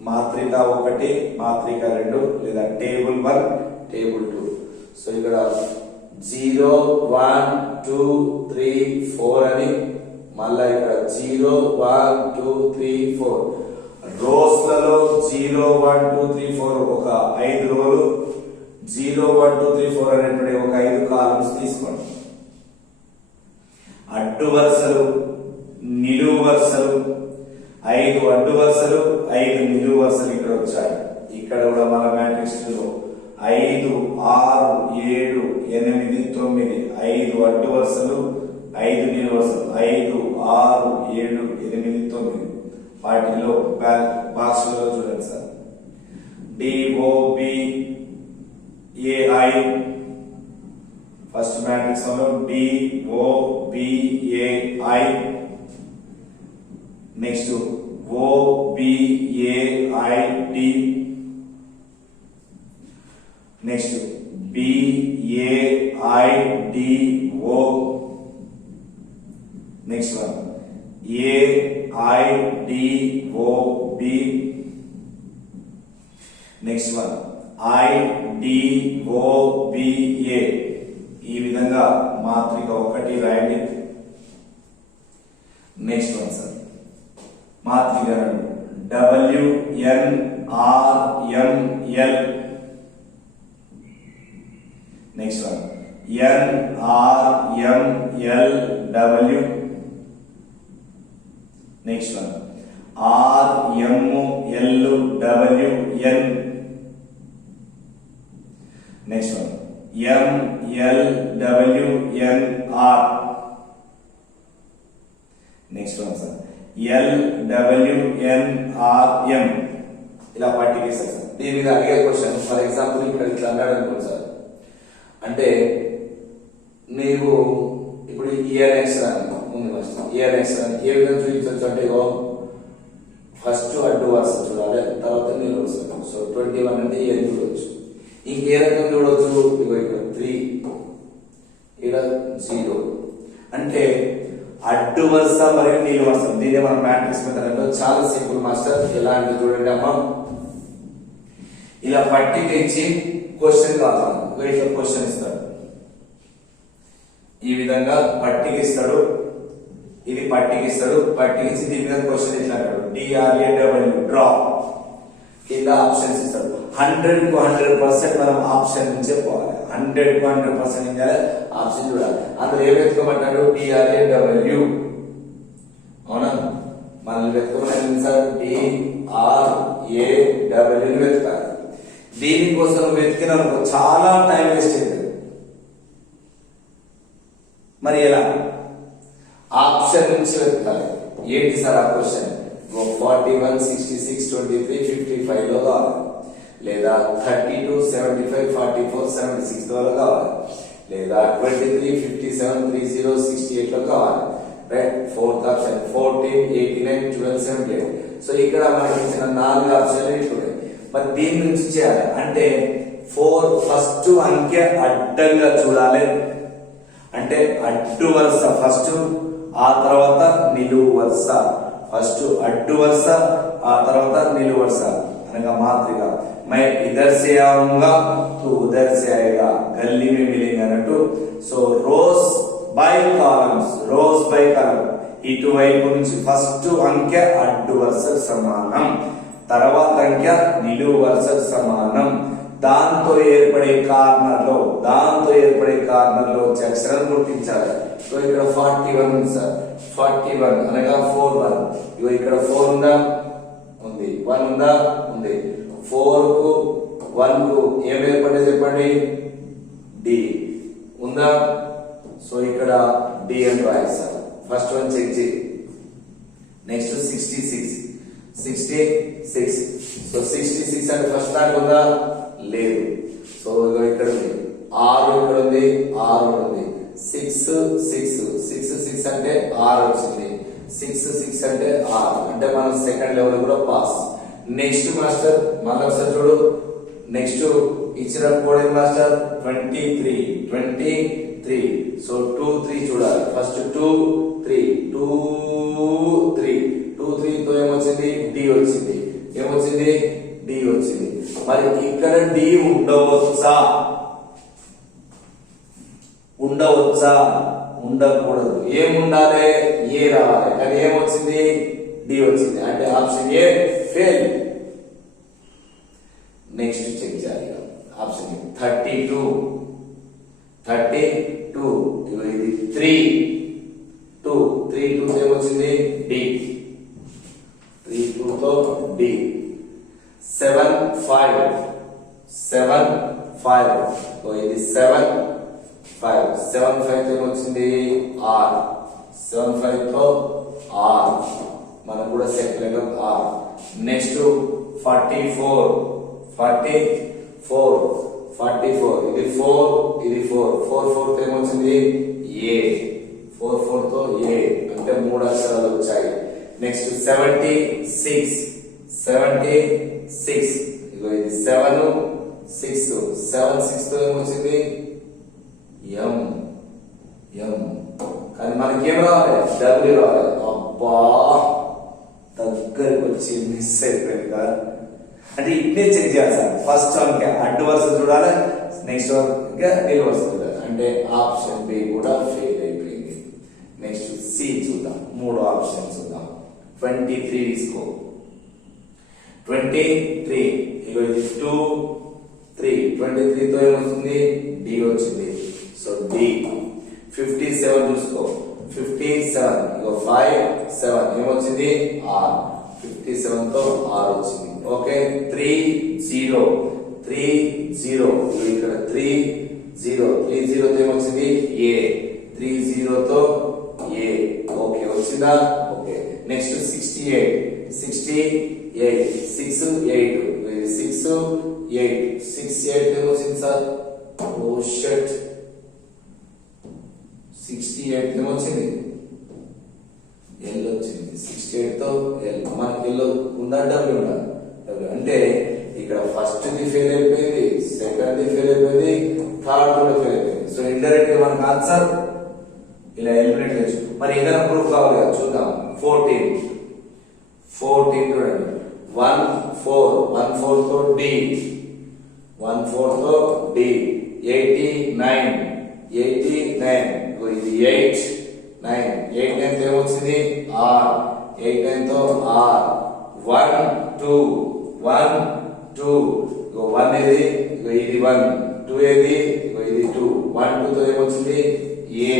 మాత్రిక 1 మాత్రిక 2 లేదా టేబుల్ 1 టేబుల్ 2. సో ఇక్కడ 0 1 2 3 4 అని మళ్ళా ఇక్కడ 0 1 2 3 4 రోస్ లలో 0 1 2 3 4 ఒక 5 రోలు, 0 1 2 3 4 అనేటువంటి ఒక 5 కాలమ్స్ తీసుకోండి. అడ్డు వరుసలు, నిలువు వరుసలు, 5 అడ్డు వరుసలు, 5 నిలువు వరుసలు ఇక్కడ వచ్చాయి. ఇక్కడ కూడా మన మ్యాట్రిక్స్ లో 5 6 7 8 9 5 అడ్డు వరుసలు, 5 నిలువు వరుసలు, 5 6 7 8 9. వాటిలో బాక్స్ లో చూడండి సార్. DOBAI ఫస్ట్ మ్యాట్రిక్స్ లో DOBAI, next OBAID, next BAIDO, next one AIDOB, next one IDOBA. ఈ విధంగా మాత్రిక 1 రాయండి. నెక్స్ట్ వన్ సార్ మాత్రిక 2 WNRML, next one NRMLW, next one RMLWN, next one MLWNR, next one sir LWNRM. ఇలా పట్టికేస్తారు sir. దీని మీద అడిగే క్వశ్చన్ ఫర్ ఎగ్జాంపుల్ ఇక్కడ ఇట్లా అన్నాడు అనుకోండి సార్. అంటే నీవు ఇప్పుడు ENX ఉంది ఫస్ట్ ENX ఏ విధంగా చూపించవచ్చు అంటే ఫస్ట్ అడ్డు వరుస చూడాలి, తర్వాత నిలువు వరుస. సో 21 అంటే ఏం చూడవచ్చు. ఇంకే రకం చూడవచ్చు, ఇగో ఇక్కడ 3 ఇక్కడ 0 అంటే అడ్డు వరుస మరియు నిలువు వరుస. దీన్ని మనం మ్యాట్రిక్స్ మెథడ్ చాలా సింపుల్ మాస్టర్. ఎలా అంటే చూడండి అమ్మా, ఇలా పట్టిక ఇచ్చి క్వశ్చన్ కావాలి, ఇట్లా క్వశ్చన్ ఇస్తాడు, ఈ విధంగా పట్టిక ఇస్తాడు, ఇది పట్టిక ఇస్తాడు, పట్టిక ఇచ్చి దీని మీద క్వశ్చన్ ఇట్లా అంటాడు DRAW డ్రా, కింద ఆప్షన్స్ ఇస్తాడు. 100 కు 100% మనం ఆప్షన్ నుంచే పోవాలి. 100 కు 100% ఏం చేయాలి, ఆప్షన్ చూడాలి. అందులో ఏం వెతుకోమంటాడు, DRAW, అవునా, మనల్ని వెతుకోమని సార్ DRAW వెతకాలి. దీనికోసం వెతికినప్పుడు చాలా టైం వేస్ట్ అవుతుంది. మరి ఎలా, ఆప్షన్ నుంచి వెతకాలి. ఏంటి సార్ ఆ క్వశ్చన్, 41, 66, 23, 55 లో కావాలి, లేదా 32, 75, 44, 76 లో కావాలి, లేదా 23, 57, 30, 68 లో కావాలి. Right, fourth option 14, 89, 12, 78. సో ఇక్కడ మనకి ఇచ్చిన 4 ఆప్షన్లు ఇప్పుడు. మరి దీని నుంచి చేయాలి అంటే 4 ఫస్ట్ అంకె అడ్డంగా చూడాలి, అంటే అడ్డు వరుస ఫస్ట్, ఆ తర్వాత నిలువు వరుస. ఫస్ట్ అడ్డు వరుస, ఆ తర్వాత నిలువు వరుస, అనగా మాత్రిక. मैं इधर से आऊंगा तू उधर से आएगा, गली में मिलेंगे అన్నట్టు. So rows by columns, rows by column. ఇటువైపు నుంచి ఫస్ట్ అంకె అడ్డు వరుసకు సమానం, తర్వాత అంకె నిలువు వరుసకు సమానం. దాంతో ఏర్పడే కార్నర్ లో అక్షరం గుర్తించాలి. సో ఇక్కడ 41 ఉంది సార్, 41 అనగా 41. ఇగో ఇక్కడ 4 ఉందా, ఉంది. 1 ఉందా, ఉంది. 4 కు 1 కు ఏం ఏర్పడే చెప్పండి, D ఉందా. సో ఇక్కడ D అని రాయాలి సార్. ఫస్ట్ వన్ చెక్ చేయి. నెక్స్ట్ 66. సో 66 అంటే ఫస్ట్ దాంట్లో ఉందా, లేదు. సో ఇక్కడ ఉంది 6, ఇక్కడ ఉంది 6 ఉంది. 6 అంటే 6 వచ్చింది. 6 అంటే 6 అంటే మనం సెకండ్ లెవెల్ కూడా పాస్. నెక్స్ట్ మాస్టర్ మళ్ళీ ఒకసారి చూడు, నెక్స్ట్ ఇచ్చిన కోడ్ ఏం మాస్టర్, 23. సో 2, 3 చూడాలి. ఫస్ట్ 2, 3 తో ఏమొచ్చింది, D వచ్చింది. ఏమొచ్చింది, D వచ్చింది. మరి ఇక్కడ D ఉండవచ్చా, ఉండకూడదు. ఏముండాలి, ఏ రావాలి, కానీ ఏమొచ్చింది, D వచ్చింది. అంటే option A fail. Next check చేయాలి. ఆప్షన్ 32 ఇది 3 తో ఏమొచ్చింది, D. 3 తో D. 7 5 ఇది 7 5 తో ఏమొచ్చింది, R. 7 5 తో R, మనకు కూడా సెకండ్ లెవెల్ R. నెక్స్ట్ 44 ఇది 4 ఇది 4 తో ఏమొచ్చింది, A. 4 తో A అంటే 3 అక్షరాలు వచ్చాయి. నెక్స్ట్ 76 ఇగో ఇది 7 6 తో ఏమొచ్చింది, M. కానీ మనకి ఏం రావాలి, W రావాలి. అబ్బా దగ్గరికి వచ్చి మిస్ అయిపోయింది కదా. అంటే ఇట్నే చెక్ చేయాలి సార్. ఫస్ట్ అంకె అడ్డు వరుస చూడాలి, నెక్స్ట్ అంకె నిలువు వరుస చూడాలి. అంటే ఆప్షన్ బి కూడా ఫెయిల్ అయిపోయింది. నెక్స్ట్ సి చూద్దాం, 3 ఆప్షన్ చూద్దాం. 23 తీసుకో. 23 ఇగో ఇది 2 3 23 తో ఏమొస్తుంది, D వచ్చింది. So D. 57 చూసుకో. 57 ఇగో 5 7 ఏమొచ్చింది, R. 57 తో R వచ్చింది. ఓకే. 30 ఇక్కడ 30 తో ఏమొచ్చింది, A. 30 తో A. ఓకే వచ్చిందా, ఓకే. నెక్స్ట్ 68 6 8 ఏమొచ్చింది సార్, ఓ షట్ 68 ఏమొచ్చింది, L వచ్చింది. 68 తో L. మనకి L ఉందా, W ఉందా, W. అంటే ఇక ఇక్కడ ఫస్ట్ ది ఫెయిల్ అయిపోయింది, సెకండ్ ది ఫెయిల్ అయిపోయింది, థర్డ్ కూడా ఫెయిల్ అయిపోయింది. సో ఇండైరెక్ట్ గా మనకు ఆన్సర్ ఇలా ఎలిమినేట్ చేయొచ్చు. మరి ఏదైనా ప్రూఫ్ కావాలి కదా, చూద్దాం. 14 చూడండి. 1 4 తో D, 1 4 తో D, 89 ఇది 8 9 9 ఏమొచ్చింది R, 8 9 తో R, 1 2 1 2 1 ఇది 1, 2 ఇది 2, 1 2 తో ఏమొచ్చింది A,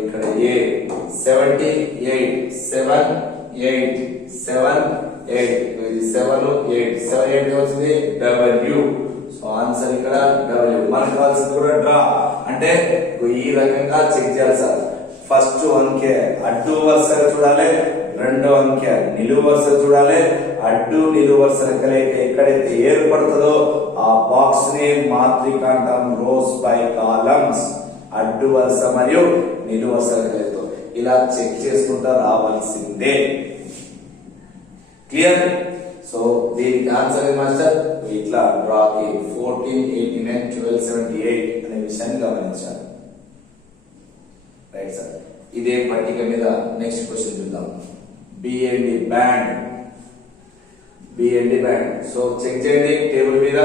ఇక్కడ A, 78 7 8 7 8 ఇది 7 8 వచ్చింది W. సో ఆన్సర్ ఇక్కడ W. మనకు కావాల్సింది కూడా డ్రా, అంటే ఈ రకంగా చెక్ చేయాలి సార్. ఫస్ట్ అంకె అడ్డు వరుసగా చూడాలి, రెండో అంకె నిలువు వరుస చూడాలి. అడ్డు నిలువు వరుసల కలయిక ఎక్కడైతే ఏర్పడుతుందో ఆ బాక్స్ ని మాత్రిక అంటాం, రోస్ బై కాలమ్స్. అడ్డు వరుస మరియు నిలువు వరుసల కలయికతో ఇలా చెక్ చేసుకుంటా రావాల్సిందే. క్లియర్? సో దీనికి ఆన్సర్ ఏం మాస్టర్? ఇట్లా డ్రాకి 14 89 12 78 అనే విషయాన్ని గమనించాలి. Right sir. ఇదే పట్టిక మీద నెక్స్ట్ క్వశ్చన్ చూద్దాం. B M D band, B M D band. So check చేయండి టేబుల్ మీద.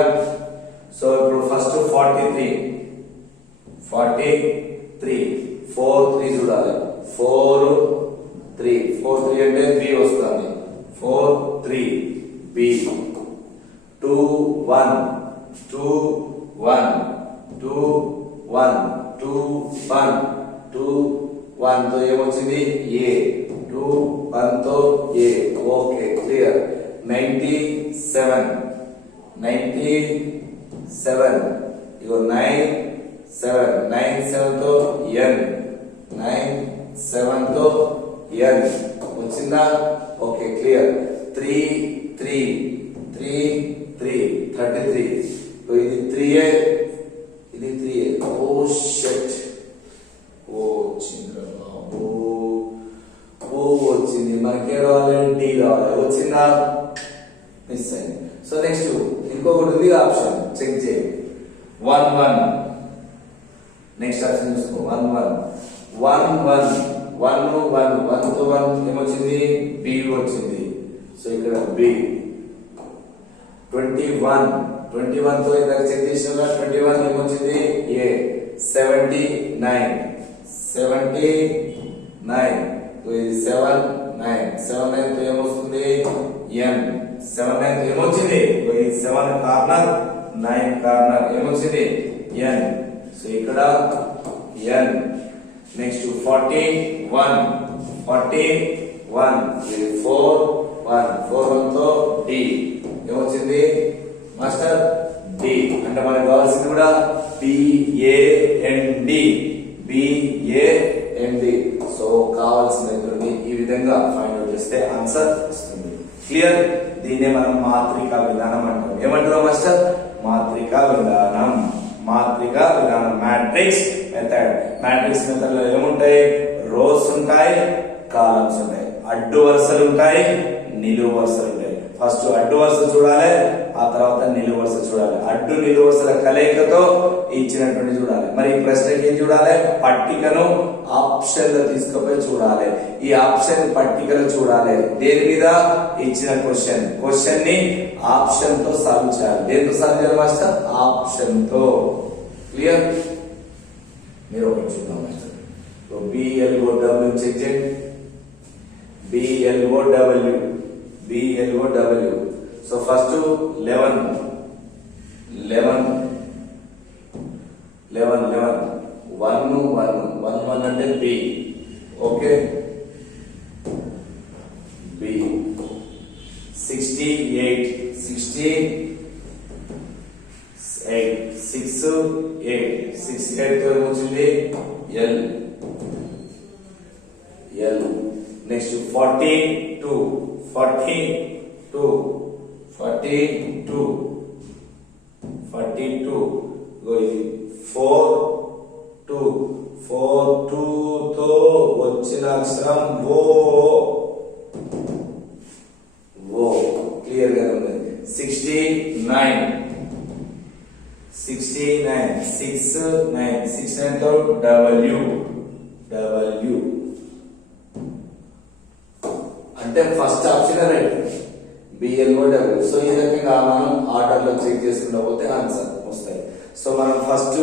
సో ఇప్పుడు ఫస్ట్ 43 4 3 చూడాలి. 4 3 అంటే 3 వస్తుంది. 4 3 B 2 1 2 1 2 1 2 1 2 1 తో ఏమొచ్చింది A, 2 1 తో A. Okay, clear. 97 ఇగో 9 7 తో N, 9 7 తో N వచ్చిందా? Okay, clear. 3 3 33 ఇది 3A, ఇది 3A. ఓ షట్, ఓ చంద్రబాబు, ఓ వచ్చింది. మనకే రావాలి, D రావాలి. వచ్చిందా? మిస్ అయింది. సో నెక్స్ట్ ఇంకొకటి ఉంది ఆప్షన్, చెక్ చేయండి. 1 1 నెక్స్ట్ ఆప్షన్ చూసుకో. 1 1 తో 1 ఏమొచ్చింది B వచ్చింది. సో ఇక్కడ B. 21 తో ఇందాక చెక్ చేసిన 21 ఏమొచ్చింది A. 79 ఇది 7 9 తో ఏమొస్తుంది N. 7 9 తో ఏమొచ్చింది, ఇది 7 కార్నర్ 9 కార్నర్ ఏమొచ్చింది N. సో ఇక్కడ N. నెక్స్ట్ 41 ఇది 4 1 తో D ఏమొచ్చింది మాస్టర్ D. అంటే మనకు కావాల్సింది కూడా BAND. సో కావాల్సినటువంటి ఈ విధంగా ఫైండ్ అవుట్ చేస్తే ఆన్సర్ వస్తుంది. క్లియర్? దీన్నే మనం మాత్రిక విధానం అంటాం. ఏమంటారు మాస్టర్? మాత్రిక విధానం. Matrix method. మ్యాట్రిక్స్ మెథడ్ లో ఏముంటాయి? రోస్ ఉంటాయి, కాలమ్స్ ఉంటాయి, అడ్డు వరుసలు ఉంటాయి, నిలువు వరుసలు ఉంటాయి. ఫస్ట్ అడ్డు వరుస చూడాలి, ఆ తర్వాత నిలువు వరుస చూడాలి. అడ్డు నిలువు వరుసల కలయికతో ఇచ్చినటువంటి చూడాలి. మరి ఈ ప్రశ్నకి ఏం చూడాలి? పట్టికను ఆప్షన్ లో తీసుకుపోయి చూడాలి. ఈ ఆప్షన్ పట్టికలు చూడాలి. దేని మీద? ఇచ్చిన క్వశ్చన్ ని ఆప్షన్ తో సాల్వ్ చేయాలి. దేంతో సాల్వ్ చేయాలి మాస్టర్? ఆప్షన్ తో. క్లియర్? మీరు ఒకటి చూద్దాం మాస్టర్. BLOW చెక్ చేయండి. BLOW. సో ఫస్ట్ 11 1 అంటే B. Okay, B. 68 తో వచ్చింది L. నెక్స్ట్ 42 4 తో వచ్చిన అక్షరం O. క్లియర్ గా ఉంది. 69 డబ్ల్యూ డబ్ల్యూ అంటే first option right, BLO W. So ఈ రకంగా మనం ఆర్డర్ లో చెక్ చేసుకుంటూ పోతే ఆన్సర్ వస్తాయి. సో మనం ఫస్ట్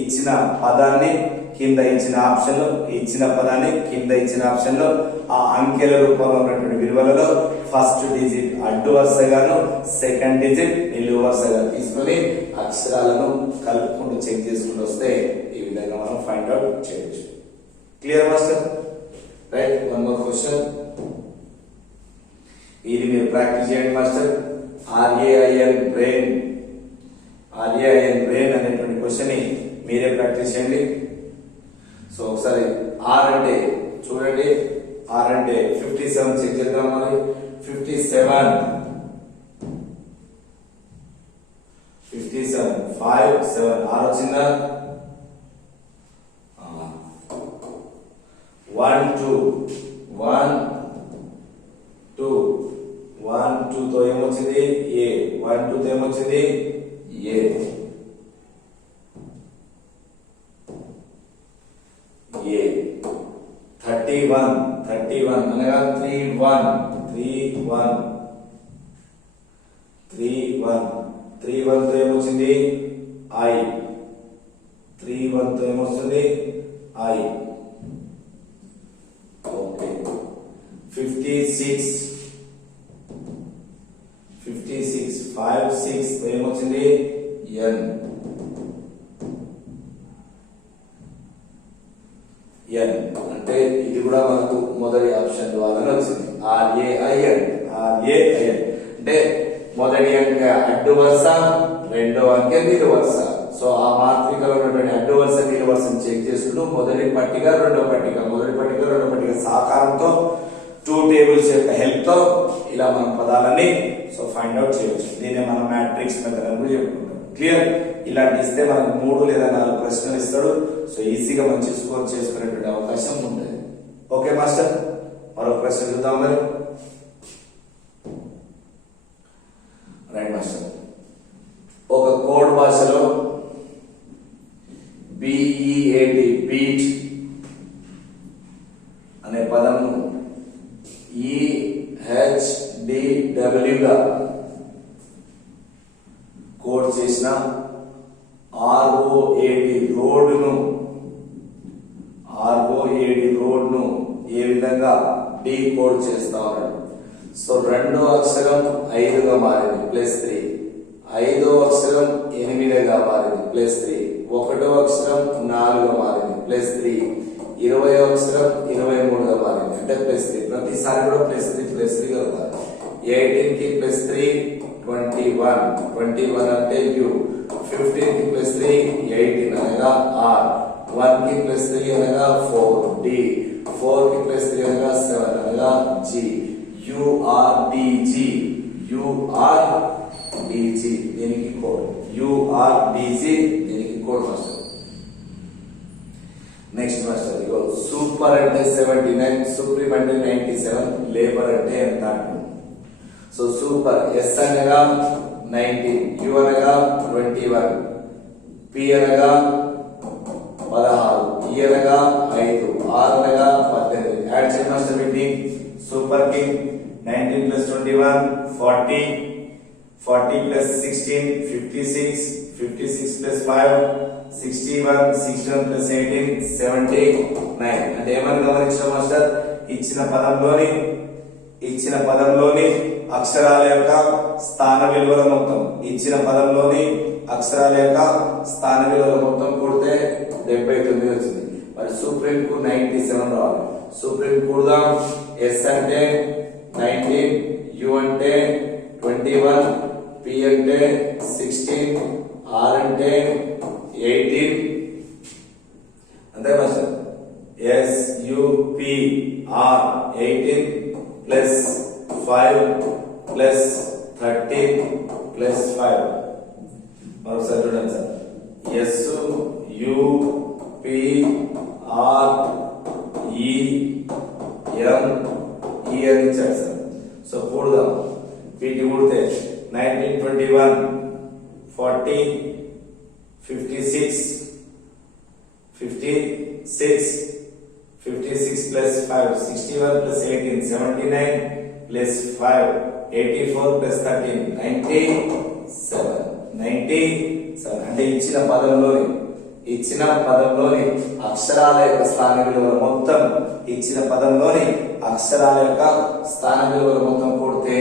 ఇచ్చిన పదాన్ని కింద ఇచ్చిన ఆప్షన్ లో, ఇచ్చిన పదాన్ని కింద ఇచ్చిన ఆప్షన్ లో, ఆ అంకెల రూపంలో ఉన్నటువంటి విలువలలో ఫస్ట్ డిజిట్ అడ్డు వరుసగాను, సెకండ్ డిజిట్ నిలువు వరుసగా తీసుకొని అక్షరాలను కలుపుకుంటూ చెక్ చేసుకుంటూ వస్తే ఈ విధంగా మనం ఫైండ్ అవుట్ చేయొచ్చు. Clear master? Right. One more question, ఇది మీరు ప్రాక్టీస్ చేయండి మాస్టర్. ఆర్ఏఐఎన్ బ్రెయిన్ అనేటువంటి క్వశ్చన్ ని మీరే ప్రాక్టీస్ చేయండి. సో ఒకసారి ఆర్ అంటే చూడండి, ఆర్ అంటే 57 చెక్ చేద్దాం. మరి 57 5 7 ఆర్ వచ్చిందా? 1 2 1 2 1 2 తో ఏమొచ్చింది? ఏ. 1 2 తో ఏమొచ్చింది? ఏ. ఏ. 31 అనగా 31 తో ఏమొచ్చింది? ఐ. 31 తో ఏమొస్తుంది? ఐ. ఓకే. 56 5 6 తో ఏమొచ్చింది? ఎన్. అంటే ఇది కూడా మనకు మొదటి ఆప్షన్ ద్వారానే వచ్చింది. ఆర్ఏఐఎన్ అంటే మొదటి అంకె అడ్డు వరుస, రెండో అంకె నిలువు వరుస. సో ఆ మాత్రికలో ఉన్నటువంటి అడ్డు వరుస నిలువు వరుసను చెక్ చేసుకుంటూ మొదటి పట్టిక రెండో పట్టిక సహకారంతో 2 టేబుల్స్ యొక్క హెల్ప్ తో ఇలా మనం పదాలని సో ఫైండ్ అవుట్ చేయొచ్చు. దీన్ని మనం మ్యాట్రిక్స్ మెథడ్ అని కూడా చెప్పుకుంటాం. క్లియర్? ఇలాంటి ఇస్తే మనకు 3 లేదా 4 ప్రశ్నలు ఇస్తాడు. సో ఈజీగా మంచి స్కోర్ చేసుకునేటువంటి అవకాశం ఉంటుంది. ఓకే మాస్టర్, మరో ప్రశ్న చూద్దాం మరి. రైట్ మాస్టర్, ఒక కోడ్ భాషలో BEAT బీట్ అనే పదము EHDW గా కోడ్ చేసిన ROAD రోడ్ను ఏ విధంగా డీకోడ్ చేస్తా ఉన్నాడు. సో రెండో అక్షరం 5 గా మారింది +3, ఐదో అక్షరం 8 గా మారింది +3, ఒకటో అక్షరం 4 గా మారింది +3, 20వ అక్షరం 23 గా మారింది అంటే +3. ప్రతిసారి కూడా +3 కలుగుతారు. 18 కి +3 21 అంటే U, 15 కి +3 18 అనగా R, 1 కి +3 అనగా 4 D, 4 కి +3 అనగా 7 అనగా G. URDG దీనికి కోడ్. URDG దీనికి కోడ్ మాస్టర్. నెక్స్ట్ మాస్టర్, ఇగో సూపర్ అంటే 79, సుప్రీం అంటే 97, లేబర్ అంటే ఎంత అంటారు. సో సూపర్ S అనగా 19, U అనగా 21, P అనగా 16, E అనగా 5, R అనగా 18. యాడ్ చేయండి మాస్టర్ వీటిని. సూపర్ కి 19 + 21 40, 40 + 16 56, 56 + 5 61, 61 + 18 79. అంటే ఏమని గమనించాం మాస్టర్? ఇచ్చిన పదంలోని అక్షరాల యొక్క స్థాన విలువల మొత్తం, కూడితే 79 వచ్చింది. మరి సుప్రీం కు 97 రావాలి. సుప్రీం కూడదాం. S అంటే 19, U అంటే 21, P అంటే 16, R అంటే 18. అంతే మాస్టర్. SUPR 18 + 5 + 13 + 5. మరోసారి చూడండి సార్. SUPREME అని ఇచ్చాడు సార్. సో కూడదాం. వీటి కూడితే 19 21 40 56 50 6, 56 plus 5, 61 plus 18, 79 plus 5, 84 plus 13, 97. 97 అంటే ఇచ్చిన పదంలోని అక్షరాల యొక్క స్థాన విలువలు మొత్తం కూడితే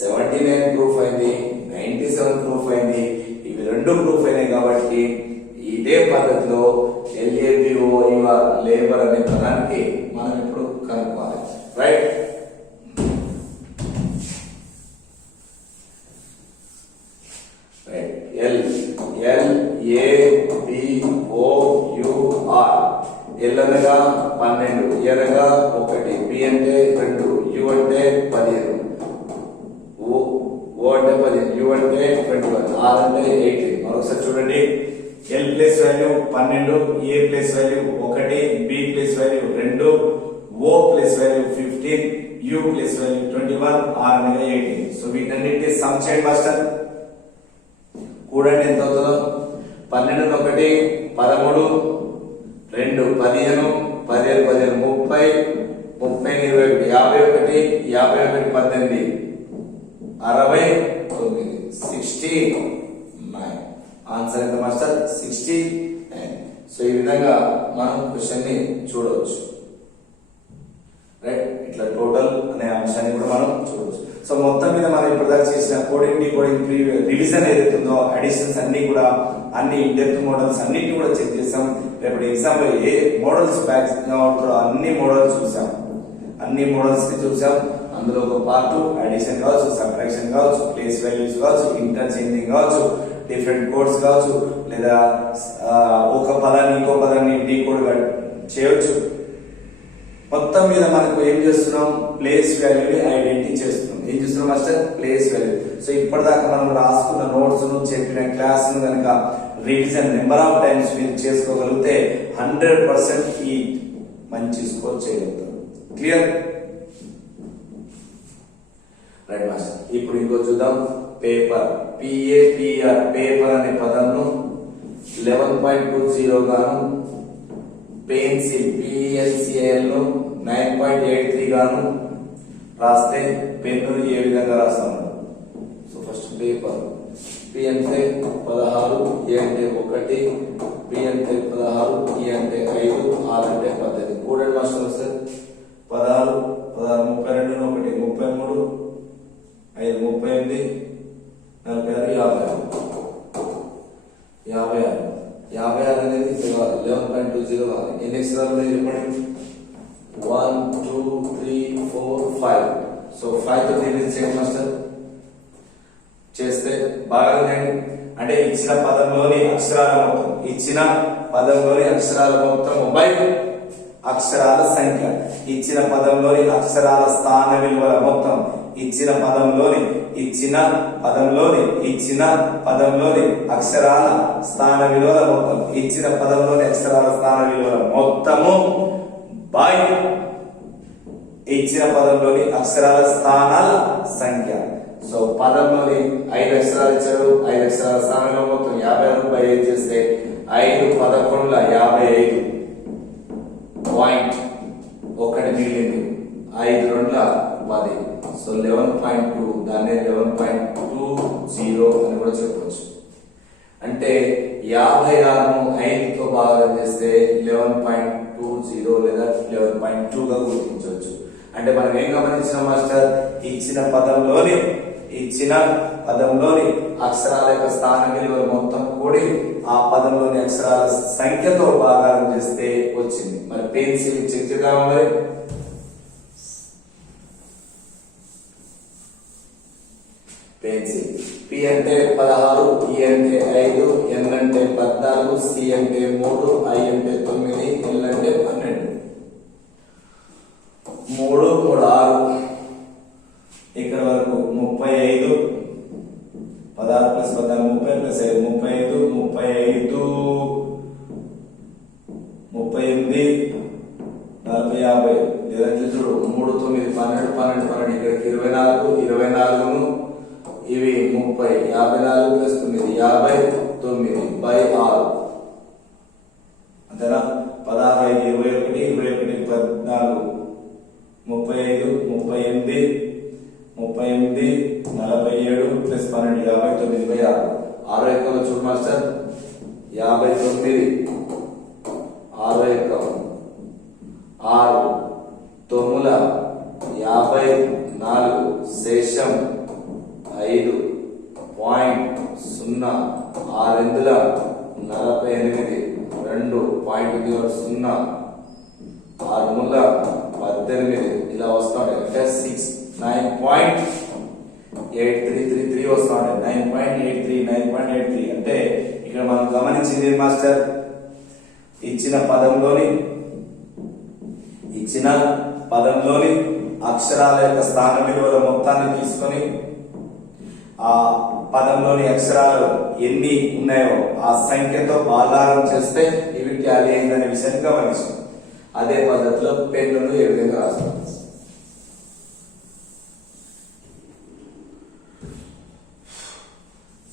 79 ప్రూఫ్ అయింది, 97 ప్రూఫ్ అయింది. ఇవి రెండు ప్రూఫ్ అయినాయి కాబట్టి ఇదే పద్ధతిలో LABOUR లేబర్ అనే పదానికి మనం ఇప్పుడు కనుక్కోవాలి. రైట్, ఎల్ అనగా 12, ఏ అనగా 1, బి అంటే 2, యు అంటే 15, ఓ అంటే 15, యు అంటే 21, ఆర్ అంటే 18. మరొకసారి చూడండి, L place value 12, A place value 1, B place value 2, O place value 15, U place value 21, R అనగా 18. సో వీటన్నిటి సమ్ చేయండి మాస్టర్. కూడండి, ఎంత అవుతుందో? 12 1 13, 2 15, 17 30, 30 21, 51, 51 18, 69, 69. ఆన్సర్ ఎంత మాస్టర్? 69. సో ఈ విధంగా మనం క్వశ్చన్ ని చూడవచ్చు. రైట్, ఇట్లా టోటల్ అనే అంశాన్ని కూడా మనం చూడవచ్చు. సో మొత్తం మీద మనం ఇప్పటిదాకా చేసిన కోడింగ్ డీకోడింగ్ రివిజన్ ఏదైతుందో అడిషన్స్ అన్ని కూడా అన్ని డెప్త్ మోడల్స్ అన్నిటి కూడా చెక్ చేసాం. రేపు ఎగ్జామ్ లో ఏ మోడల్స్ బ్యాక్ అన్ని మోడల్స్ చూసాం, అందులో ఒక పార్ట్ అడిషన్ కావచ్చు, సబ్ట్రాక్షన్ కావచ్చు, ప్లేస్ వాల్యూస్ కావచ్చు, ఇంటర్చేంజింగ్ కావచ్చు, డిఫరెంట్ కోడ్స్ కావచ్చు, లేదా ఒక పదాన్ని ఇంకో పదాన్ని డీకోడ్ చేయొచ్చు. మొత్తం మీద మనకు ఏం చేస్తున్నాం? ప్లేస్ వాల్యూని ఐడెంటిఫై చేస్తున్నాం. ఏం చేస్తున్నాం మాస్టర్? Place value. సో ఇప్పటిదాకా మనం రాసుకున్న నోట్స్ ను చెప్పిన క్లాస్ ను కనుక రివిజన్ నెంబర్ ఆఫ్ టైమ్స్ మీరు చేసుకోగలిగితే 100% ఈ మంచి స్కోర్ చేయగలుగుతారు. క్లియర్? Right master. ఇప్పుడు ఇంకో చూద్దాం. పేపర్, PAPR, పేపర్ అనే పదంను 11.20 గాను, పెన్సిల్ PENCIL ను 9.83 గాను రాస్తే పెన్ను ఏ విధంగా రాస్తాము? సో ఫస్ట్ పేపర్, P అంటే 16, A అంటే 1, B అంటే 16, E అంటే 5, R అంటే 18. కూడండి మాస్టర్ వస్తే 16 32 1 33 5 38 46 56 అనేది 11.20 కావాలి. ఎన్ని అక్షరాలు ఉన్నాయి చెప్పండి? 1 2 3 4 5. సో 5 తో డివిజన్ చేయండి మాస్టర్. చేస్తే బాగా అంటే ఇచ్చిన పదంలోని అక్షరాల మొత్తం బై అక్షరాల సంఖ్య, ఇచ్చిన పదంలోని అక్షరాల స్థాన విలువల మొత్తం, ఇచ్చిన పదంలోని అక్షరాల స్థాన విలువల మొత్తం, ఇచ్చిన పదంలోని అక్షరాల స్థాన విలువల మొత్తము బై ఇచ్చిన పదంలోని అక్షరాల స్థానాల సంఖ్య. సో పదంలోని 5 అక్షరాలు ఇచ్చారు, 5 అక్షరాల స్థానంలో మొత్తం 56 బై 5 చేస్తే 5 11 55 పాయింట్ 1 మిగిలింది. 5 2 10. సో 11.2, దాన్ని 11.20 అని కూడా చెప్పవచ్చు. అంటే 56ను 5తో భాగం చేస్తే 11.20 లేదా 11.2 గా గుర్తించవచ్చు. అంటే మనం ఏం గమనించిన మాస్టర్? ఇచ్చిన పదంలోని అక్షరాల యొక్క స్థాన విలువలు మొత్తం కూడి ఆ పదంలోని అక్షరాల సంఖ్యతో భాగారం చేస్తే వచ్చింది. మరి పెన్సిల్ చెక్ చేద్దామా? మరి పెన్సిల్ P అంటే 16, E అంటే 5, N అంటే 14, C అంటే 3, I అంటే 9, L అంటే 12. 3 3 6 ఇక్కడ వరకు 35, 16 ప్లస్ 14 30 ప్లస్ 5 35, 38 40 50. లేదా చూడు 3 9 12 12 12 ఇక్కడికి 24 24ను ఇవి 30 54 ప్లస్ 9 59 బై 6 అంతేనా? 16, 5, 21, 14, 35, 38, 47 ప్లస్ 12, 59/6. 6 ఎక్కలు చూడు మాస్టర్, 59, 6 ఎక్కం 6, 9, 54, శేషం 5.0, 6/48, 2.0, 6/18 ఇలా వస్తాడు. అంటే 9.8333 వస్తాడు. 9.83 అంటే ఇక్కడ మనం గమనించింది మాస్టర్, ఇచ్చిన పదంలోని అక్షరాల యొక్క స్థాన విలువల మొత్తాన్ని తీసుకొని ఆ పదంలోని అక్షరాలు ఎన్ని ఉన్నాయో ఆ సంఖ్యతో భాగారం చేస్తే ఇవి టాలీ అయిందనే విషయాన్ని గమనించాం. అదే పద్ధతిలో పెన్నును ఏ విధంగా రాస్తాం.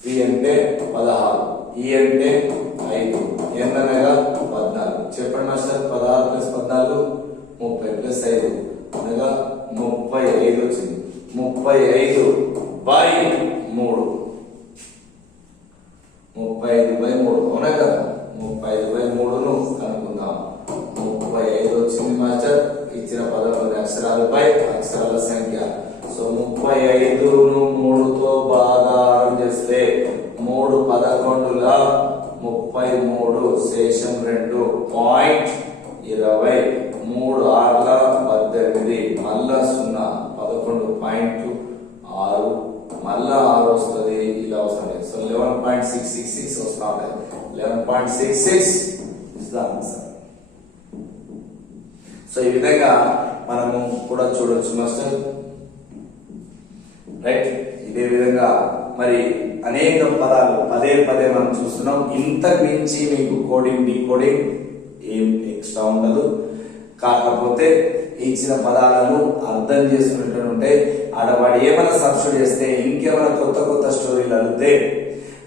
పి అంటే 16, ఈ అంటే 5, ఎన్ అనగా 14. చెప్పండి మాస్టర్, 16 ప్లస్ 14 30 ప్లస్ 5 అనగా 35 వచ్చింది. 35/3, 35/3 అవునా కదా. 35/3ను కనుక్కుందాం. 35 వచ్చింది మాస్టర్. ఇచ్చిన పదంలోని అక్షరాలపై అక్షరాల సంఖ్య. సో 35ను 3తో భాగారం చేస్తే 3 11ల 33, శేషం 2.20, 3 6ల 18, మళ్ళా 0, 11.6, మళ్ళా 6 వస్తుంది. ఇలా వస్తుంది. సో 11.666 వస్తా ఉంటాయి. 11.66 ఇస్ ద ఆన్సర్. సో ఈ విధంగా మనము కూడా చూడొచ్చు మాస్టర్, రైట్. ఇదే విధంగా మరి అనేక పదాలు పదే మనం చూస్తున్నాం. ఇంతకు మించి మీకు కోడింగ్ డీకోడింగ్ ఏం ఎక్స్ట్రా ఉండదు. కాకపోతే ఇచ్చిన పదాలను అర్థం చేసుకున్నట్టుంటే ఆడవాడు ఏమైనా సబ్స్టిట్యూట్ చేస్తే ఇంకేమైనా కొత్త స్టోరీలు అడిగితే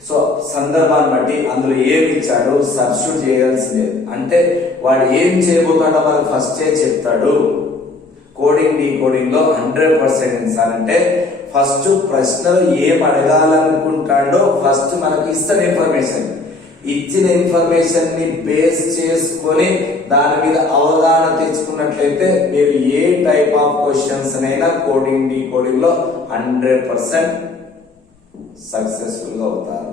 సో సందర్భాన్ని బట్టి అందులో ఏమి ఇచ్చాడు సబ్స్టిట్యూట్ చేయాల్సిందే. అంటే వాడు ఏం చేయబోతాడో మనకు ఫస్టే చెప్తాడు. కోడింగ్ డీకోడింగ్ లో 100% సార్ అంటే ఫస్ట్ ప్రశ్నలు ఏం అడగాలనుకుంటాడో ఫస్ట్ మనకు ఇస్తాడు ఇన్ఫర్మేషన్. ఇచ్చిన ఇన్ఫర్మేషన్ ని బేస్ చేసుకొని దాని మీద అవగాహన తెచ్చుకున్నట్లయితే మీరు ఏ టైప్ ఆఫ్ క్వశ్చన్స్ అయినా కోడింగ్ డీకోడింగ్ లో 100% సక్సెస్ఫుల్ గా అవుతారు.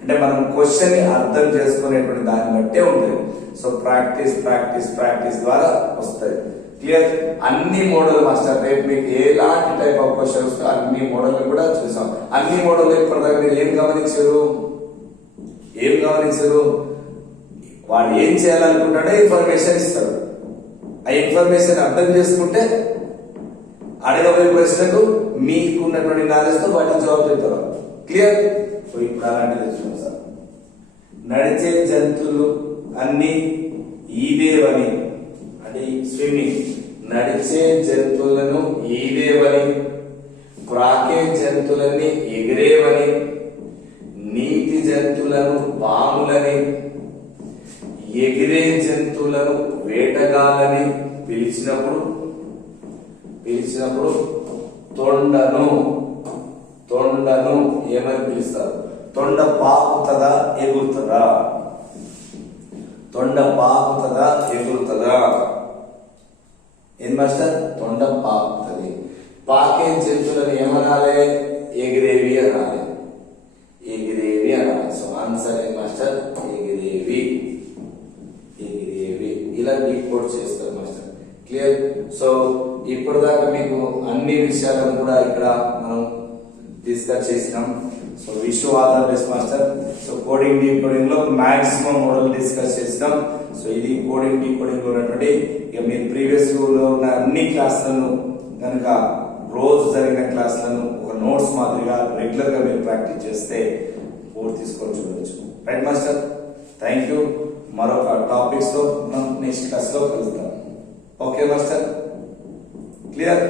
అంటే మనం క్వశ్చన్ ని అర్థం చేసుకునేటువంటి దాన్ని బట్టే ఉంటుంది. సో ప్రాక్టీస్ ద్వారా వస్తాయి. క్లియర్. అన్ని మోడల్ మాస్టర్ రేపు మీకు ఎలాంటి టైప్ ఆఫ్ క్వశ్చన్స్ అన్ని మోడల్ కూడా చూసాం. అన్ని మోడల్ ఇప్పటిదాకా మీరు ఏం గమనించారు? వాడు ఏం చేయాలనుకుంటాడో ఇన్ఫర్మేషన్ ఇస్తాడు. ఆ ఇన్ఫర్మేషన్ అర్థం చేసుకుంటే అడగబోయే ప్రశ్నకు మీకున్నటువంటి నాలెడ్జ్ తో వాటికి జవాబు చెప్తారు. క్లియర్. ఇప్పుడు అలాంటిది చూసాం సార్. నడిచే జంతువులు అన్ని ఈదేవని అంటే స్విమ్మింగ్. నడిచే జంతువులను ఈదేవని, ప్రాకే జంతువులని ఎగిరేవని, నీటి జంతువులను పాములని, ఎగిరే జంతువులను వేటగాలని పిలిచినప్పుడు తొండను ఏమని పిలుస్తారు? తొండ పాకుతుందా ఎగురుతుందా? తొండ పాకుతుందా ఎగురుతుందా? ఏం మాస్టర్? తొండ పాకుతుంది. పాకే జంతువులను ఏమనాలి? ఎగిరేవి అనాలి. సో ఆన్సర్ ఏం మాస్టర్? ఎగిరేవి. ఇలా డీకోడ్ చేస్తారు మాస్టర్. క్లియర్. సో ఇప్పటిదాకా మీకు అన్ని విషయాలను కూడా ఇక్కడ మనం డిస్కస్ చేసినాం. So wish you all the best master. So coding decoding లో మాక్సిమం మోడల్ డిస్కస్ చేసినాం. సో ఇది కోడింగ్ డీకోడింగ్ లో ఉన్నటువంటి ఇక మీరు ప్రీవియస్ లో ఉన్న అన్ని క్లాసులను కనుక రోజు జరిగిన క్లాసులను ఒక నోట్స్ మాదిరిగా రెగ్యులర్ గా మీరు ప్రాక్టీస్ చేస్తే పూర్తి తీసుకొని చూడవచ్చు. Right master. Thank you. మరొక టాపిక్స్ లో మనం నెక్స్ట్ క్లాస్ లో కలుద్దాం. Okay master. క్లియర్.